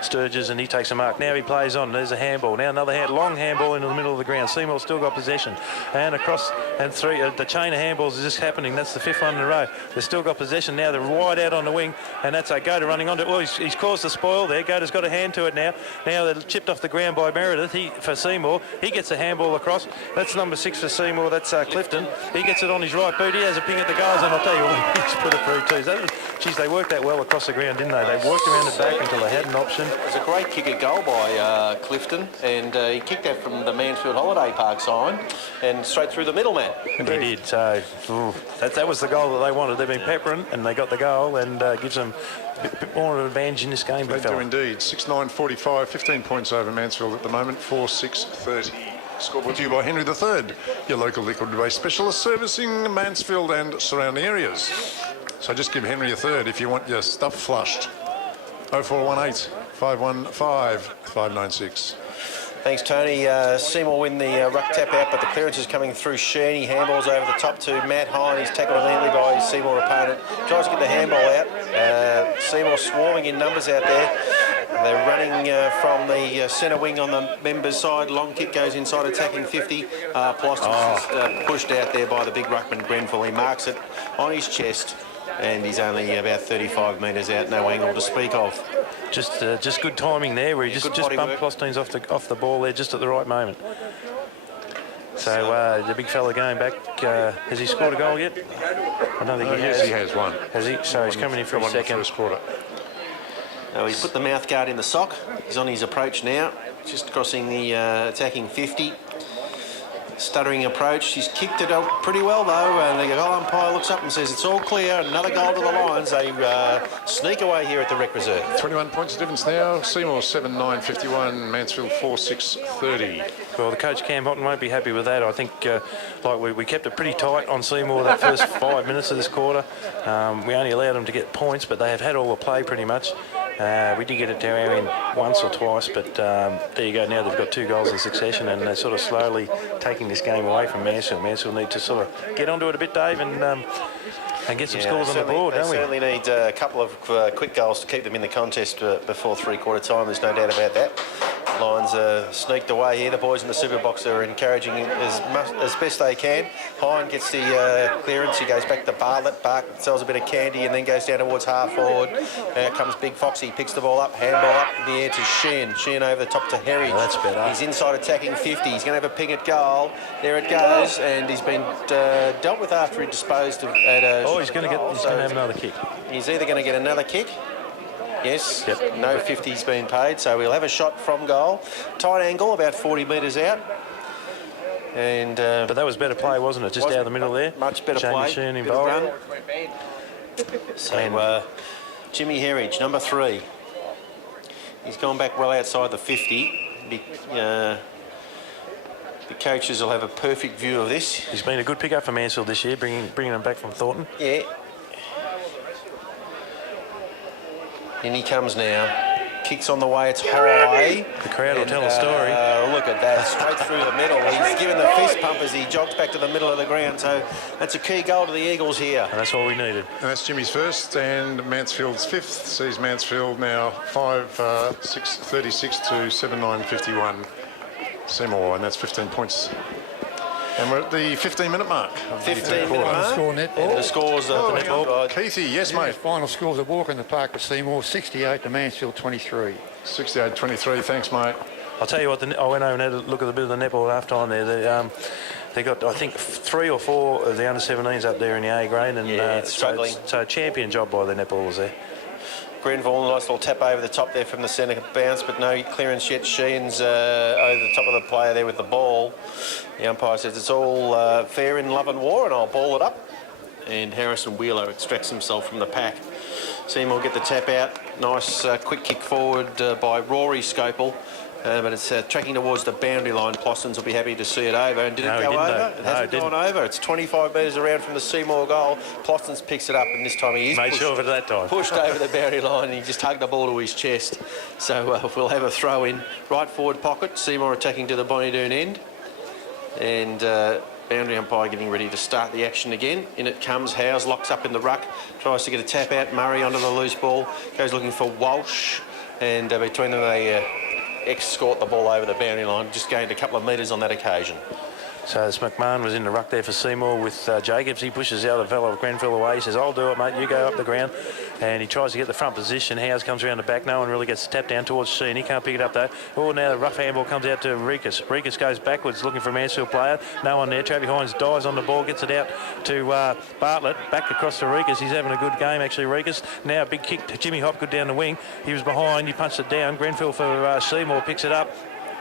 Sturgis, and he takes a mark. Now he plays on. There's a handball. Now another long handball into the middle of the ground. Seymour's still got possession. And across and three. The chain of handballs is just happening. That's the 5th one in a row. They've still got possession now. They're wide out on the wing, and that's a Goda running onto it. Well, he's caused the spoil there. Goda's got a hand to it now. Now they're chipped off the ground by Meredith for Seymour. He gets a handball across. That's number 6 for Seymour. That's Clifton. He gets it on his right boot. He has a ping at the goals, and I'll tell you what, he's put it through too. Geez, they worked that well across the ground, didn't they? They worked around the back until they had an option. It was a great kick at goal by Clifton, and he kicked that from the Mansfield Holiday Park sign and straight through the middle, Matt. He did. So that was the goal that they wanted. They've been peppering, and they got the goal, and gives them a bit more of an advantage in this game. They do indeed. 6-9-45, 15 points over Mansfield at the moment, 4-6-30. Scoreboard to you by Henry III, your local liquid waste specialist servicing Mansfield and surrounding areas. So just give Henry III if you want your stuff flushed. 0418 515 596. Thanks, Tony. Seymour win the ruck tap out, but the clearance is coming through Sheeny. Handballs over the top to Matt Hine. He's tackled immediately by his Seymour opponent. Tries to get the handball out. Seymour swarming in numbers out there. They're running from the centre wing on the members' side. Long kick goes inside, attacking 50. Ploston's just pushed out there by the big ruckman Grenfell. He marks it on his chest, and he's only about 35 metres out. No angle to speak of. Just good timing there, where he just bumped Plostines off the ball there just at the right moment. So the big fella going back. Has he scored a goal yet? I don't think he has. Yes, he has one. Has he? So he's coming in for a second. First quarter. Now he's put the mouth guard in the sock. He's on his approach now, just crossing the attacking 50. Stuttering approach. He's kicked it out pretty well though, and the goal umpire looks up and says it's all clear. Another goal to the Lions. They sneak away here at the Rec Reserve. 21 points of difference now. Seymour 7-9-51, Mansfield 4-6-30. Well, the coach Cam Houghton won't be happy with that. I think we kept it pretty tight on Seymour that first 5 minutes of this quarter. We only allowed them to get points, but they have had all the play pretty much. We did get it to our end once or twice, but there you go. Now they've got 2 goals in succession, and they're sort of slowly taking this game away from Mansfield. Mansfield need to sort of get onto it a bit, Dave, and get some scores on the board, don't we? They certainly need a couple of quick goals to keep them in the contest before three-quarter time. There's no doubt about that. Lions sneaked away here. The boys in the super box are encouraging as best they can. Hine gets the clearance. He goes back to Bartlett. Bartlett sells a bit of candy and then goes down towards half forward. Out comes Big Foxy. Picks the ball up. Handball up in the air to Sheehan. Sheehan over the top to Herridge. Oh, that's better. He's inside attacking 50. He's going to have a ping at goal. There it goes. And he's been dealt with after he disposed of at a he's going to have another kick. He's either going to get another kick. Yes, yep. No 50's been paid, so we'll have a shot from goal. Tight angle, about 40 metres out. And but that was better play, wasn't it? Just out of the middle there. Much better play. Involved. So Jimmy Herridge, number 3. He's gone back well outside the 50. The coaches will have a perfect view of this. He's been a good pickup for Mansfield this year, bringing them back from Thornton. Yeah. In he comes now. Kicks on the way, it's high. The crowd will tell a story. Look at that, straight through the middle. He's given the fist pump as he jogs back to the middle of the ground. So that's a key goal to the Eagles here. And that's all we needed. And that's Jimmy's first and Mansfield's fifth. Sees Mansfield now 36 to 7-9-51. Seymour, and that's 15 points. And we're at the 15-minute mark. 15-minute mark. Score netball. The scores of the netball. Keithy, yes, mate. Final scores of Walker in the Park for Seymour, 68 to Mansfield 23. 68-23, thanks, mate. I'll tell you what, I went over and had a look at the bit of the netball half time there. They got, I think, 3 or 4 of the under-17s up there in the A grade. And, it's struggling. So champion job by the netballers there. Grenville, nice little tap over the top there from the centre bounce, but no clearance yet. Sheehan's over the top of the player there with the ball. The umpire says it's all fair in love and war, and I'll ball it up. And Harrison Wheeler extracts himself from the pack. Seymour get the tap out. Nice quick kick forward by Rory Scopel. But it's tracking towards the boundary line. Plostons will be happy to see it over. And did it go over? It hasn't gone over. It's 25 metres around from the Seymour goal. Plostons picks it up, and this time he is Made sure of it that time. pushed over the boundary line, and he just hugged the ball to his chest. So we'll have a throw in. Right forward pocket. Seymour attacking to the Bonnie-Doon end. And boundary umpire getting ready to start the action again. In it comes. Howes locks up in the ruck. Tries to get a tap out. Murray onto the loose ball. Goes looking for Walsh. And between them they escort the ball over the boundary line. Just gained a couple of metres on that occasion. So as McMahon was in the ruck there for Seymour with Jacobs. He pushes the other fellow of Grenfell away. He says, I'll do it, mate. You go up the ground. And he tries to get the front position. Howes comes around the back. No one really gets the tap down towards Sheen. He can't pick it up, though. Oh, now the rough handball comes out to Rikus. Rikus goes backwards looking for a Mansfield player. No one there. Travis Hines dives on the ball, gets it out to Bartlett. Back across to Rikus. He's having a good game, actually, Rikus. Now a big kick to Jimmy Hopgood down the wing. He was behind. He punched it down. Grenfell for Seymour picks it up.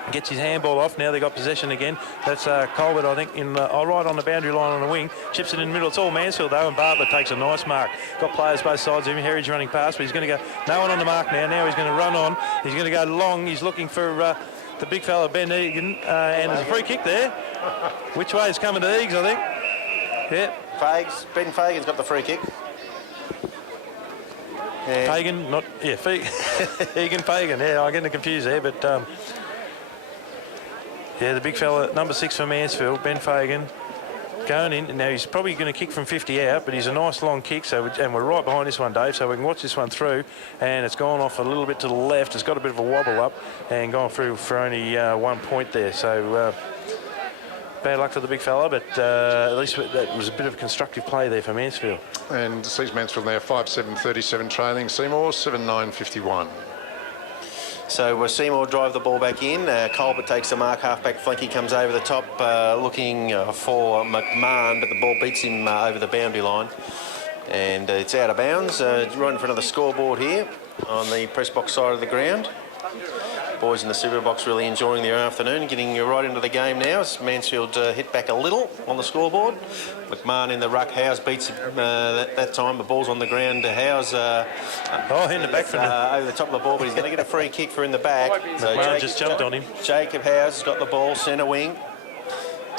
Gets his handball off. Now they got possession again. That's Colbert, I think, right on the boundary line on the wing. Chips it in the middle. It's all Mansfield, though, and Bartlett takes a nice mark. Got players both sides of him. Herridge running past, but he's going to go. No one on the mark now. Now he's going to run on. He's going to go long. He's looking for the big fella, Ben Egan, and there's a free kick there. Which way is coming to Eags, I think? Yeah. Ben Fagan's got the free kick. Yeah. Fagan, not... Yeah, Egan Fagan. Yeah, I'm getting confused there, but... yeah, the big fella, number 6 for Mansfield, Ben Fagan, going in. Now, he's probably going to kick from 50 out, but he's a nice long kick, and we're right behind this one, Dave, so we can watch this one through. And it's gone off a little bit to the left. It's got a bit of a wobble up and gone through for only 1 point there. So, bad luck for the big fella, but at least that was a bit of constructive play there for Mansfield. And sees Mansfield now 5-7-37 trailing. Seymour 7-9-51. So Seymour drive the ball back in. Colbert takes the mark. Halfback flanky comes over the top looking for McMahon, but the ball beats him over the boundary line. And it's out of bounds. Right in front of the scoreboard here on the press box side of the ground. Boys in the super box really enjoying their afternoon, getting right into the game now. As Mansfield hit back a little on the scoreboard. McMahon in the ruck. Howes beats that time. The ball's on the ground. Howes in the back from over the top of the ball, but he's going to get a free kick for in the back. So McMahon just jumped on him. Jacob Howes has got the ball, centre wing.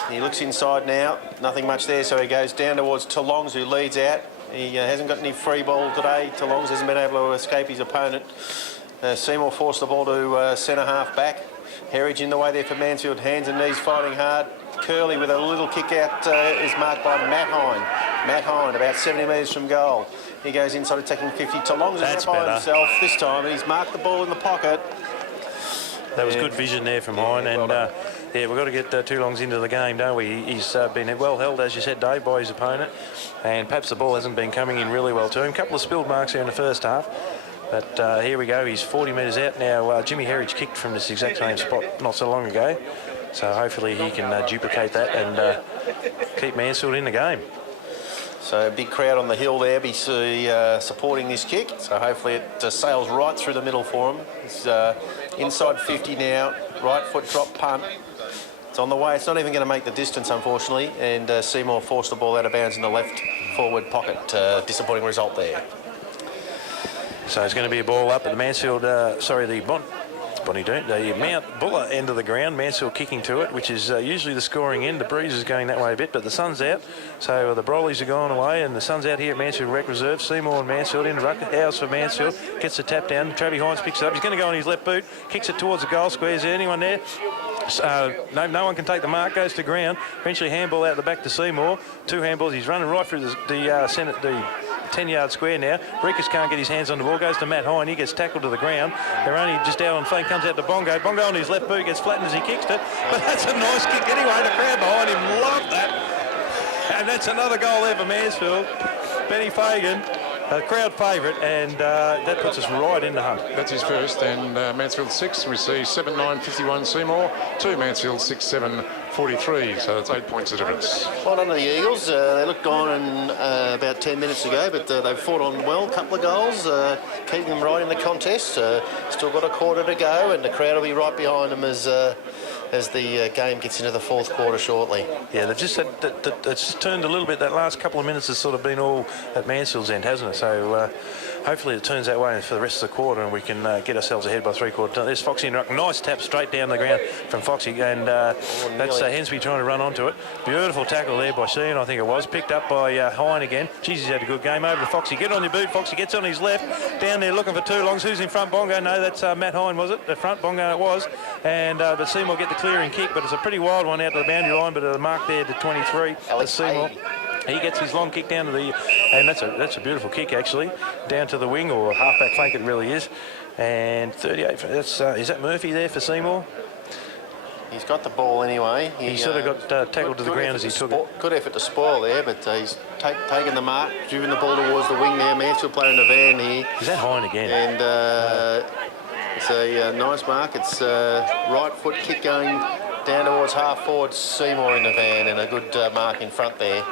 He looks inside now. Nothing much there, so he goes down towards Talongs, who leads out. He hasn't got any free ball today. Talongs hasn't been able to escape his opponent. Seymour forced the ball to centre half back. Herridge in the way there for Mansfield. Hands and knees fighting hard. Curley with a little kick out is marked by Matt Hine. Matt Hine about 70 metres from goal. He goes inside attacking 50. Talongs is by himself this time, and he's marked the ball in the pocket. That was good vision there from Hine, and yeah, we've got to get Toulongs into the game, don't we? He's been well held, as you said, Dave, by his opponent, and perhaps the ball hasn't been coming in really well to him. A couple of spilled marks here in the first half. But here we go, he's 40 metres out now. Jimmy Herridge kicked from this exact same spot not so long ago. So hopefully he can duplicate that and keep Mansfield in the game. So a big crowd on the hill there, BC supporting this kick. So hopefully it sails right through the middle for him. It's inside 50 now, right foot drop punt. It's on the way. It's not even going to make the distance, unfortunately. And Seymour forced the ball out of bounds in the left forward pocket. Disappointing result there. So it's going to be a ball up at the Mansfield, the Bonnie don't. The Mount Buller end of the ground, Mansfield kicking to it, which is usually the scoring end. The breeze is going that way a bit, but the sun's out. So the Broleys are going away, and the sun's out here at Mansfield Rec Reserve. Seymour and Mansfield in the ruck. House for Mansfield. Gets the tap down. Travis Hines picks it up. He's going to go on his left boot. Kicks it towards the goal square. Is there anyone there? No one can take the mark. Goes to ground. Eventually handball out the back to Seymour. 2 handballs. He's running right through the 10-yard square now. Breakers can't get his hands on the ball. Goes to Matt Hine. He gets tackled to the ground. They're only just out on flank. Comes out to Bongo. Bongo on his left boot gets flattened as he kicks it. But that's a nice kick anyway. The crowd behind him love that. And that's another goal there for Mansfield. Benny Fagan, a crowd favourite, and that puts us right in the hunt. That's his first, and Mansfield 6 receives 7-9-51 Seymour, 2 Mansfield 6-7-43, so that's 8 points of difference. Well done to the Eagles. They looked on about 10 minutes ago, but they've fought on well. A couple of goals, keeping them right in the contest. Still got a quarter to go, and the crowd will be right behind them as the game gets into the fourth quarter shortly. Yeah, they've just had it's turned a little bit. That last couple of minutes has sort of been all at Mansfield's end, hasn't it? So hopefully it turns that way for the rest of the quarter, and we can get ourselves ahead by 3/4 time. There's Foxy in ruck. Nice tap straight down the ground from Foxy, and that's Hensby trying to run onto it. Beautiful tackle there by Sheehan, I think it was. Picked up by Hine again. Jeez, he's had a good game. Over to Foxy. Get on your boot. Foxy gets on his left. Down there looking for 2 longs. Who's in front? Bongo. No, that's Matt Hine, was it? The front Bongo it was. And but Seymour get the clearing kick, but it's a pretty wild one out to the boundary line, but a mark there to 23. That's Seymour. He gets his long kick down to the, and that's a beautiful kick actually, down to the wing or half-back flank it really is. And 38, that's is that Murphy there for Seymour? He's got the ball anyway. He sort of got tackled to the ground as he took it. Good effort to spoil there, but he's taken the mark, driven the ball towards the wing there. Mansfield playing in the van here. Is that Hine again? And it's a nice mark. It's right foot kick going down towards half forward. Seymour in the van, and a good mark in front there.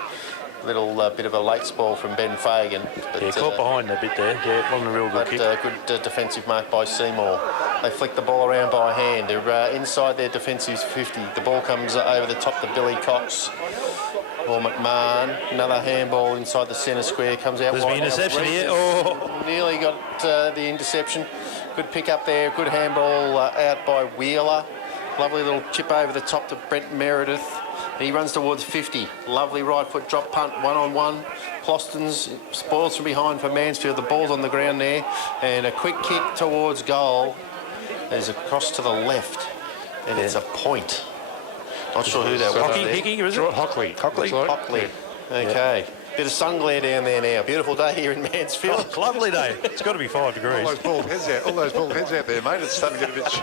Little bit of a late spoil from Ben Fagan. But, yeah, caught behind a bit there. Yeah, wasn't a real good kick. Good defensive mark by Seymour. They flick the ball around by hand. They're inside their defensive 50. The ball comes over the top to Billy Cox. Or McMahon. Another handball inside the centre square. Comes out. There's an interception here. Oh. Nearly got the interception. Good pick up there. Good handball out by Wheeler. Lovely little chip over the top to Brent Meredith. He runs towards 50. Lovely right foot drop punt, 1-on-1. Plostons spoils from behind for Mansfield. The ball's on the ground there. And a quick kick towards goal. There's a cross to the left. And it's a point. Not sure who that was. Hickey, was it? Hockley. Hockley. Okay. Bit of sun glare down there now. Beautiful day here in Mansfield. Oh, lovely day. It's got to be 5 degrees. All those bald heads out there, mate. It's starting to get a bit...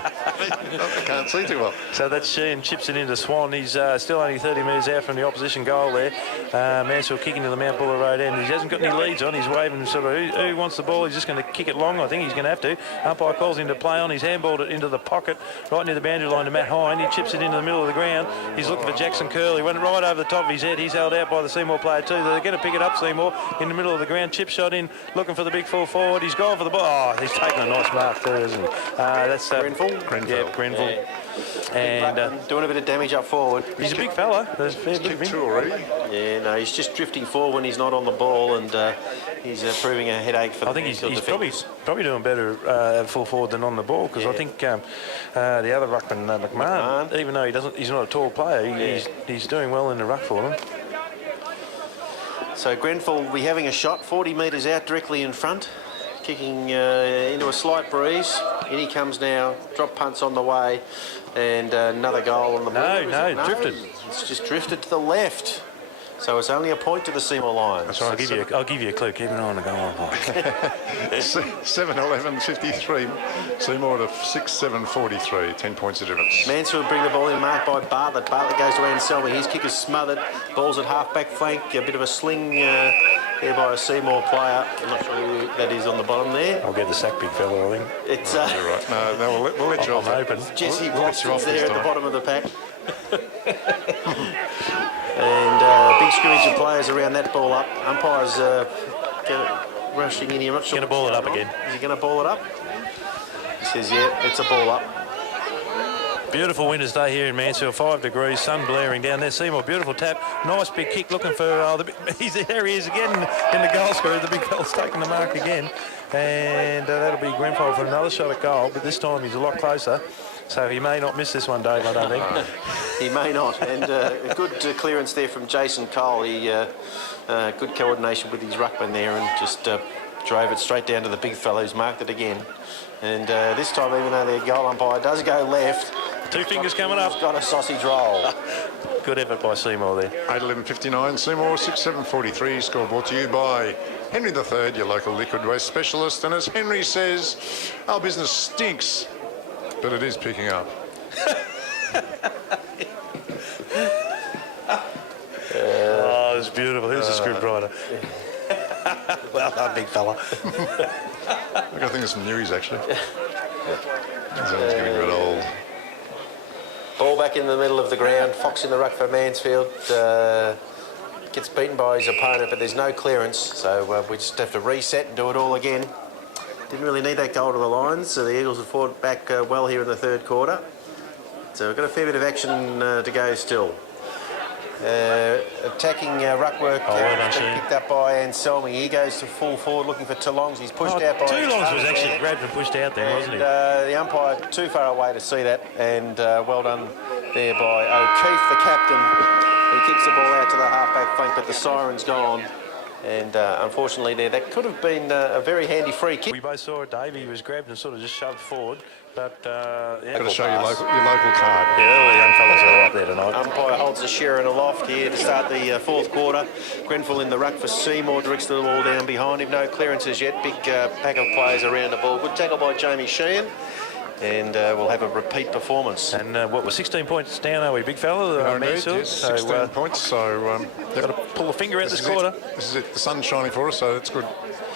I can't see too well. So that's Sheehan chips it into Swan. He's still only 30 metres out from the opposition goal there. Mansfield kicking to the Mount Buller Road end. He hasn't got any leads on. He's waving sort of who wants the ball. He's just going to kick it long. I think he's going to have to. Umpire calls him to play on. He's handballed it into the pocket right near the boundary line to Matt Hine. He chips it into the middle of the ground. He's looking for Jackson Curley. Went right over the top of his head. He's held out by the Seymour player too. They're going to pick it up, Seymour, in the middle of the ground. Chip shot in, looking for the big full forward. He's gone for the ball. Oh, he's taken a nice mark too, isn't he? That's Grenfell. Yeah, Grenfell. Yeah. And doing a bit of damage up forward. he's a big fella. There's a fair bit of him. 2 already. Yeah, no, he's just drifting forward when he's not on the ball, and he's proving a headache for I think he's probably doing better at full forward than on the ball, because I think the other ruckman, McMahon, even though he's not a tall player, he's doing well in the ruck for them. So Grenfell will be having a shot 40 metres out directly in front, kicking into a slight breeze. In he comes now, drop punts on the way, and another goal on the ball. No, drifted. It's just drifted to the left. So it's only a point to the Seymour Lions. That's right, I'll give you a clue. Keep an eye on the goal. 7-11-53. Seymour to 6-7-43. 10 points of difference. Mansfield bring the ball in, marked by Bartlett. Bartlett goes to Anselmi. His kick is smothered. Ball's at half-back flank. A bit of a sling there by a Seymour player. I'm not sure who that is on the bottom there. I'll get the sack, big fella, I think. It's You're right. No, we'll let you off. I'm open. Jesse We'll let you off Watson's there this at the time. bottom of the pack. And big scrimmage of players around that ball up. Umpires rushing in here. I'm not sure. Going to ball it up again. Is he going to ball it up? He says, yeah, it's a ball up. Beautiful winter's day here in Mansfield, 5 degrees, sun blaring down there. Seymour, beautiful tap, nice big kick, looking for there he is again in the goal square. The big fella's taking the mark again. And that'll be Grenfell for another shot at goal, but this time he's a lot closer. So he may not miss this one, Dave, I don't think. He may not. And a good clearance there from Jason Cole. He good coordination with his ruckman there and just drove it straight down to the big fellow who's marked it again. And this time, even though their goal umpire does go left, Two fingers coming up. he's got a sausage roll. Good effort by Seymour there. 8:11:59, Seymour 6:7:43. Score brought to you by Henry III, your local liquid waste specialist. And as Henry says, our business stinks, but it is picking up. Oh, it's beautiful. Who's the scriptwriter? Well done, big fella. Look, I think there's some newies actually. He's getting a bit old. Ball back in the middle of the ground. Fox in the ruck for Mansfield. Gets beaten by his opponent, but there's no clearance. So we just have to reset and do it all again. Didn't really need that goal to the Lions, so the Eagles have fought back well here in the third quarter. So we've got a fair bit of action to go still. Attacking ruck work picked up by Anselmi. He goes to full forward looking for Toulongs. He's pushed out by... Toulongs was actually grabbed and pushed out there, wasn't he? The umpire too far away to see that, and well done there by O'Keefe, the captain. He kicks the ball out to the half-back flank, but the siren's gone. And unfortunately there, that could have been a very handy free kick. We both saw it, Dave. He was grabbed and sort of just shoved forward. But, yeah. Got to show your local card. Yeah, all the young fellas are up there tonight. Umpire holds the Sheeran aloft here to start the fourth quarter. Grenfell in the ruck for Seymour, directs the ball down behind him. No clearances yet. Big pack of players around the ball. Good tackle by Jamie Sheehan. And we'll have a repeat performance. And what, we're 16 points down, are we, big fella? Mansfield, yes, 16 points, so... got to pull the finger out this quarter. This is it. The sun's shining for us, so it's good.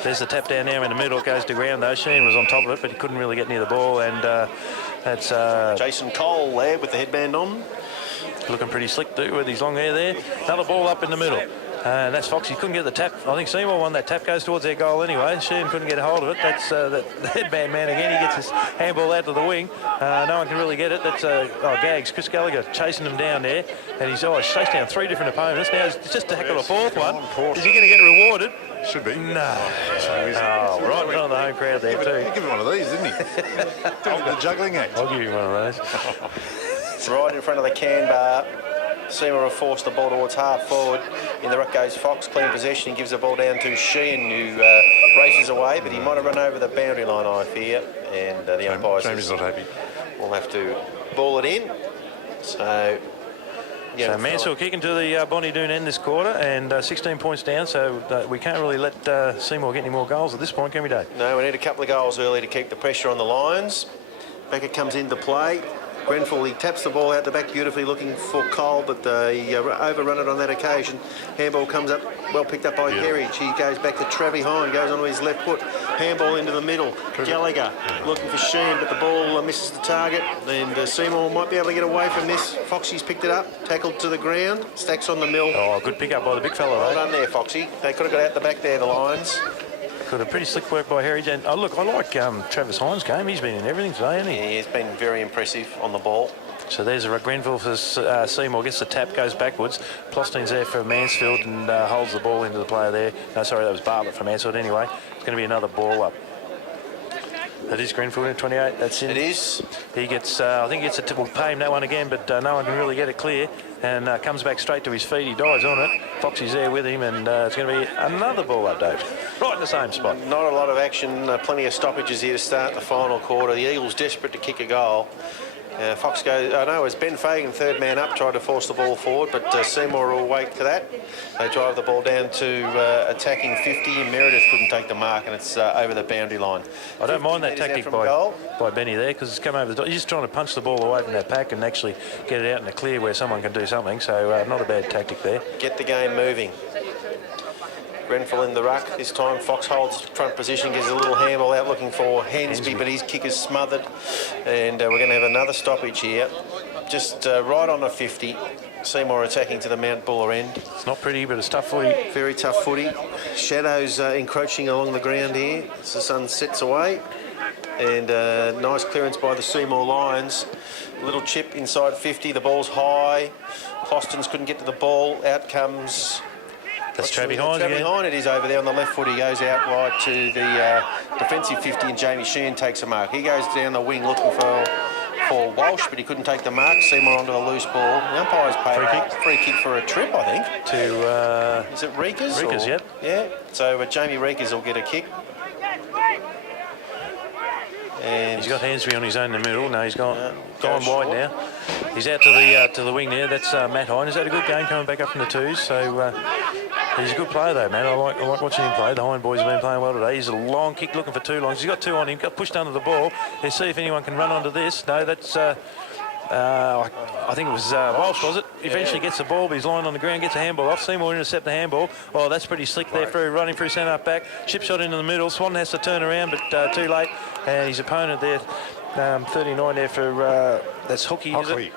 There's the tap down now in the middle. It goes to ground, though. Sheehan was on top of it, but he couldn't really get near the ball. And that's... Jason Cole there with the headband on. Looking pretty slick, too, with his long hair there. Another ball up in the middle. And that's Fox. He couldn't get the tap. I think Seymour won that tap. Goes towards their goal anyway. Sheehan couldn't get a hold of it. That's the headband man again. He gets his handball out to the wing. No one can really get it. That's Gags. Chris Gallagher chasing him down there. And he's chased down three different opponents. Now he's just tackled a fourth one. Is he going to get rewarded? Should be. No. Oh, right in front of the home crowd there, too. He gave him one of these, didn't he? The juggling act. I'll give you one of those. Right in front of the can bar. Seymour have forced the ball towards half forward. In the ruck goes Fox, clean possession. He gives the ball down to Sheehan, who races away, but he might have run over the boundary line, I fear. And the umpire Jamie's not happy. We'll have to ball it in. So, yeah. So Mansfield kicking to the Bonnie Doon end this quarter, and 16 points down. So we can't really let Seymour get any more goals at this point, can we, Dave? No, we need a couple of goals early to keep the pressure on the Lions. Becker comes into play. Grenfell, he taps the ball out the back beautifully, looking for Cole, but he overrun it on that occasion. Handball comes up, well picked up by Herridge. He goes back to Travie Hine, goes onto his left foot. Handball into the middle. Gallagher looking for Sheehan, but the ball misses the target. And Seymour might be able to get away from this. Foxy's picked it up, tackled to the ground, stacks on the mill. Oh, good pick up by the big fella, Well though. done there, Foxy. They could have got out the back there, the Lions. Could have pretty slick work by Herridge. And look, I like Travis Hine's game. He's been in everything today, hasn't he? Yeah, he's been very impressive on the ball. So there's a Grenfell for Seymour, gets the tap, goes backwards. Plostein's there for Mansfield and holds the ball into the player there. No, sorry, that was Bartlett for Mansfield anyway. It's going to be another ball up. That is Grenfell in 28. That's in. It is. He gets, I think he gets a tip. We'll pay him that one again, but no one can really get it clear. And comes back straight to his feet. He dives on it. Foxy's there with him, and it's going to be another ball up, Dave. Right in the same spot. Not a lot of action. Plenty of stoppages here to start the final quarter. The Eagles desperate to kick a goal. Fox goes, it's Ben Fagan, third man up, tried to force the ball forward, but Seymour will wait for that. They drive the ball down to attacking 50, and Meredith couldn't take the mark, and it's over the boundary line. I don't mind that tactic by Benny there, because it's come over the top. He's just trying to punch the ball away from that pack and actually get it out in the clear where someone can do something, so not a bad tactic there. Get the game moving. Grenfell in the ruck. This time Fox holds front position, gives a little handball out looking for Hensby, but his kick is smothered. And we're going to have another stoppage here. Just right on the 50. Seymour attacking to the Mount Buller end. It's not pretty, but it's tough footy. Very tough footy. Shadows encroaching along the ground here as the sun sets away. And nice clearance by the Seymour Lions. Little chip inside 50. The ball's high. Clostons couldn't get to the ball. Out comes That's Travis Hines again. Travis Hines, it is over there on the left foot. He goes out wide to the defensive 50, and Jamie Sheehan takes a mark. He goes down the wing looking for Walsh, but he couldn't take the mark. Seymour onto the loose ball. The umpire's paid free kick for a trip, I think. To is it Reekers? Reekers, yep. Yeah. So Jamie Reekers will get a kick. And he's got Hansby on his own in the middle. No, he's gone wide now. He's out to the wing there. That's Matt Hine. He's had a good game coming back up from the twos. So he's a good player though, man. I like watching him play. The Hine boys have been playing well today. He's a long kick looking for two longs. He's got two on him. Got pushed under the ball. Let's see if anyone can run onto this. No, that's I think it was Walsh, was it? Eventually gets the ball, but he's lying on the ground, gets a handball off. Seymour intercept the handball. Oh, that's pretty slick there, through running through centre half back. Chip shot into the middle. Swan has to turn around, but too late. And his opponent there, 39 there for that's Hookie.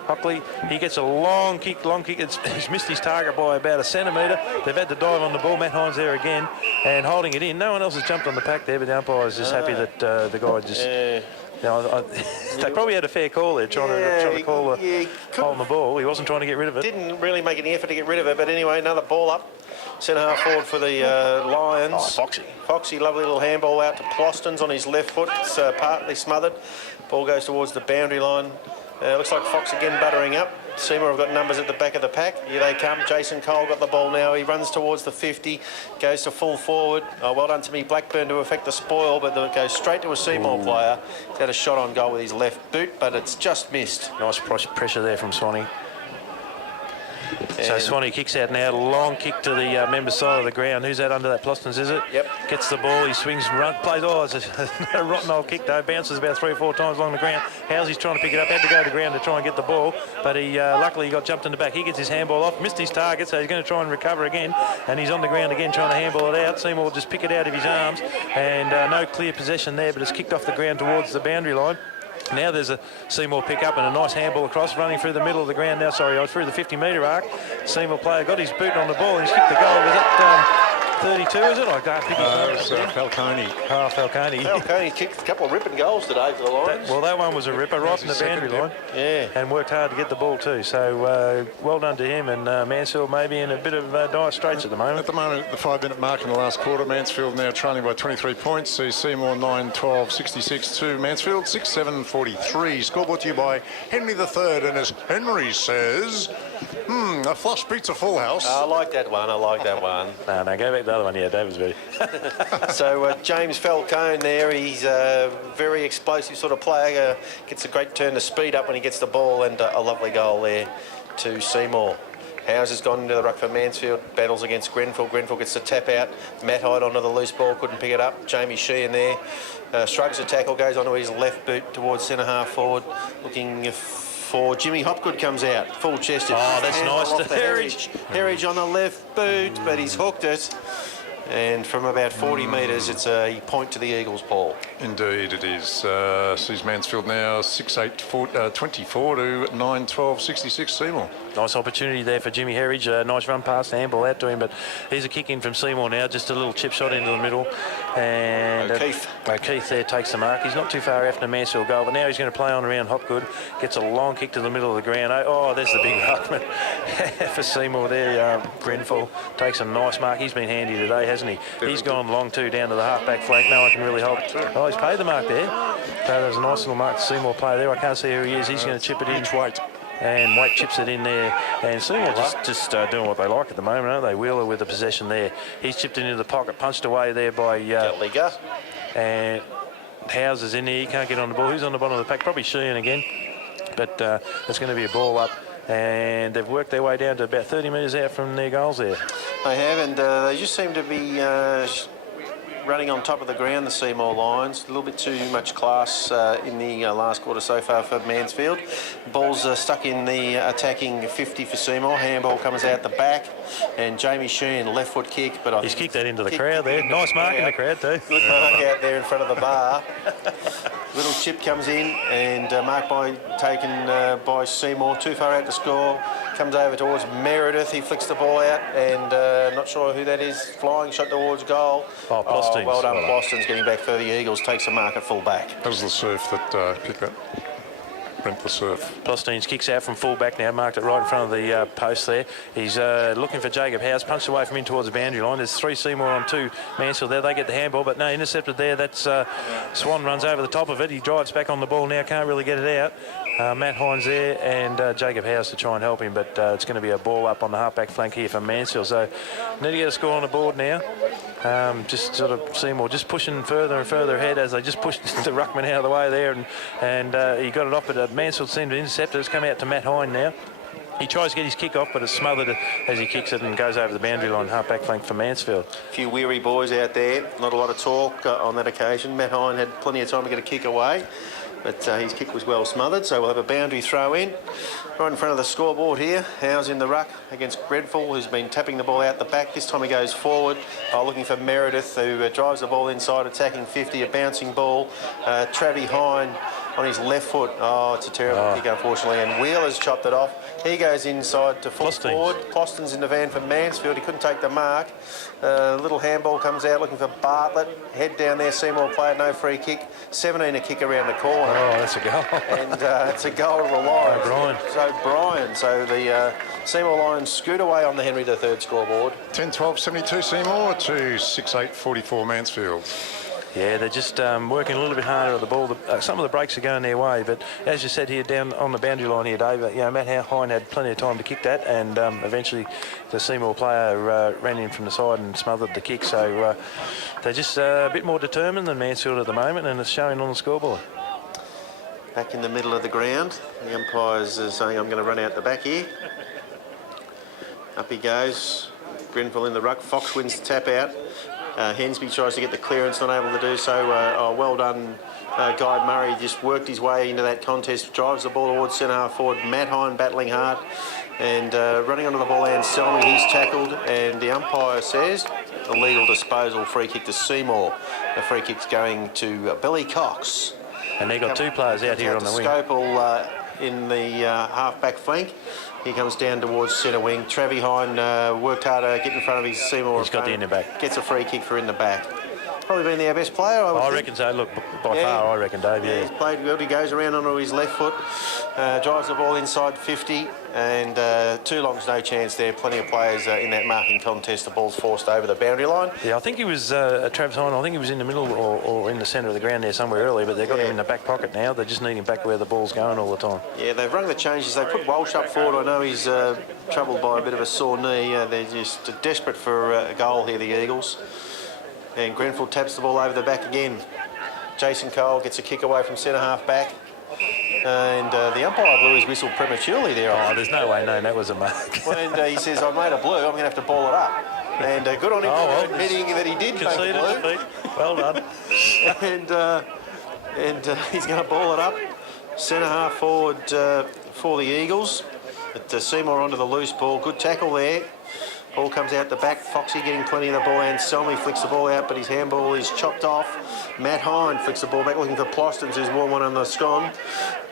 Hockley. He gets a long kick. He's missed his target by about a centimetre. They've had to dive on the ball. Matt Hines there again and holding it in. No one else has jumped on the pack there, but the umpire is just happy that the guy just. They probably had a fair call there, trying to call holding the ball. He wasn't trying to get rid of it. Didn't really make any effort to get rid of it, but anyway, another ball up. Centre half forward for the Lions. Oh, Foxy, lovely little handball out to Plostons on his left foot. It's partly smothered. Ball goes towards the boundary line. Looks like Fox again buttering up. Seymour have got numbers at the back of the pack. Here they come. Jason Cole got the ball now. He runs towards the 50, goes to full forward. Well done to me, Blackburn, to affect the spoil, but it goes straight to a Seymour player. He's had a shot on goal with his left boot, but it's just missed. Nice pressure there from Swanee. So Swanee kicks out now, long kick to the member side of the ground. Who's that under that? Plostons, is it? Yep. Gets the ball, he swings, plays. Oh, it's a rotten old kick though. Bounces about 3 or 4 times along the ground. Howes trying to pick it up, had to go to the ground to try and get the ball, but he luckily he got jumped in the back. He gets his handball off, missed his target, so he's going to try and recover again, and he's on the ground again trying to handball it out. Seymour will just pick it out of his arms, and no clear possession there, but it's kicked off the ground towards the boundary line. Now there's a Seymour pick up and a nice handball across, running through the middle of the ground now. Sorry, through the 50-metre arc. Seymour player got his boot on the ball and he's kicked the goal. Was that 32, is it? I can't pick it up. It was Falcone. Oh, Falcone. Falcone kicked a couple of ripping goals today for the Lions. That one was a ripper right from the boundary line. Yeah. And worked hard to get the ball too. So well done to him. And Mansfield maybe in a bit of dire straits at the moment. At the moment, the 5-minute mark in the last quarter, Mansfield now trailing by 23 points. See Seymour 9-12, 66 to Mansfield 6-7, 43. Scoreboard to you by Henry III. And as Henry says, a flush beats a full house. I like that one. No, go back to the other one. Yeah, David's ready. So James Falcone there, he's a very explosive sort of player. Gets a great turn to speed up when he gets the ball, and a lovely goal there to Seymour. Howes has gone into the ruck for Mansfield, battles against Grenfell. Grenfell gets the tap out. Matt Hyde onto the loose ball, couldn't pick it up. Jamie Sheehan there, shrugs the tackle, goes onto his left boot towards centre half forward, looking for Jimmy Hopgood, comes out, full chested. Oh, that's nice to Herridge on the left boot, but he's hooked it. And from about 40 metres, it's a point to the Eagles, Paul. Indeed, it is. Sees Mansfield now 6-8, 24 to 9-12, 66 Seymour. Nice opportunity there for Jimmy Herridge. Nice run past, handball out to him, but here's a kick in from Seymour now, just a little chip shot into the middle. And O'Keefe there takes the mark. He's not too far after the Mansfield goal, but now he's going to play on around Hopgood. Gets a long kick to the middle of the ground. Oh, there's the big ruckman for Seymour there. Grenfell takes a nice mark. He's been handy today, hasn't he? He's gone long too down to the half-back flank. No one can really hold. Oh, he's paid the mark there. So there's a nice little mark to Seymour player there. I can't see who he is. He's going to chip it in. And Waite chips it in there. And Seymour just doing what they like at the moment, aren't they? Wheeler with the possession there. He's chipped it into the pocket, punched away there by Liga. And Howes is in there. He can't get on the ball. Who's on the bottom of the pack? Probably Sheehan again. But it's going to be a ball up. And they've worked their way down to about 30 metres out from their goals there. They have, and they just seem to be running on top of the ground, the Seymour Lions. A little bit too much class in the last quarter so far for Mansfield. Ball's stuck in the attacking 50 for Seymour. Handball comes out the back, and Jamie Sheehan, left foot kick. But he's kicked that into the crowd there. Nice mark in the crowd too. Good mark out there in front of the bar. Little chip comes in, and mark taken by Seymour. Too far out to score. Comes over towards Meredith. He flicks the ball out, and not sure who that is. Flying shot towards goal. Oh, Plostons. Well done, Plostons, getting back for the Eagles. Takes a mark at full back. That was the surf that picked that. Brent the Surf. Plostines kicks out from full back now, marked it right in front of the post there. He's looking for Jacob House, punched away from in towards the boundary line. There's 3 Seymour on 2 Mansfield there. They get the handball, but no, intercepted there. That's Swan runs over the top of it. He drives back on the ball now, can't really get it out. Matt Hines there and Jacob House to try and help him, but it's going to be a ball up on the half-back flank here for Mansfield. So need to get a score on the board now. Just sort of Seymour just pushing further and further ahead as they just pushed the ruckman out of the way there, and he got it off, but Mansfield seemed to intercept it. It's come out to Matt Hine now. He tries to get his kick off, but it's smothered as he kicks it and goes over the boundary line, half-back flank for Mansfield. A few weary boys out there, not a lot of talk on that occasion. Matt Hine had plenty of time to get a kick away, but his kick was well smothered, so we'll have a boundary throw in. Right in front of the scoreboard here, Howes in the ruck against Grenfell, who's been tapping the ball out the back. This time he goes forward, looking for Meredith, who drives the ball inside, attacking 50, a bouncing ball. Travie Hine on his left foot. Oh, it's a terrible kick, unfortunately, and Wheeler's chopped it off. He goes inside to full forward. Plostins in the van for Mansfield. He couldn't take the mark. Little handball comes out looking for Bartlett. Head down there, Seymour player, no free kick. 17 a kick around the corner. Oh, that's a goal. And it's a goal to the Lions. So the Seymour Lions scoot away on the Henry III scoreboard. 10-12, 72 Seymour to 6-8, 44 Mansfield. Yeah, they're just working a little bit harder at the ball. Some of the breaks are going their way, but as you said here, down on the boundary line here, Dave, Matt Hine had plenty of time to kick that, and eventually the Seymour player ran in from the side and smothered the kick. So they're just a bit more determined than Mansfield at the moment, and it's showing on the scoreboard. Back in the middle of the ground. The umpire's saying, I'm going to run out the back here. Up he goes. Grenfell in the ruck. Fox wins the tap out. Hensby tries to get the clearance, not able to do so. Well done, Guy Murray. Just worked his way into that contest. Drives the ball towards centre half forward. Matt Hine battling hard and running onto the ball. Anselmi, he's tackled, and the umpire says illegal disposal. Free kick to Seymour. The free kick's going to Billy Cox. And they've got 2 players out here on the wing. Scopel in the half-back flank. He comes down towards centre wing. Travie Hine worked hard to get in front of his Seymour. He's got the in the back. Gets a free kick for in the back. Probably been our best player, I would think. Reckon so. Look, by far, I reckon, Dave, yeah. He's played good. He goes around onto his left foot, drives the ball inside 50, and too long's no chance there. Plenty of players in that marking contest. The ball's forced over the boundary line. Yeah, I think he was, Travis Hine, I think he was in the middle or in the centre of the ground there somewhere earlier, but they've got him in the back pocket now. They just need him back where the ball's going all the time. Yeah, they've rung the changes. They put Walsh up forward. I know he's troubled by a bit of a sore knee. They're just desperate for a goal here, the Eagles. And Grenfell taps the ball over the back again. Jason Cole gets a kick away from centre half back. And the umpire blew his whistle prematurely there. Oh, there's no way, no, that was a mark. And he says, I made a blue, I'm going to have to ball it up. And good on him for admitting that he did make a blue. Well done. and he's going to ball it up. Centre half forward for the Eagles. But Seymour onto the loose ball. Good tackle there. Ball comes out the back. Foxy getting plenty of the ball. Anselmi flicks the ball out, but his handball is chopped off. Matt Hine flicks the ball back, looking for Plostins, who's won one on the scone.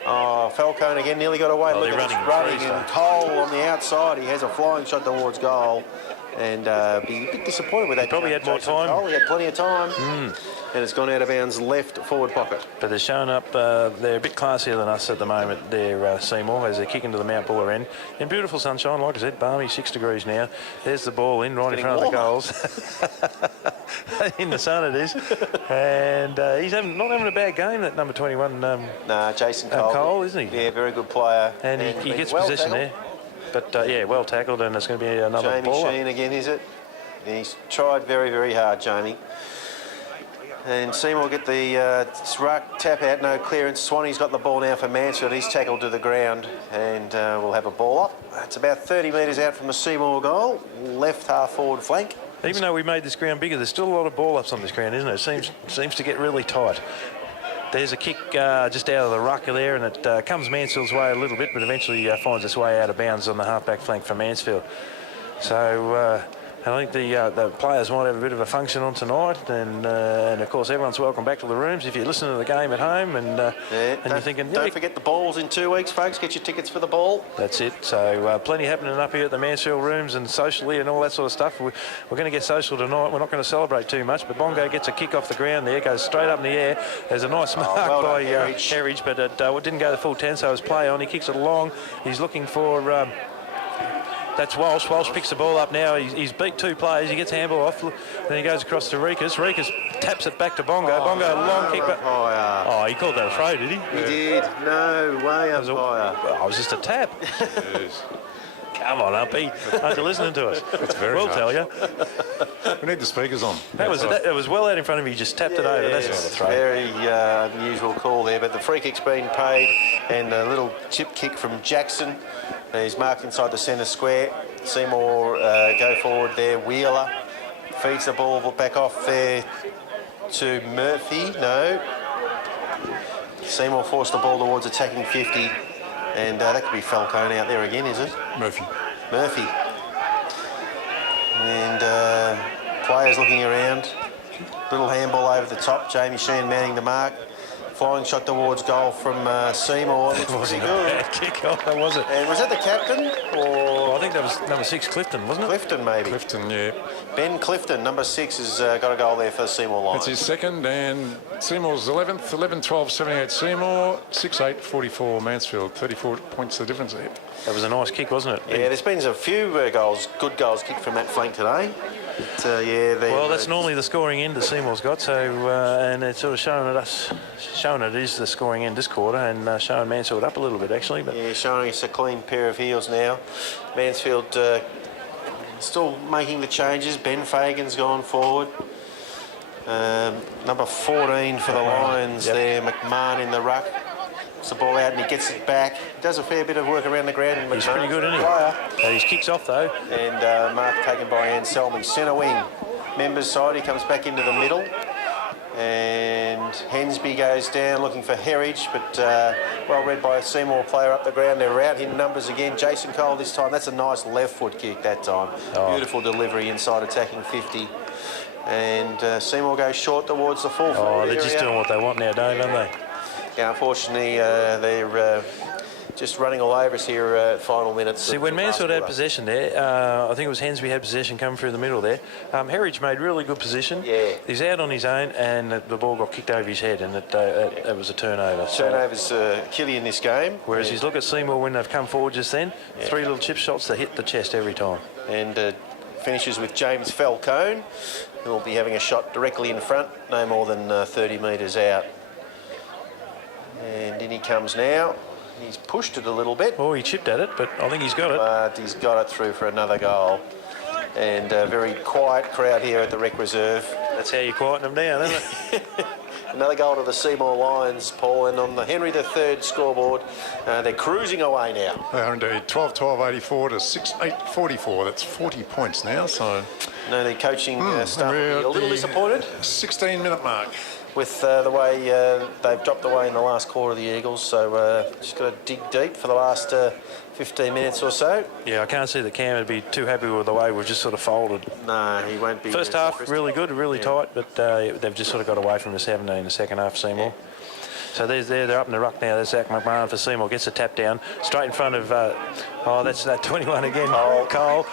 Falcone again nearly got away. Look at running. And Cole on the outside. He has a flying shot towards goal. And be a bit disappointed with that. Probably had more time. Cole. He had plenty of time. And it's gone out of bounds left forward pocket. But they're showing up, they're a bit classier than us at the moment. They're Seymour as they kick into the Mount Buller end. In beautiful sunshine, like I said, balmy 6 degrees now. There's the ball in right in front of the goals. In the sun it is. And he's not having a bad game, that number 21. Jason Cole. Cole, isn't he? Yeah, very good player. And he gets possession there. But, well tackled, and it's going to be another Jamie ball. Sheen again, is it? He's tried very, very hard, Jamie. And Seymour get the ruck, tap out, no clearance. Swanee's got the ball now for Mansfield. He's tackled to the ground, and we'll have a ball up. It's about 30 metres out from the Seymour goal. Left half forward flank. Even though we made this ground bigger, there's still a lot of ball ups on this ground, isn't it? It seems to get really tight. There's a kick just out of the ruck there, and it comes Mansfield's way a little bit, but eventually finds its way out of bounds on the half-back flank for Mansfield. So And I think the players might have a bit of a function on tonight, and of course everyone's welcome back to the rooms if you're listening to the game at home, and you're thinking, don't forget the balls in 2 weeks, folks. Get your tickets for the ball. That's it. So plenty happening up here at the Mansfield rooms and socially and all that sort of stuff. We're going to get social tonight. We're not going to celebrate too much, but Bongo gets a kick off the ground there, goes straight up in the air. There's a nice mark by Herridge, but it didn't go the full 10, so it was play on. He kicks it along. He's looking for... that's Walsh. Walsh picks the ball up now. He's beat 2 players. He gets handball off. Then he goes across to Rikas. Rikas taps it back to Bongo. Bongo, long kick back. Oh, he called that a throw, did he? He did. No way, umpire. It was just a tap. Come on, Umpy. Aren't you listening to us? We'll tell you. We need the speakers on. That was well out in front of you. Just tapped it over. That's not a throw. Very unusual call there, but the free kick's been paid, and a little chip kick from Jackson. He's marked inside the centre square. Seymour go forward there. Wheeler feeds the ball back off there to Murphy. No. Seymour forced the ball towards attacking 50, and that could be Falcone out there again, is it? Murphy. And players looking around. Little handball over the top. Jamie Sheen manning the mark. Flying shot towards goal from Seymour. That wasn't a bad kick off, was it? And was that the captain? Or I think that was number 6, Clifton, wasn't it? Clifton, maybe. Clifton, yeah. Ben Clifton, number 6, has got a goal there for Seymour Lions. That's his second, and Seymour's 11th, 11-12, 78 Seymour, 6-8, 44 Mansfield, 34 points the difference there. That was a nice kick, wasn't it? Yeah, there's been a few good goals kicked from that flank today. But, well, that's normally the scoring end that Seymour's got, so and it's sort of showing it is the scoring end this quarter, and showing Mansfield up a little bit actually. But yeah, showing us a clean pair of heels now. Mansfield still making the changes. Ben Fagan's gone forward. Number 14 for the Lions there, McMahon in the ruck. The ball out and he gets it back. He does a fair bit of work around the ground. And he's pretty good, isn't he? His kicks off though. And mark taken by Anselmi. Centre wing. Members side, he comes back into the middle. And Hensby goes down looking for Herridge, but well read by a Seymour player up the ground. They're out in numbers again. Jason Cole this time. That's a nice left foot kick that time. Beautiful delivery inside attacking 50. And Seymour goes short towards the full forward they're area. just doing what they want now, don't they? Yeah, unfortunately, they're just running all over us here at final minutes. See, when Mansfield had possession there, I think it was Hensby had possession coming through the middle there. Herridge made really good position. Yeah. He's out on his own, and the ball got kicked over his head, and it was a turnover. Turnovers key in this game. Whereas you look at Seymour when they've come forward just then, 3 little chip shots that hit the chest every time. And finishes with James Falcone, who will be having a shot directly in front, no more than 30 metres out. And in he comes now. He's pushed it a little bit. Oh, he chipped at it, but I think he's got it. But he's got it through for another goal. And a very quiet crowd here at the Rec Reserve. That's how you quieten them down, isn't it? Another goal to the Seymour Lions, Paul. And on the Henry III scoreboard, they're cruising away now. They are indeed. 12-12, 84 to 6-8, 44. That's 40 points now, so... No, the coaching staff will be a little disappointed. 16-minute mark. With the way they've dropped away in the last quarter of the Eagles, so just got to dig deep for the last 15 minutes or so. Yeah, I can't see that Cam would be too happy with the way we've just sort of folded. No, he won't be. First half, really good, really tight, but they've just sort of got away from us, haven't they, in the second half, Seymour? Yeah. So they're up in the ruck now. There's Zach McMahon for Seymour. Gets a tap down straight in front of, that's that 21 again, Cole.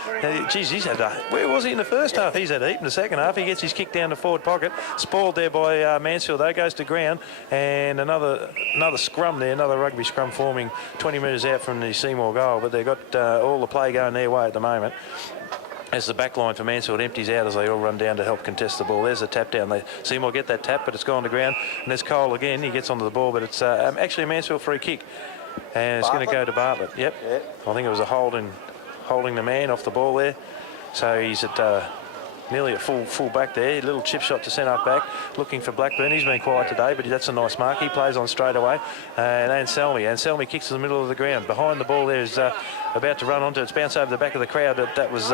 Geez, he's had where was he in the first half? He's had a heap in the second half. He gets his kick down the forward pocket. Spoiled there by Mansfield, though. Goes to ground. And another scrum there, another rugby scrum forming 20 metres out from the Seymour goal. But they've got all the play going their way at the moment. As the back line for Mansfield empties out as they all run down to help contest the ball. There's a tap down. Seymour get that tap, but it's gone to ground. And there's Cole again. He gets onto the ball, but it's actually a Mansfield free kick. And it's going to go to Bartlett. Yep. I think it was a holding the man off the ball there. So he's at nearly at full back there. A little chip shot to centre back, looking for Blackburn. He's been quiet today, but that's a nice mark. He plays on straight away. And Anselmi kicks to the middle of the ground. Behind the ball there is about to run onto it. It's bounced over the back of the crowd. That was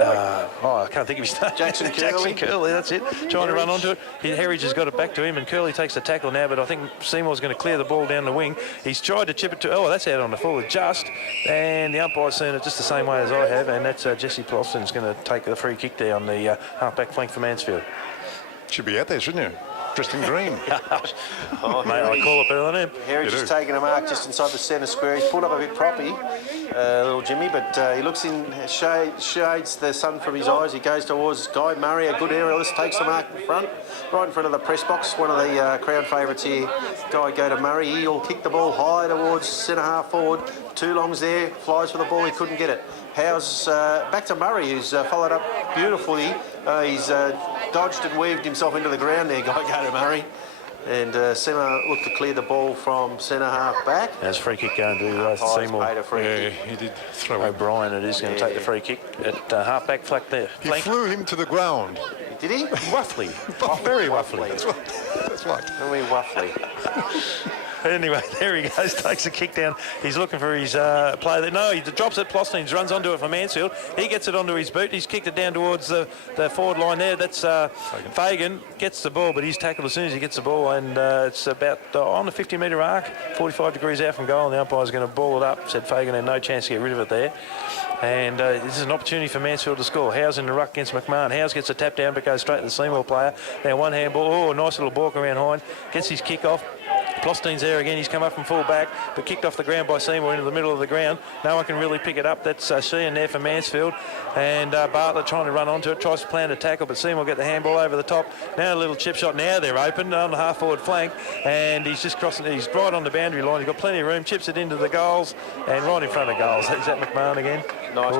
I can't think of his name. Jackson Curley. Jackson Curley, that's it. Trying to run onto it. Herridge has got it back to him, and Curley takes the tackle now, but I think Seymour's going to clear the ball down the wing. He's tried to chip it to... Oh, that's out on the full just. And the umpire's seen it just the same way as I have, and that's Jesse Ploston's going to take the free kick there on the half-back flank for Mansfield. Should be out there, shouldn't you? Dressed in green. Mate, I call it better than him. Herridge has taken a mark just inside the centre square. He's pulled up a bit proppy, little Jimmy, but he looks in, shades the sun from his eyes. He goes towards Guy Murray, a good aerialist, takes the mark in front, right in front of the press box. One of the crowd favourites here, Guy go to Murray. He'll kick the ball high towards centre half forward. Too long's there, flies for the ball, he couldn't get it. Howes back to Murray, who's followed up beautifully. He's dodged and weaved himself into the ground there, Guy go to Murray. And Seymour looked to clear the ball from centre half back. There's free kick going to Seymour. Yeah, he did throw it. O'Brien, it is going to take the free kick at half-back flank there. He flew him to the ground. Did he? Waffly. Very waffly. That's right. Very waffly. Anyway, there he goes, takes a kick down. He's looking for his player there. No, he drops it. Plostines runs onto it for Mansfield. He gets it onto his boot. He's kicked it down towards the forward line there. That's Fagan gets the ball, but he's tackled as soon as he gets the ball, and it's about on the 50-metre arc, 45 degrees out from goal, and the umpire's going to ball it up. Said Fagan had no chance to get rid of it there. And this is an opportunity for Mansfield to score. Howes in the ruck against McMahon. Howes gets a tap down, but goes straight to the Seymour player. Now one handball. Oh, a nice little balk around Hind. Gets his kick off. Plostine's there again. He's come up from full back, but kicked off the ground by Seymour into the middle of the ground. No one can really pick it up. That's Sheehan there for Mansfield. And Bartlett trying to run onto it, tries to plan a tackle, but Seymour get the handball over the top. Now a little chip shot. Now they're open on the half-forward flank, and he's just crossing. He's right on the boundary line. He's got plenty of room. Chips it into the goals, and right in front of goals. Is that McMahon again? Nice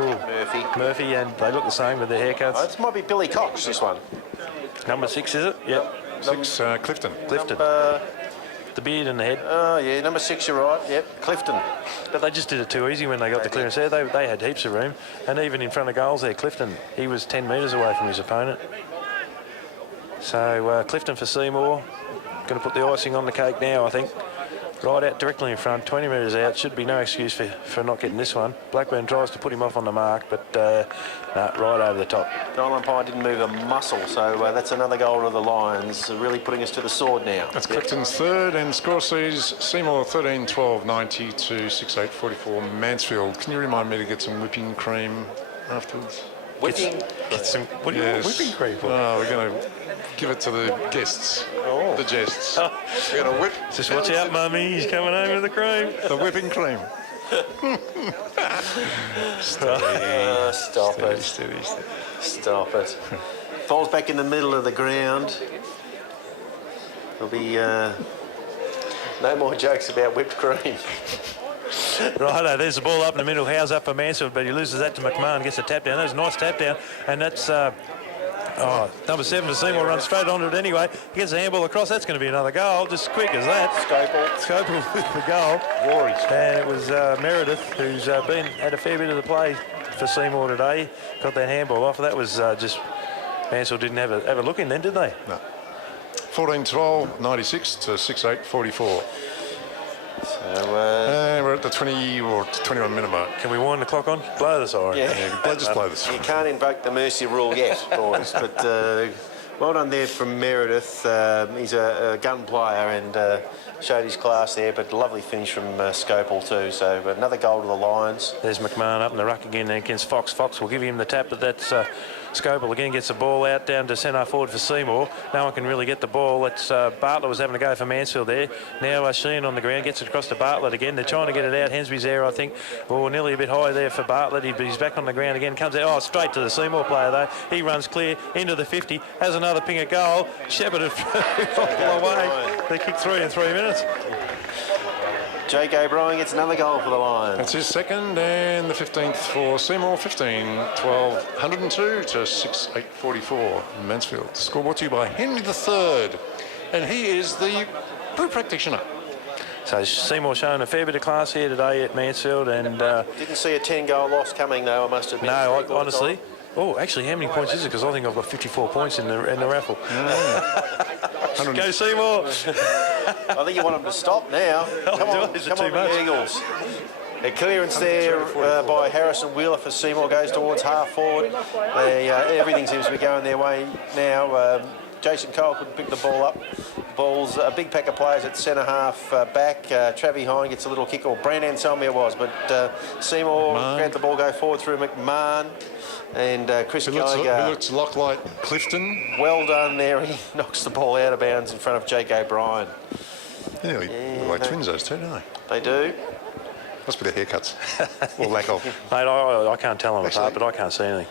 kick, Murphy, and they look the same with their haircuts. This might be Billy Cox, this one. Number 6, is it? Yep. 6, Clifton. Clifton. The beard and the head. Oh, yeah, number 6, you're right. Yep, Clifton. But they just did it too easy when they got the clearance there. They had heaps of room. And even in front of goals there, Clifton, he was 10 metres away from his opponent. So Clifton for Seymour. Going to put the icing on the cake now, I think. Right out directly in front, 20 metres out. Should be no excuse for not getting this one. Blackburn tries to put him off on the mark, but right over the top. Goal umpire didn't move a muscle, so that's another goal to the Lions, really putting us to the sword now. That's Clifton's third, and score sees Seymour 13-12-90 to 6-8-44 Mansfield. Can you remind me to get some whipping cream afterwards? Whipping? Get some, what do you want whipping cream for? Oh, we're going to give it to the guests. Oh. The jests. We're going to whip. Just watch out, Mummy. He's coming home with the cream. The whipping cream. Stop it. Stop it. Falls back in the middle of the ground. There'll be no more jokes about whipped cream. Righto, there's the ball up in the middle. Howes up for Mansfield, but he loses that to McMahon. Gets a tap down. That's a nice tap down, and that's number 7 for Seymour runs straight onto it anyway. He gets a handball across. That's going to be another goal, just as quick as that. Scopel with the goal. Rory. And it was Meredith, who's had a fair bit of the play for Seymour today. Got that handball off. That was just Mansfield didn't have a look in then, did they? No. 14-12-96 to 6-8-44. So, we're at the 20 or 21-minute mark. Can we wind the clock on? Blow the siren. yeah. Just blow this. You can't invoke the mercy rule yet, boys, but well done there from Meredith. He's a gun player and showed his class there, but lovely finish from Scopel too. So another goal to the Lions. There's McMahon up in the ruck again against Fox. Fox will give him the tap, but that's Scopel again gets the ball out down to centre forward for Seymour. No one can really get the ball. It's Bartlett was having a go for Mansfield there. Now Sheehan on the ground gets it across to Bartlett again. They're trying to get it out. Hensby's there, I think. Well, nearly a bit high there for Bartlett. He's back on the ground again. Comes out. Oh, straight to the Seymour player though. He runs clear into the 50. Has another ping at goal. Shepherded all away. They kicked 3 in 3 minutes. Jake O'Brien gets another goal for the Lions. That's his second, and the 15th for Seymour. 15-12, 102 to 6-8-44 Mansfield. Score brought to you by Henry III, and he is the brew practitioner. So Seymour showing a fair bit of class here today at Mansfield, and Didn't see a 10-goal loss coming though, I must admit. no, honestly. Oh, actually, how many points is it? Because I think I've got 54 points in the raffle. Go Seymour! I think you want them to stop now. Come on, Is it come too on, much? Eagles. A clearance there by Harrison Wheeler for Seymour goes towards half forward. Everything seems to be going their way now. Jason Cole couldn't pick the ball up. Ball's a big pack of players at centre half back. Travie Hine gets a little kick, or Brandon Selmy it was, but Seymour grabbed the ball, go forward through McMahon. And Chris Gallagher. Who looks like Clifton. Well done there. He knocks the ball out of bounds in front of Jake O'Brien. Yeah, look like twins, those two, don't they? They do. Must be the haircuts. Or lack of. Mate, I can't tell them apart, but I can't see anything.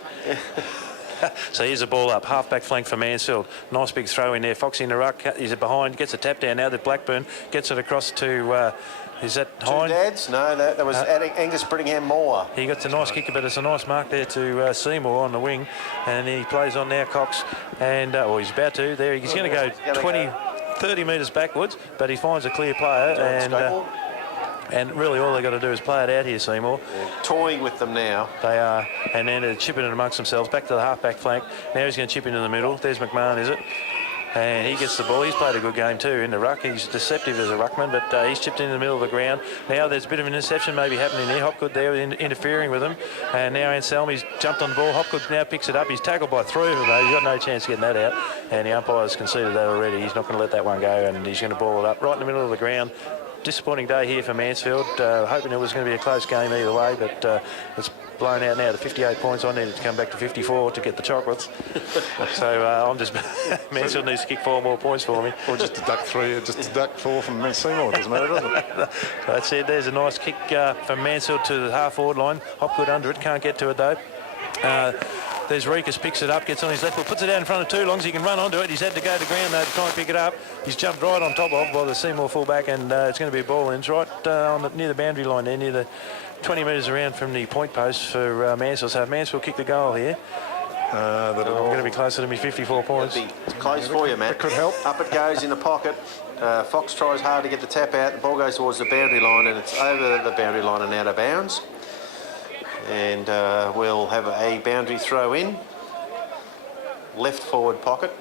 So here's a ball up, half-back flank for Mansfield. Nice big throw in there. Foxy in the ruck, he's behind, gets a tap down now that Blackburn gets it across to, is that Hine? Two dads? No, that was Angus Brittingham Moore. He got a nice kicker, but it's a nice mark there to Seymour on the wing. And he plays on now, Cox. And, he's about to. There, he's going to go 20, 30 metres backwards, but he finds a clear player. And really all they've got to do is play it out here, Seymour. They're toying with them now. They are. And then they're chipping it amongst themselves. Back to the half-back flank. Now he's going to chip into the middle. There's McMahon, is it? And he gets the ball. He's played a good game too in the ruck. He's deceptive as a ruckman, but he's chipped into the middle of the ground. Now there's a bit of an interception maybe happening there. Hopgood there interfering with him. And now Anselmi's jumped on the ball. Hopgood now picks it up. He's tackled by three of them though. He's got no chance of getting that out. And the umpire's conceded that already. He's not going to let that one go, and he's going to ball it up right in the middle of the ground. Disappointing day here for Mansfield. Hoping it was going to be a close game either way, but it's blown out now to 58 points. I needed to come back to 54 to get the chocolates. So I'm just Mansfield needs to kick 4 more points for me. Or just deduct 3, or just deduct 4 from Seymour. It doesn't matter, does it? That's it. There's a nice kick from Mansfield to the half-forward line. Hopgood under it. Can't get to it though. There's Rikas, picks it up, gets on his left foot, puts it out in front of Toulongs. He can run onto it. He's had to go to ground though to try and pick it up. He's jumped right on top of by the Seymour fullback, and it's going to be a ball in. It's right near the boundary line there, near the 20 metres around from the point post for Mansfield. So if Mansfield kick the goal here, I'm going to be closer to me 54 points. It's close for you, Matt. It could help. Up it goes in the pocket. Fox tries hard to get the tap out. The ball goes towards the boundary line, and it's over the boundary line and out of bounds. And we'll have a boundary throw in. Left forward pocket.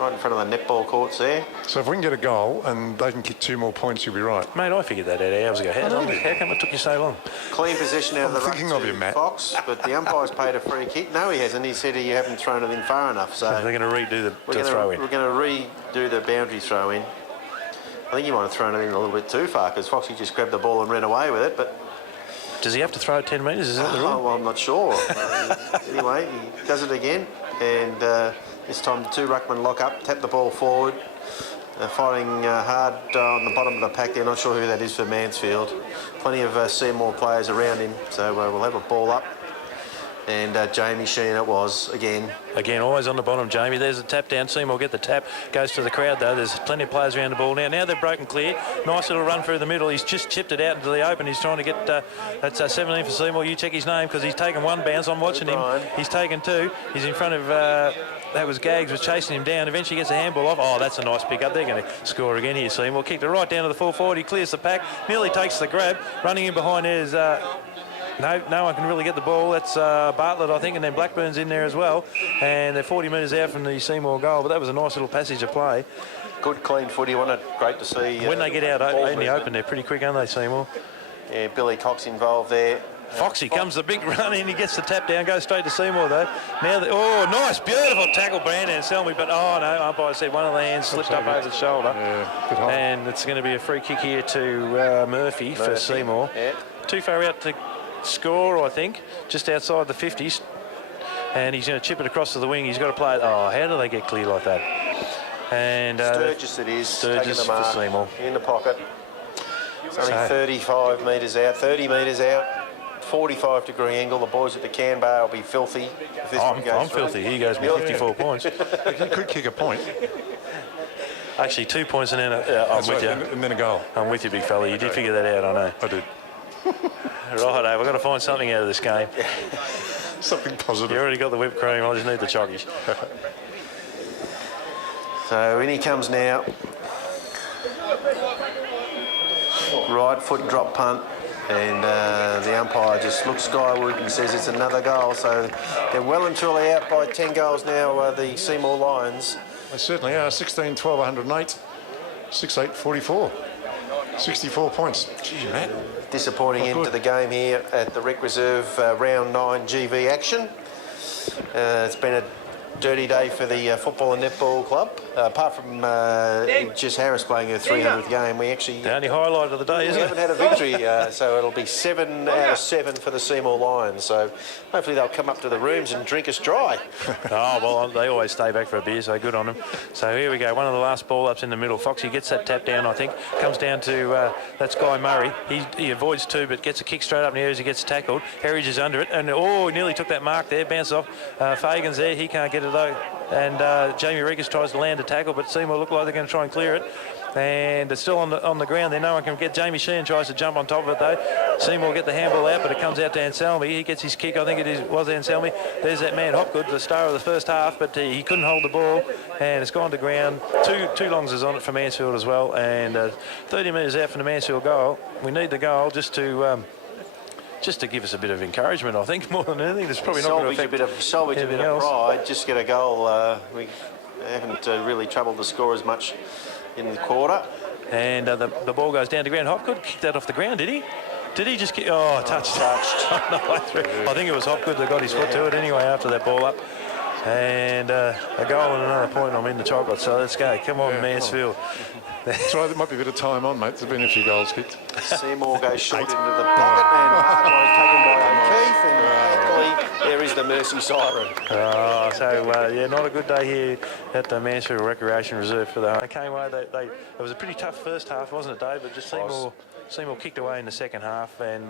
Right in front of the netball courts there. So if we can get a goal and they can kick 2 more points, you'll be right. Mate, I figured that out hours ago. How come it took you so long? Clean possession out of the ruck thinking of you, Matt. Fox, but the umpire's paid a free kick. No, he hasn't. He said you haven't thrown it in far enough. So they're going to redo the throw in. We're going to redo the boundary throw in. I think he might have thrown it in a little bit too far because Foxy just grabbed the ball and ran away with it. But does he have to throw it 10 metres? Is that the rule? Oh, well, I'm not sure. Anyway, he does it again, and this time the 2 ruckmen lock up, tap the ball forward. They're fighting hard on the bottom of the pack. They're not sure who that is for Mansfield. Plenty of Seymour players around him, so we'll have a ball up. And Jamie Sheen it was again. Again, always on the bottom, Jamie. There's a tap down. Seymour get the tap. Goes to the crowd, though. There's plenty of players around the ball now. Now they've broken clear. Nice little run through the middle. He's just chipped it out into the open. He's trying to get... that's 17 for Seymour. You check his name because he's taken 1 bounce. I'm watching him. He's taken 2. He's in front of... that was Gags was chasing him down. Eventually gets a handball off. Oh, that's a nice pick up. They're going to score again here, Seymour. Kicked it right down to the full forward. He clears the pack. Nearly takes the grab. Running in behind there is... No one can really get the ball. That's Bartlett, I think, and then Blackburn's in there as well. And they're 40 metres out from the Seymour goal, but that was a nice little passage of play. Good, clean footy. Great to see. When they get out in the open, they're pretty quick, aren't they, Seymour? Yeah, Billy Cox involved there. Foxy comes the big run in. He gets the tap down, goes straight to Seymour, though. Now, nice, beautiful tackle, Brandon Selmy, but no, umpire said one of the hands slipped up over the shoulder. Yeah, and it's going to be a free kick here to Murphy for Seymour. Yeah. Too far out to score, I think, just outside the 50s. And he's going to chip it across to the wing. He's got to play it. Oh, how do they get clear like that? And Sturgis it is. Sturgis for Seymour. In the pocket. It's only 35 metres out, 30 metres out. 45-degree angle. The boys at the can bar will be filthy. If this one goes I'm filthy. He goes me 54 points. He could kick a point. Actually, 2 points and then I'm with you. And then a goal. I'm with you, big fella. You did figure that out, I know. I did. Righto, we've got to find something out of this game. Something positive. You already got the whipped cream. I just need the chockies. So in he comes now. Right foot drop punt. And the umpire just looks skyward and says it's another goal. So they're well and truly out by 10 goals now, the Seymour Lions. They certainly are. 16-12, 108. 6-8, 44. 64 points. Gee, Matt. Disappointing end to the game here at the Rec Reserve round 9 GV action. It's been a dirty day for the football and netball club. Apart from Jess Harris playing her 300th game, we actually The only highlight of the day, we isn't haven't it? had a victory, so it'll be 7 out of 7 for the Seymour Lions. So hopefully they'll come up to the rooms and drink us dry. Oh, well, they always stay back for a beer, so good on them. So here we go, one of the last ball-ups in the middle. Foxy gets that tap down, I think. Comes down to, that's Guy Murray. He avoids two, but gets a kick straight up in the air as he gets tackled. Herridge is under it, and he nearly took that mark there, bounces off. Fagan's there, he can't get it though. And Jamie Regas tries to land a tackle, but Seymour look like they're going to try and clear it. And it's still on the ground there. No one can get. Jamie Sheehan tries to jump on top of it though. Seymour will get the handball out, but it comes out to Anselmi. He gets his kick. I think was Anselmi. There's that man Hopgood, the star of the first half, but he couldn't hold the ball, and it's gone to ground. Two longs is on it for Mansfield as well, and 30 metres out from the Mansfield goal. We need the goal just to give us a bit of encouragement, I think, more than anything. It's probably not going to affect a bit of pride. Just get a goal. We haven't really troubled the score as much in the quarter. And the ball goes down to ground. Hopgood kicked that off the ground, did he? Did he just kick? Oh, touched. I think it was Hopgood that got his foot to it anyway after that ball up. And a goal and another point. I'm in the chocolate, so let's go. Come on, Mansfield. That's right, there might be a bit of time on, mate. There's been a few goals kicked. Seymour goes short into the pocket, and Mark is taken by O'Keefe, and thankfully there is the mercy siren. Yeah, not a good day here at the Mansfield Recreation Reserve for the home. They came away. It was a pretty tough first half, wasn't it, Dave? But just Seymour kicked away in the second half, and